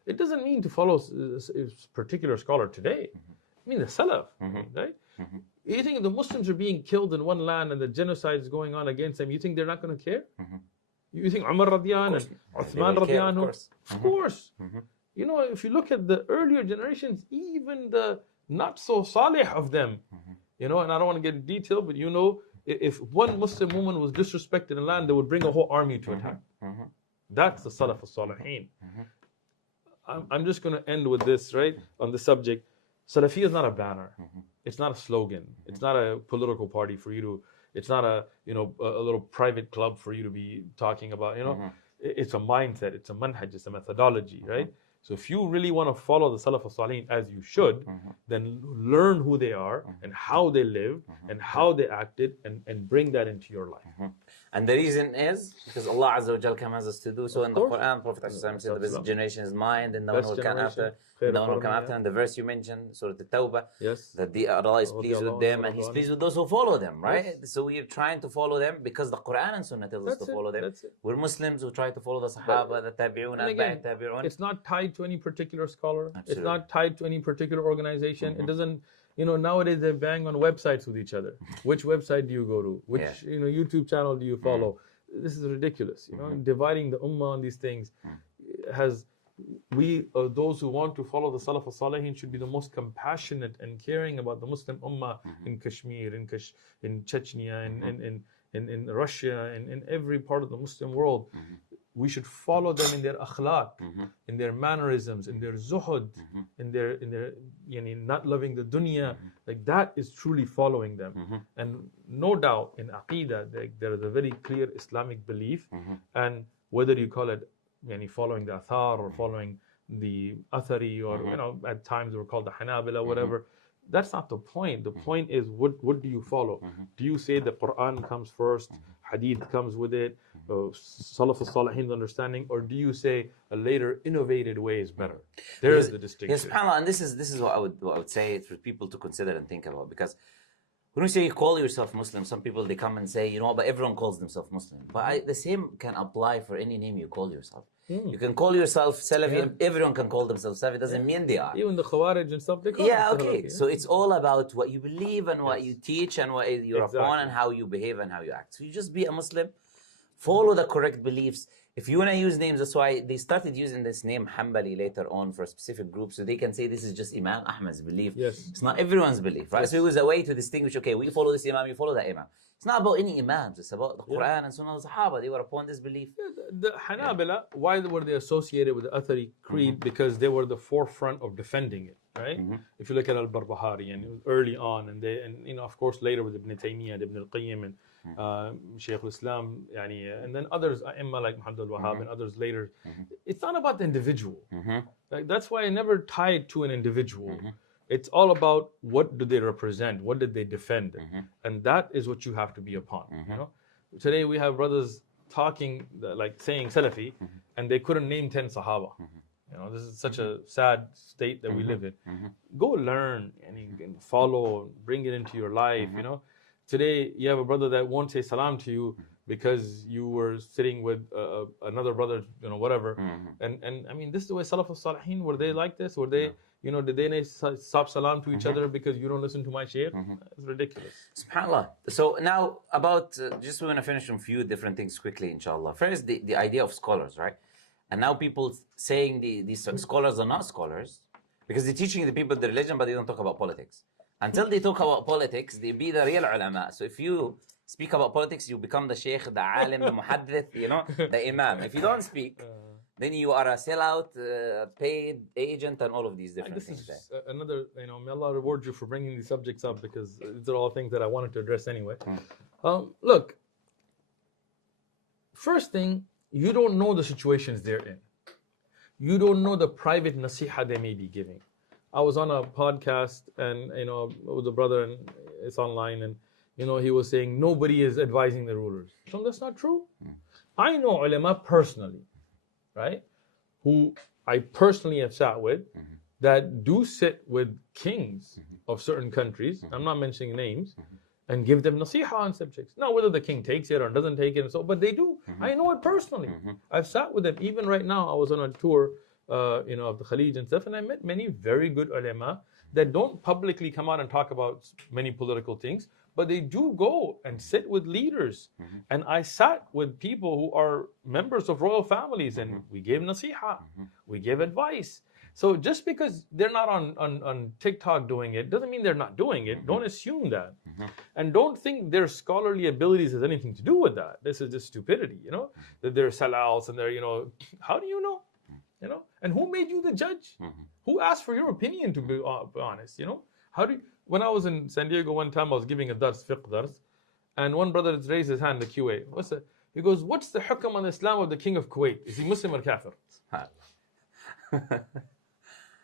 It doesn't mean to follow a particular scholar today. I mean the Salaf, right? You think the Muslims are being killed in one land and the genocide is going on against them, you think they're not going to care? You think Umar radiyan and Uthman radiyan? Of course. If you look at the earlier generations, even the not so salih of them, and I don't want to get in detail, but if one Muslim woman was disrespected in land, they would bring a whole army to attack. That's the Salaf al-Salihin. I'm just going to end with this, right, on the subject. Salafi is not a banner. It's not a slogan. It's not a political party for you to, it's not a little private club for you to be talking about, It's a mindset, it's a manhaj, it's a methodology, right? So if you really want to follow the Salaf al-Salihin as you should, then learn who they are and how they lived and how they acted and bring that into your life. And the reason is because Allah Azza wa Jal commands us to do so in the Quran. Prophet said the best generation is mine, and the one will come after. The one will come after. And the verse you mentioned, Surah At-Tawbah, that Allah is pleased with them and He's pleased with those who follow them, right? Yes. So we are trying to follow them because the Quran and Sunnah tells us to follow them. We're Muslims who try to follow the Sahaba, the Tabi'un, Atba'at Tabi'un. It's not tied to any particular scholar. Absolutely. It's not tied to any particular organization. It doesn't. Nowadays they bang on websites with each other. Which website do you go to? Which YouTube channel do you follow? This is ridiculous. Dividing the ummah on these things those who want to follow the Salaf al-Salihin should be the most compassionate and caring about the Muslim ummah in Kashmir, in Chechnya, in Russia, in every part of the Muslim world. We should follow them in their akhlaq, in their mannerisms, in their zuhud, in their not loving the dunya. Like that is truly following them. And no doubt in Aqeedah, there is a very clear Islamic belief. And whether you call it following the Athar or following the Athari or at times we're called the Hanabila, whatever. That's not the point. The point is what do you follow? Do you say the Quran comes first, Hadith comes with it, Salaf al-Salihin's understanding, or do you say a later innovated way is better? There is the distinction. Yes, subhanAllah, and this is what I would say for people to consider and think about, because when you say you call yourself Muslim, some people they come and say, but everyone calls themselves Muslim. But the same can apply for any name you call yourself. You can call yourself Salafi, and everyone can call themselves Salafi. It doesn't mean they are. Even the Khawarij and stuff, they call okay. So it's all about what you believe and what you teach and what you're upon and how you behave and how you act. So you just be a Muslim, follow the correct beliefs. If you want to use names, that's why they started using this name Hanbali later on for a specific group, so they can say this is just Imam Ahmad's belief. Yes. It's not everyone's belief, right? Yes. So it was a way to distinguish, okay, we follow this Imam, you follow that Imam. It's not about any Imams, it's about the Quran and Sunnah of the Sahaba. They were upon this belief. The Hanabila, why were they associated with the Athari creed? Because they were the forefront of defending it, right? If you look at Al-Barbahari, and it was early on, and of course later with Ibn Taymiyyah, Ibn al-Qayyim, and Shaykh al-Islam, and then others, Imma like Muhammad al-Wahhab and others later. It's not about the individual. Like, that's why I never tie it to an individual. It's all about what do they represent, what did they defend, and that is what you have to be upon. Today we have brothers talking, like saying Salafi, and they couldn't name 10 Sahaba. This is such a sad state that we live in. Go learn and follow, bring it into your life. Today you have a brother that won't say salam to you because you were sitting with another brother, whatever. And I mean, this is the way Salaf al-Salihin, were they like this? Were they, did they stop salam to each other because you don't listen to my shaykh? It's ridiculous. SubhanAllah. So now about, just we want to finish on a few different things quickly, inshallah. First, the idea of scholars, right? And now people saying these scholars are not scholars because they're teaching the people the religion, but they don't talk about politics. Until they talk about politics, they be the real ulama. So if you speak about politics, you become the sheikh, the alim, the muhaddith, the imam. If you don't speak, then you are a sellout, paid agent, and all of these different things. This is another, may Allah reward you for bringing these subjects up, because these are all things that I wanted to address anyway. Look, first thing, you don't know the situations they're in. You don't know the private nasiha they may be giving. I was on a podcast and with a brother, and it's online, and he was saying nobody is advising the rulers. So that's not true. I know ulama personally, right? Who I personally have sat with, that do sit with kings of certain countries, I'm not mentioning names, and give them nasiha on subjects. Now, whether the king takes it or doesn't take it, and so, but they do. I know it personally. I've sat with them. Even right now, I was on a tour, of the Khalij and stuff, and I met many very good ulama that don't publicly come out and talk about many political things, but they do go and sit with leaders. And I sat with people who are members of royal families, and we gave nasiha, we gave advice. So just because they're not on TikTok doing it doesn't mean they're not doing it. Don't assume that. And don't think their scholarly abilities has anything to do with that. This is just stupidity, that they're sellouts and they're, how do you know? And who made you the judge? Who asked for your opinion, to be honest? When I was in San Diego one time, I was giving a dars, fiqh dars, and one brother raised his hand in the QA. He goes, what's the hukam on Islam of the king of Kuwait? Is he Muslim or kafir?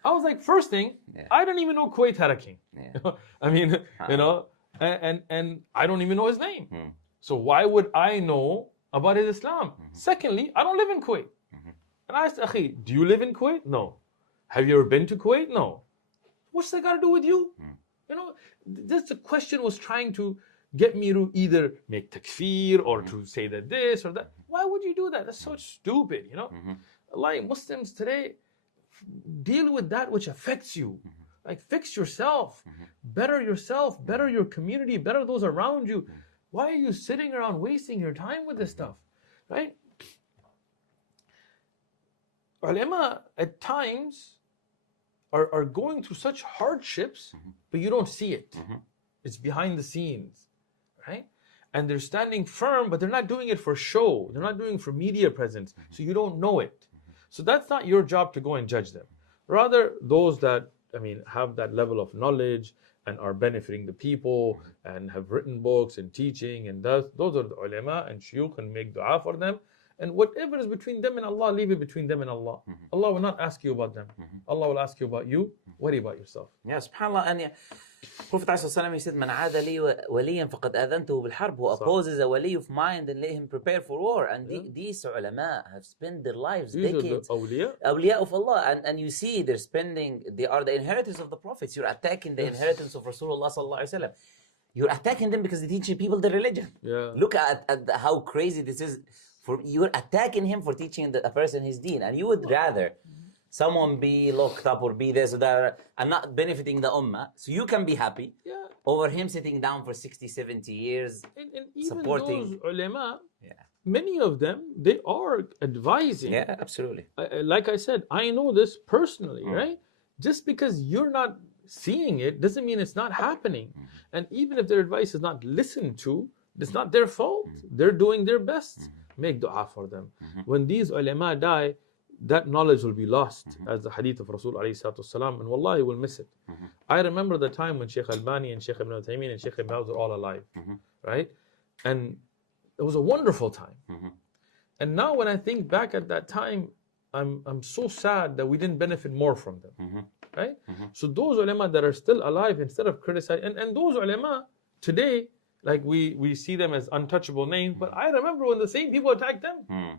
I was like, first thing, I didn't even know Kuwait had a king. I mean, and I don't even know his name. So why would I know about his Islam? Secondly, I don't live in Kuwait. And I asked, Akhi, do you live in Kuwait? No. Have you ever been to Kuwait? No. What's that got to do with you? The question was trying to get me to either make takfir or to say that this or that. Why would you do that? That's so stupid, Like Muslims today, deal with that which affects you. Like, fix yourself, better yourself, better your community, better those around you. Why are you sitting around wasting your time with this stuff, right? Ulama at times are going through such hardships, but you don't see it. It's behind the scenes, right? And they're standing firm, but they're not doing it for show. They're not doing it for media presence, so you don't know it. So that's not your job to go and judge them. Rather, those that, have that level of knowledge and are benefiting the people and have written books and teaching, and those are the ulama and shuyukh, and make dua for them. And whatever is between them and Allah, leave it between them and Allah. Allah will not ask you about them. Allah will ask you about you. Worry about yourself. Yeah, subhanAllah. And Prophet ﷺ, he said, Man aada li waliyan faqad adhantuhu bil harb, who opposes a wali of mine, then let him prepare for war. And these ulama have spent their lives, decades. Awliya of Allah. And you see, they are the inheritors of the prophets. You're attacking the inheritance of Rasulullah sallallahu alaihi wasallam. You're attacking them because they teach people the religion. Look at how crazy this is. You're attacking him for teaching a person his deen, and you would rather someone be locked up or be this or that and not benefiting the ummah, so you can be happy over him sitting down for 60, 70 years and even supporting. Those ulama, many of them, they are advising. Yeah, absolutely. Like I said, I know this personally, right? Just because you're not seeing it doesn't mean it's not happening. And even if their advice is not listened to, it's not their fault. They're doing their best. Make dua for them. When these ulama die, that knowledge will be lost, as the hadith of Rasul alayhi salatu wasalam, and wallahi will miss it. I remember the time when Sheikh Albani and Sheikh Ibn Uthaymeen and Sheikh Ibn Baz were all alive, right? And it was a wonderful time. And now when I think back at that time, I'm so sad that we didn't benefit more from them, right? So those ulama that are still alive, instead of criticizing, and those ulama today, like we see them as untouchable names, but I remember when the same people attacked them.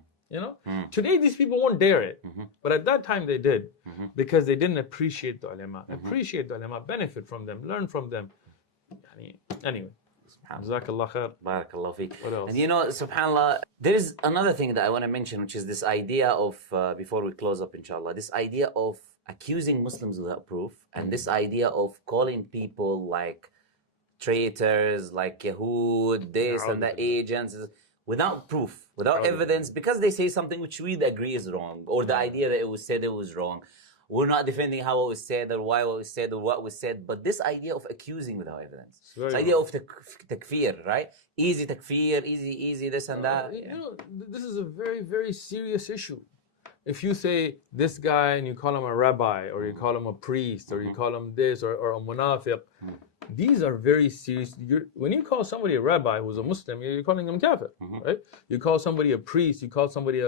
Today these people won't dare it, but at that time they did, because they didn't appreciate the ulama. Appreciate the ulama, benefit from them, learn from them. Anyway, Jazakallah khair. Barakallah feek. What else? And subhanAllah, there is another thing that I want to mention, which is this idea of, before we close up inshallah, this idea of accusing Muslims without proof, and this idea of calling people like traitors, like Yahud, this and the agents, without proof, without evidence, because they say something which we agree is wrong, or the idea that it was said it was wrong. We're not defending how it was said or why it was said or what was said, but this idea of accusing without evidence, this idea of takfir, right? Easy takfir, easy this and that. This is a very, very serious issue. If you say this guy and you call him a rabbi, or you call him a priest, or you call him this, or a munafiq, these are very serious. When you call somebody a rabbi who's a Muslim, you're calling him kafir, right? You call somebody a priest, you call somebody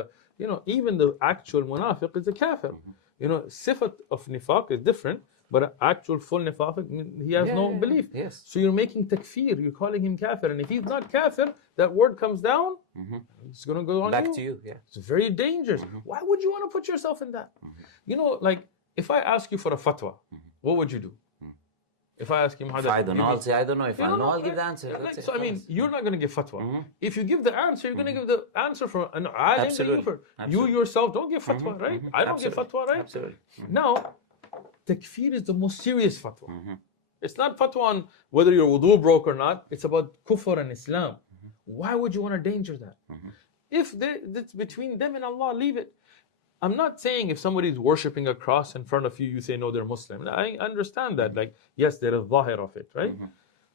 even the actual munafiq is a kafir. Sifat of nifaq is different, but actual full nifaq, he has no belief. Yes. So you're making takfir, you're calling him kafir, and if he's not kafir, that word comes down, it's going to go on back to you. It's very dangerous. Why would you want to put yourself in that? if I ask you for a fatwa, what would you do? If I ask you, if I don't know, I'll say I don't know. If I know, I'll give the answer. Like, so I mean, you're not going to give fatwa. If you give the answer, you're going to give the answer from an alim that you yourself don't give fatwa, right? I don't give fatwa, right? Absolutely. Now, takfir is the most serious fatwa. It's not fatwa on whether your wudu broke or not. It's about kufr and Islam. Why would you want to danger that? If it's between them and Allah, leave it. I'm not saying if somebody's worshipping a cross in front of you, you say, no, they're Muslim. I understand that. Like, yes, there is zahir of it, right?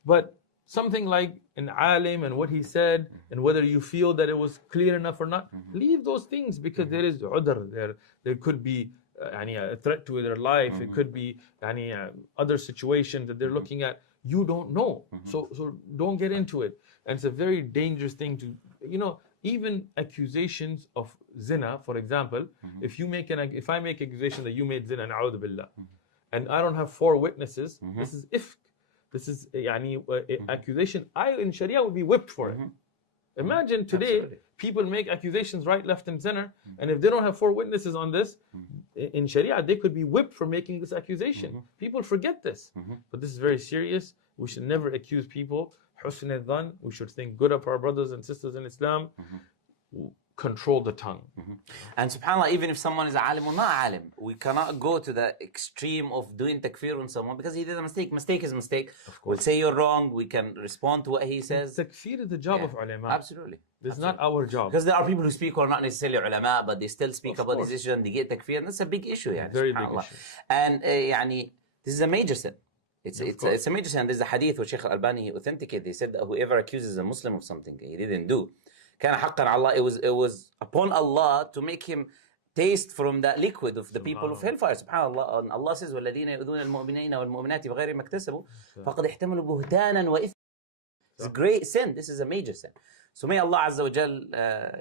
But something like an alim and what he said, and whether you feel that it was clear enough or not, leave those things, because there is udr. There could be a threat to their life. It could be other situations that they're looking at. You don't know. So don't get into it. And it's a very dangerous thing to, even accusations of zina, for example, if I make accusation that you made zina, na'udhu billah, and I don't have 4 witnesses, this is ifk. This is accusation. I in Sharia would be whipped for it. Imagine today, people make accusations right, left, and center, and if they don't have 4 witnesses on this, in Sharia, they could be whipped for making this accusation. People forget this. But this is very serious. We should never accuse people. Husn al-dhan, we should think good of our brothers and sisters in Islam. Control the tongue. And subhanAllah, even if someone is alim or not alim, we cannot go to the extreme of doing takfir on someone because he did a mistake. Mistake is a mistake. We'll say you're wrong. We can respond to what he says. Takfir is the job of ulama. Absolutely. It's not our job. Because there are people who speak who are not necessarily ulama, but they still speak about these issues and they get takfir. And that's a big issue. Very big issue. And this is a major sin. It's a major sin. There's a hadith where Shaykh al-Albani authenticated. He said that whoever accuses a Muslim of something he didn't do, كان حقا على Allah, it was upon Allah to make him taste from that liquid of the people of hellfire. Subhanallah. And Allah says, وَالَّذِينَ يُؤْذُونَ الْمُؤْمِنِينَ وَالْمُؤْمِنَاتِ بِغَيْرِ مَا اكْتَسَبُوا فَقَدْ احْتَمَلُوا بُهْتَانًا وَإِثْمًا. It's a great sin. This is a major sin. So may Allah Azza wa Jal,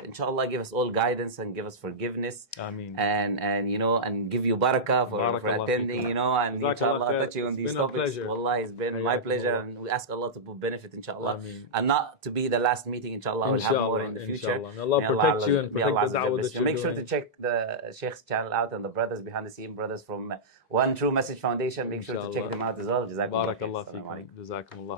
inshallah, give us all guidance and give us forgiveness. Ameen. And give you barakah for attending, and inshallah touching on these topics. Wallah, it's been my pleasure, and we ask Allah to put benefit, inshallah. Ameen. And not to be the last meeting, inshallah. We'll have more in the future. Inshallah. May Allah protect you and protect the da'wah that you're Make sure doing. to check the Sheikh's channel out and the brothers behind the scene, brothers from One True Message Foundation. Make sure to check them out as well. Jazakumullah. Barakallah feekum. Jazakumullah.